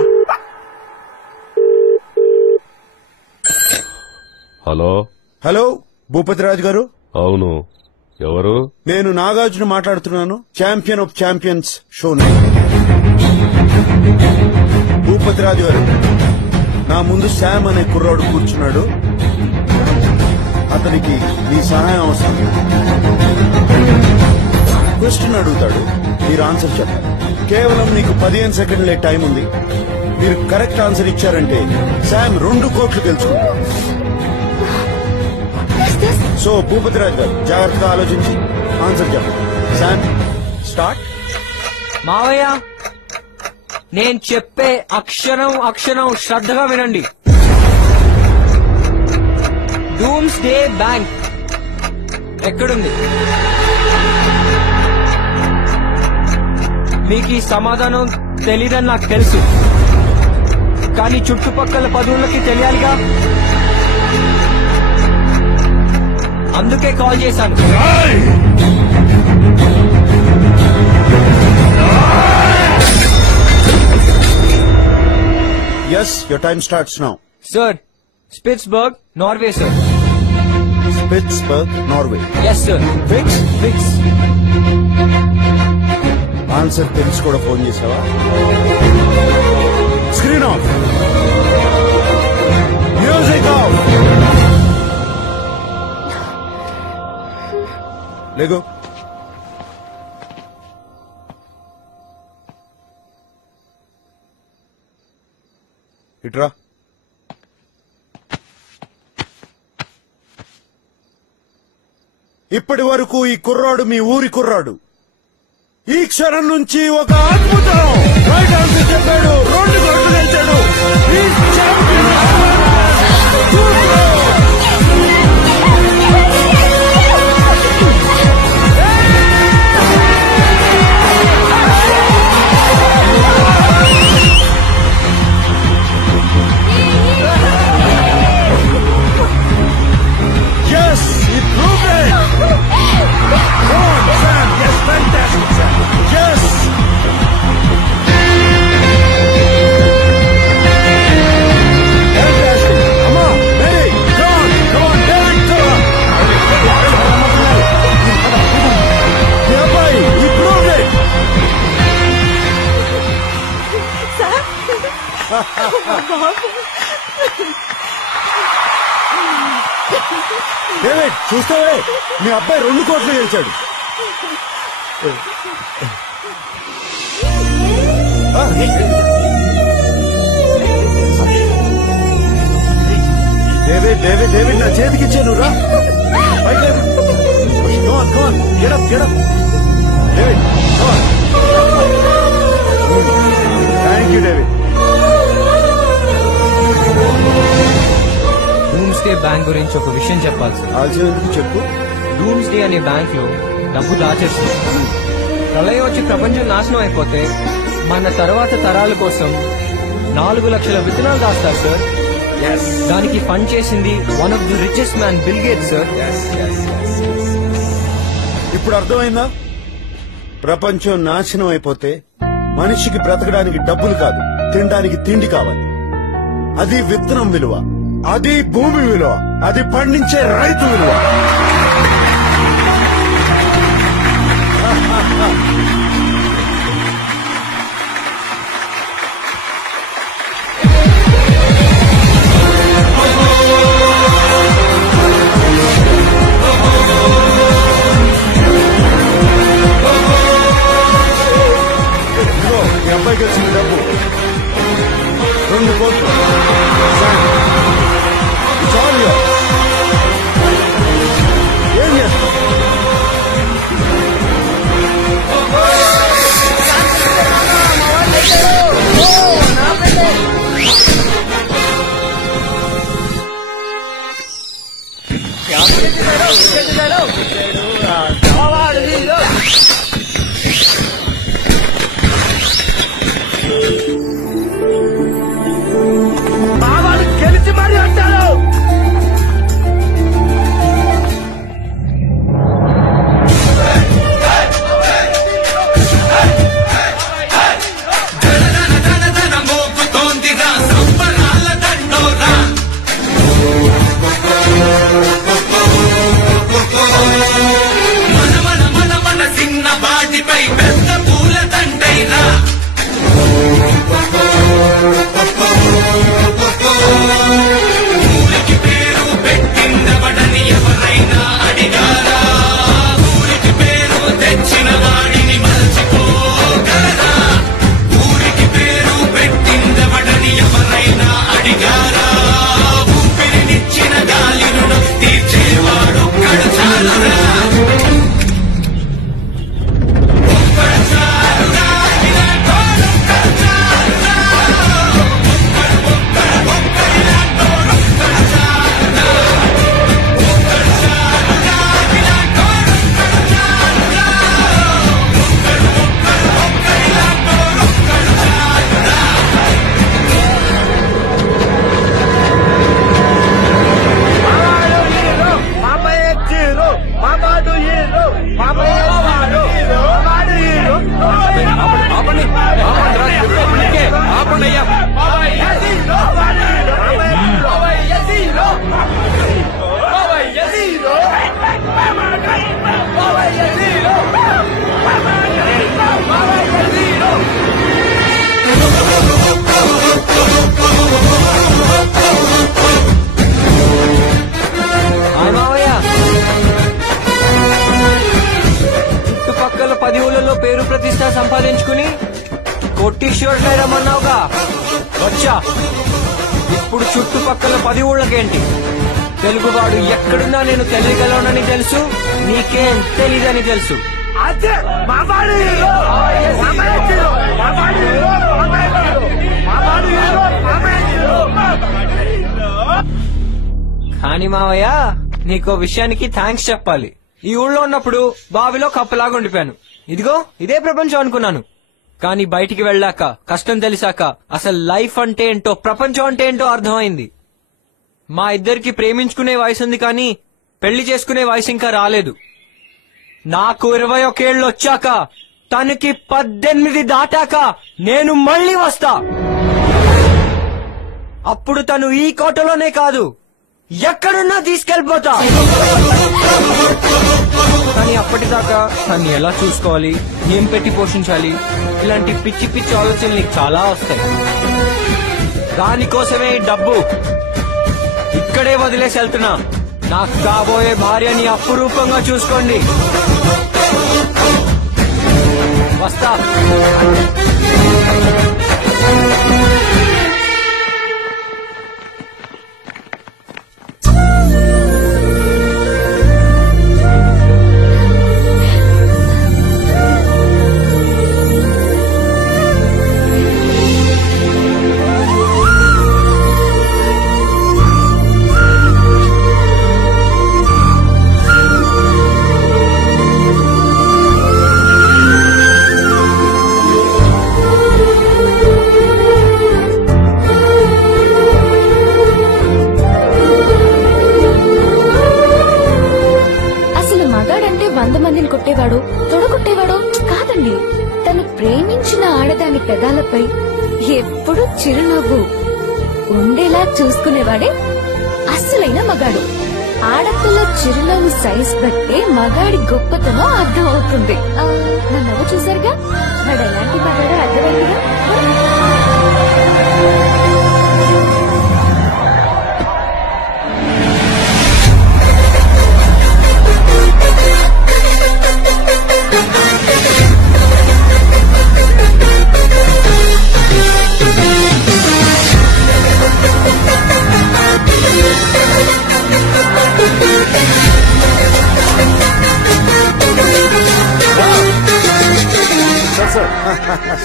హలో. హలో, భూపతిరాజు గారు. అవును, ఎవరు? నేను నాగార్జున మాట్లాడుతున్నాను, champion of champions show. Bhupathiraju గారు, నా ముందు శామ్ అనే కుర్రాడు కూర్చున్నాడు. అతనికి మీ సహాయం అవసరం. క్వశ్చన్ అడుగుతాడు, మీరు ఆన్సర్ చెప్పాలి. కేవలం మీకు 15 సెకండ్లే టైం ఉంది. మీరు కరెక్ట్ ఆన్సర్ ఇచ్చారంటే శామ్ 2 కోట్లు గెలుచుకుంటాడు. సో భూపతిరాజు గారు జాగ్రత్తగా ఆలోచించి ఆన్సర్ చెప్పండి. Sam, start. మావయ్య, నేను చెప్పే అక్షరం అక్షరం శ్రద్ధగా వినండి. డూమ్స్డే బ్యాంక్ ఎక్కడుంది? మీకు ఈ సమాధానం తెలీదని నాకు తెలుసు, కానీ చుట్టుపక్కల 10 ఊళ్ళకి తెలియాలిగా. అందుకే కాల్ చేశాను. Yes, your time starts now. Sir, Spitsberg, Norway, sir. Spitsberg, Norway. Yes, sir. Fix? Fix. Answer తెలిసి కూడా ఫోన్ చేసావా? Screen off, music off. లేగో. ఇట్రా. ఇప్పటి వరకు ఈ కుర్రాడు మీ ఊరి కుర్రాడు. ఈ క్షణం నుంచి ఒక అద్భుతం. రైట్ ఆన్సర్ చెప్పాడు, 2 గంటలు గెలిచాడు. Yes, he proved it. Come on, Sam. Yes, fantastic, Sam. Yes. Fantastic. Come on, Mary. Come on, David. Come on. Yeah, boy, he proved it. David, చూస్తావే, మీ అబ్బాయి 2 కోట్లు గెలిచాడు. డేవిడ్ డేవిడ్ డేవిడ్, నా చేతికి ఇచ్చాను. రా get up get up. David, thank you David. Doomsday bank గురించి ఒక విషయం చెప్పాలి సార్. చెప్పు. డూమ్స్డే అనే బ్యాంక్ లో డబ్బు దాచేస్తుంది. ప్రళయం వచ్చి ప్రపంచం నాశనం అయిపోతే మన తర్వాత తరాల కోసం 4 లక్షల విత్తనాలు దాస్తారు సార్. దానికి ఫండ్ చేసింది one of the richest man, bill gates sir. ఇప్పుడు అర్థమైందా? ప్రపంచం నాశనం అయిపోతే మనిషికి బ్రతకడానికి డబ్బులు కాదు, తినడానికి తిండి కావాలి. అది విత్తనం విలువ, అది భూమి విలువ, అది పండించే రైతు విలువ. మీ అబ్బాయికి వచ్చిన డబ్బు 2 కోట్లు. ఏం చేస్తాం? సంపాదించుకుని కోటీశ్వరుడై రమ్మన్నావుగా, వచ్చా. ఇప్పుడు చుట్టుపక్కల 10 ఊళ్ళకేంటి, తెలుగువాడు ఎక్కడున్నా నేను తెలియగలనని తెలుసు, నీకేం తెలీదని తెలుసు. కానీ మావయ్య, నీకో విషయానికి థ్యాంక్స్ చెప్పాలి. ఈ ఊళ్ళో ఉన్నప్పుడు బావిలో కప్పలాగా ఉండిపోయాను. ఇదిగో ఇదే ప్రపంచం అనుకున్నాను. కానీ బయటికి వెళ్ళాక, కష్టం తెలిసాక అసలు లైఫ్ అంటే ఏంటో, ప్రపంచం అంటే ఏంటో అర్థమైంది. మా ఇద్దరికి ప్రేమించుకునే వయసు ఉంది, కానీ పెళ్లి చేసుకునే వయసు ఇంకా రాలేదు. నాకు 21 ఏళ్ళు వచ్చాక, తనకి 18 దాటాక నేను మళ్ళీ వస్తా. అప్పుడు తను ఈ కోటలోనే కాదు, ఎక్కడున్నా తీసుకెళ్లిపోతా. కానీ అప్పటిదాకా తను ఎలా చూసుకోవాలి, ఏం పెట్టి పోషించాలి, ఇలాంటి పిచ్చి పిచ్చి ఆలోచనలు నీకు చాలా వస్తాయి. దానికోసమే ఈ డబ్బు ఇక్కడే వదిలేసి వెళ్తున్నా. నాకు కాబోయే భార్యని అపురూపంగా చూసుకోండి. వస్తా. కొట్టేవాడు, తొడగొట్టేవాడు కాదండి. తను ప్రేమించిన ఆడదాని పెదాలపై ఎప్పుడు చిరునవ్వు ఉండేలా చూసుకునేవాడే అస్సలైన మగాడు. ఆడపిల్ల చిరునవ్వు సైజ్ బట్టే మగాడి గొప్పతనం అర్థం అవుతుంది. నా నవ్వు చూసారుగా, వాడు ఎలాంటి మగాడో అర్థమైందిగా.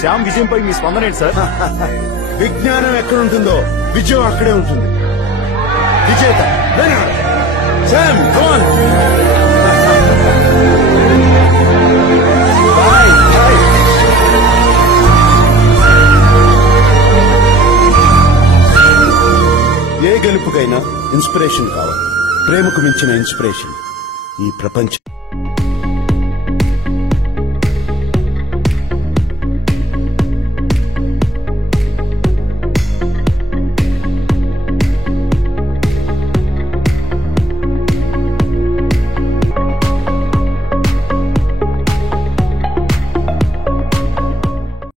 శ్యామ్ విజయంపై మీ స్పందన ఏంటి సార్? విజ్ఞానం ఎక్కడుంటుందో విజయం అక్కడే ఉంటుంది. విజేత శ్యామ్, come on. ఏ గెలుపుకైనా ఇన్స్పిరేషన్ కావాలి. ప్రేమకు మించిన ఇన్స్పిరేషన్ ఈ ప్రపంచం.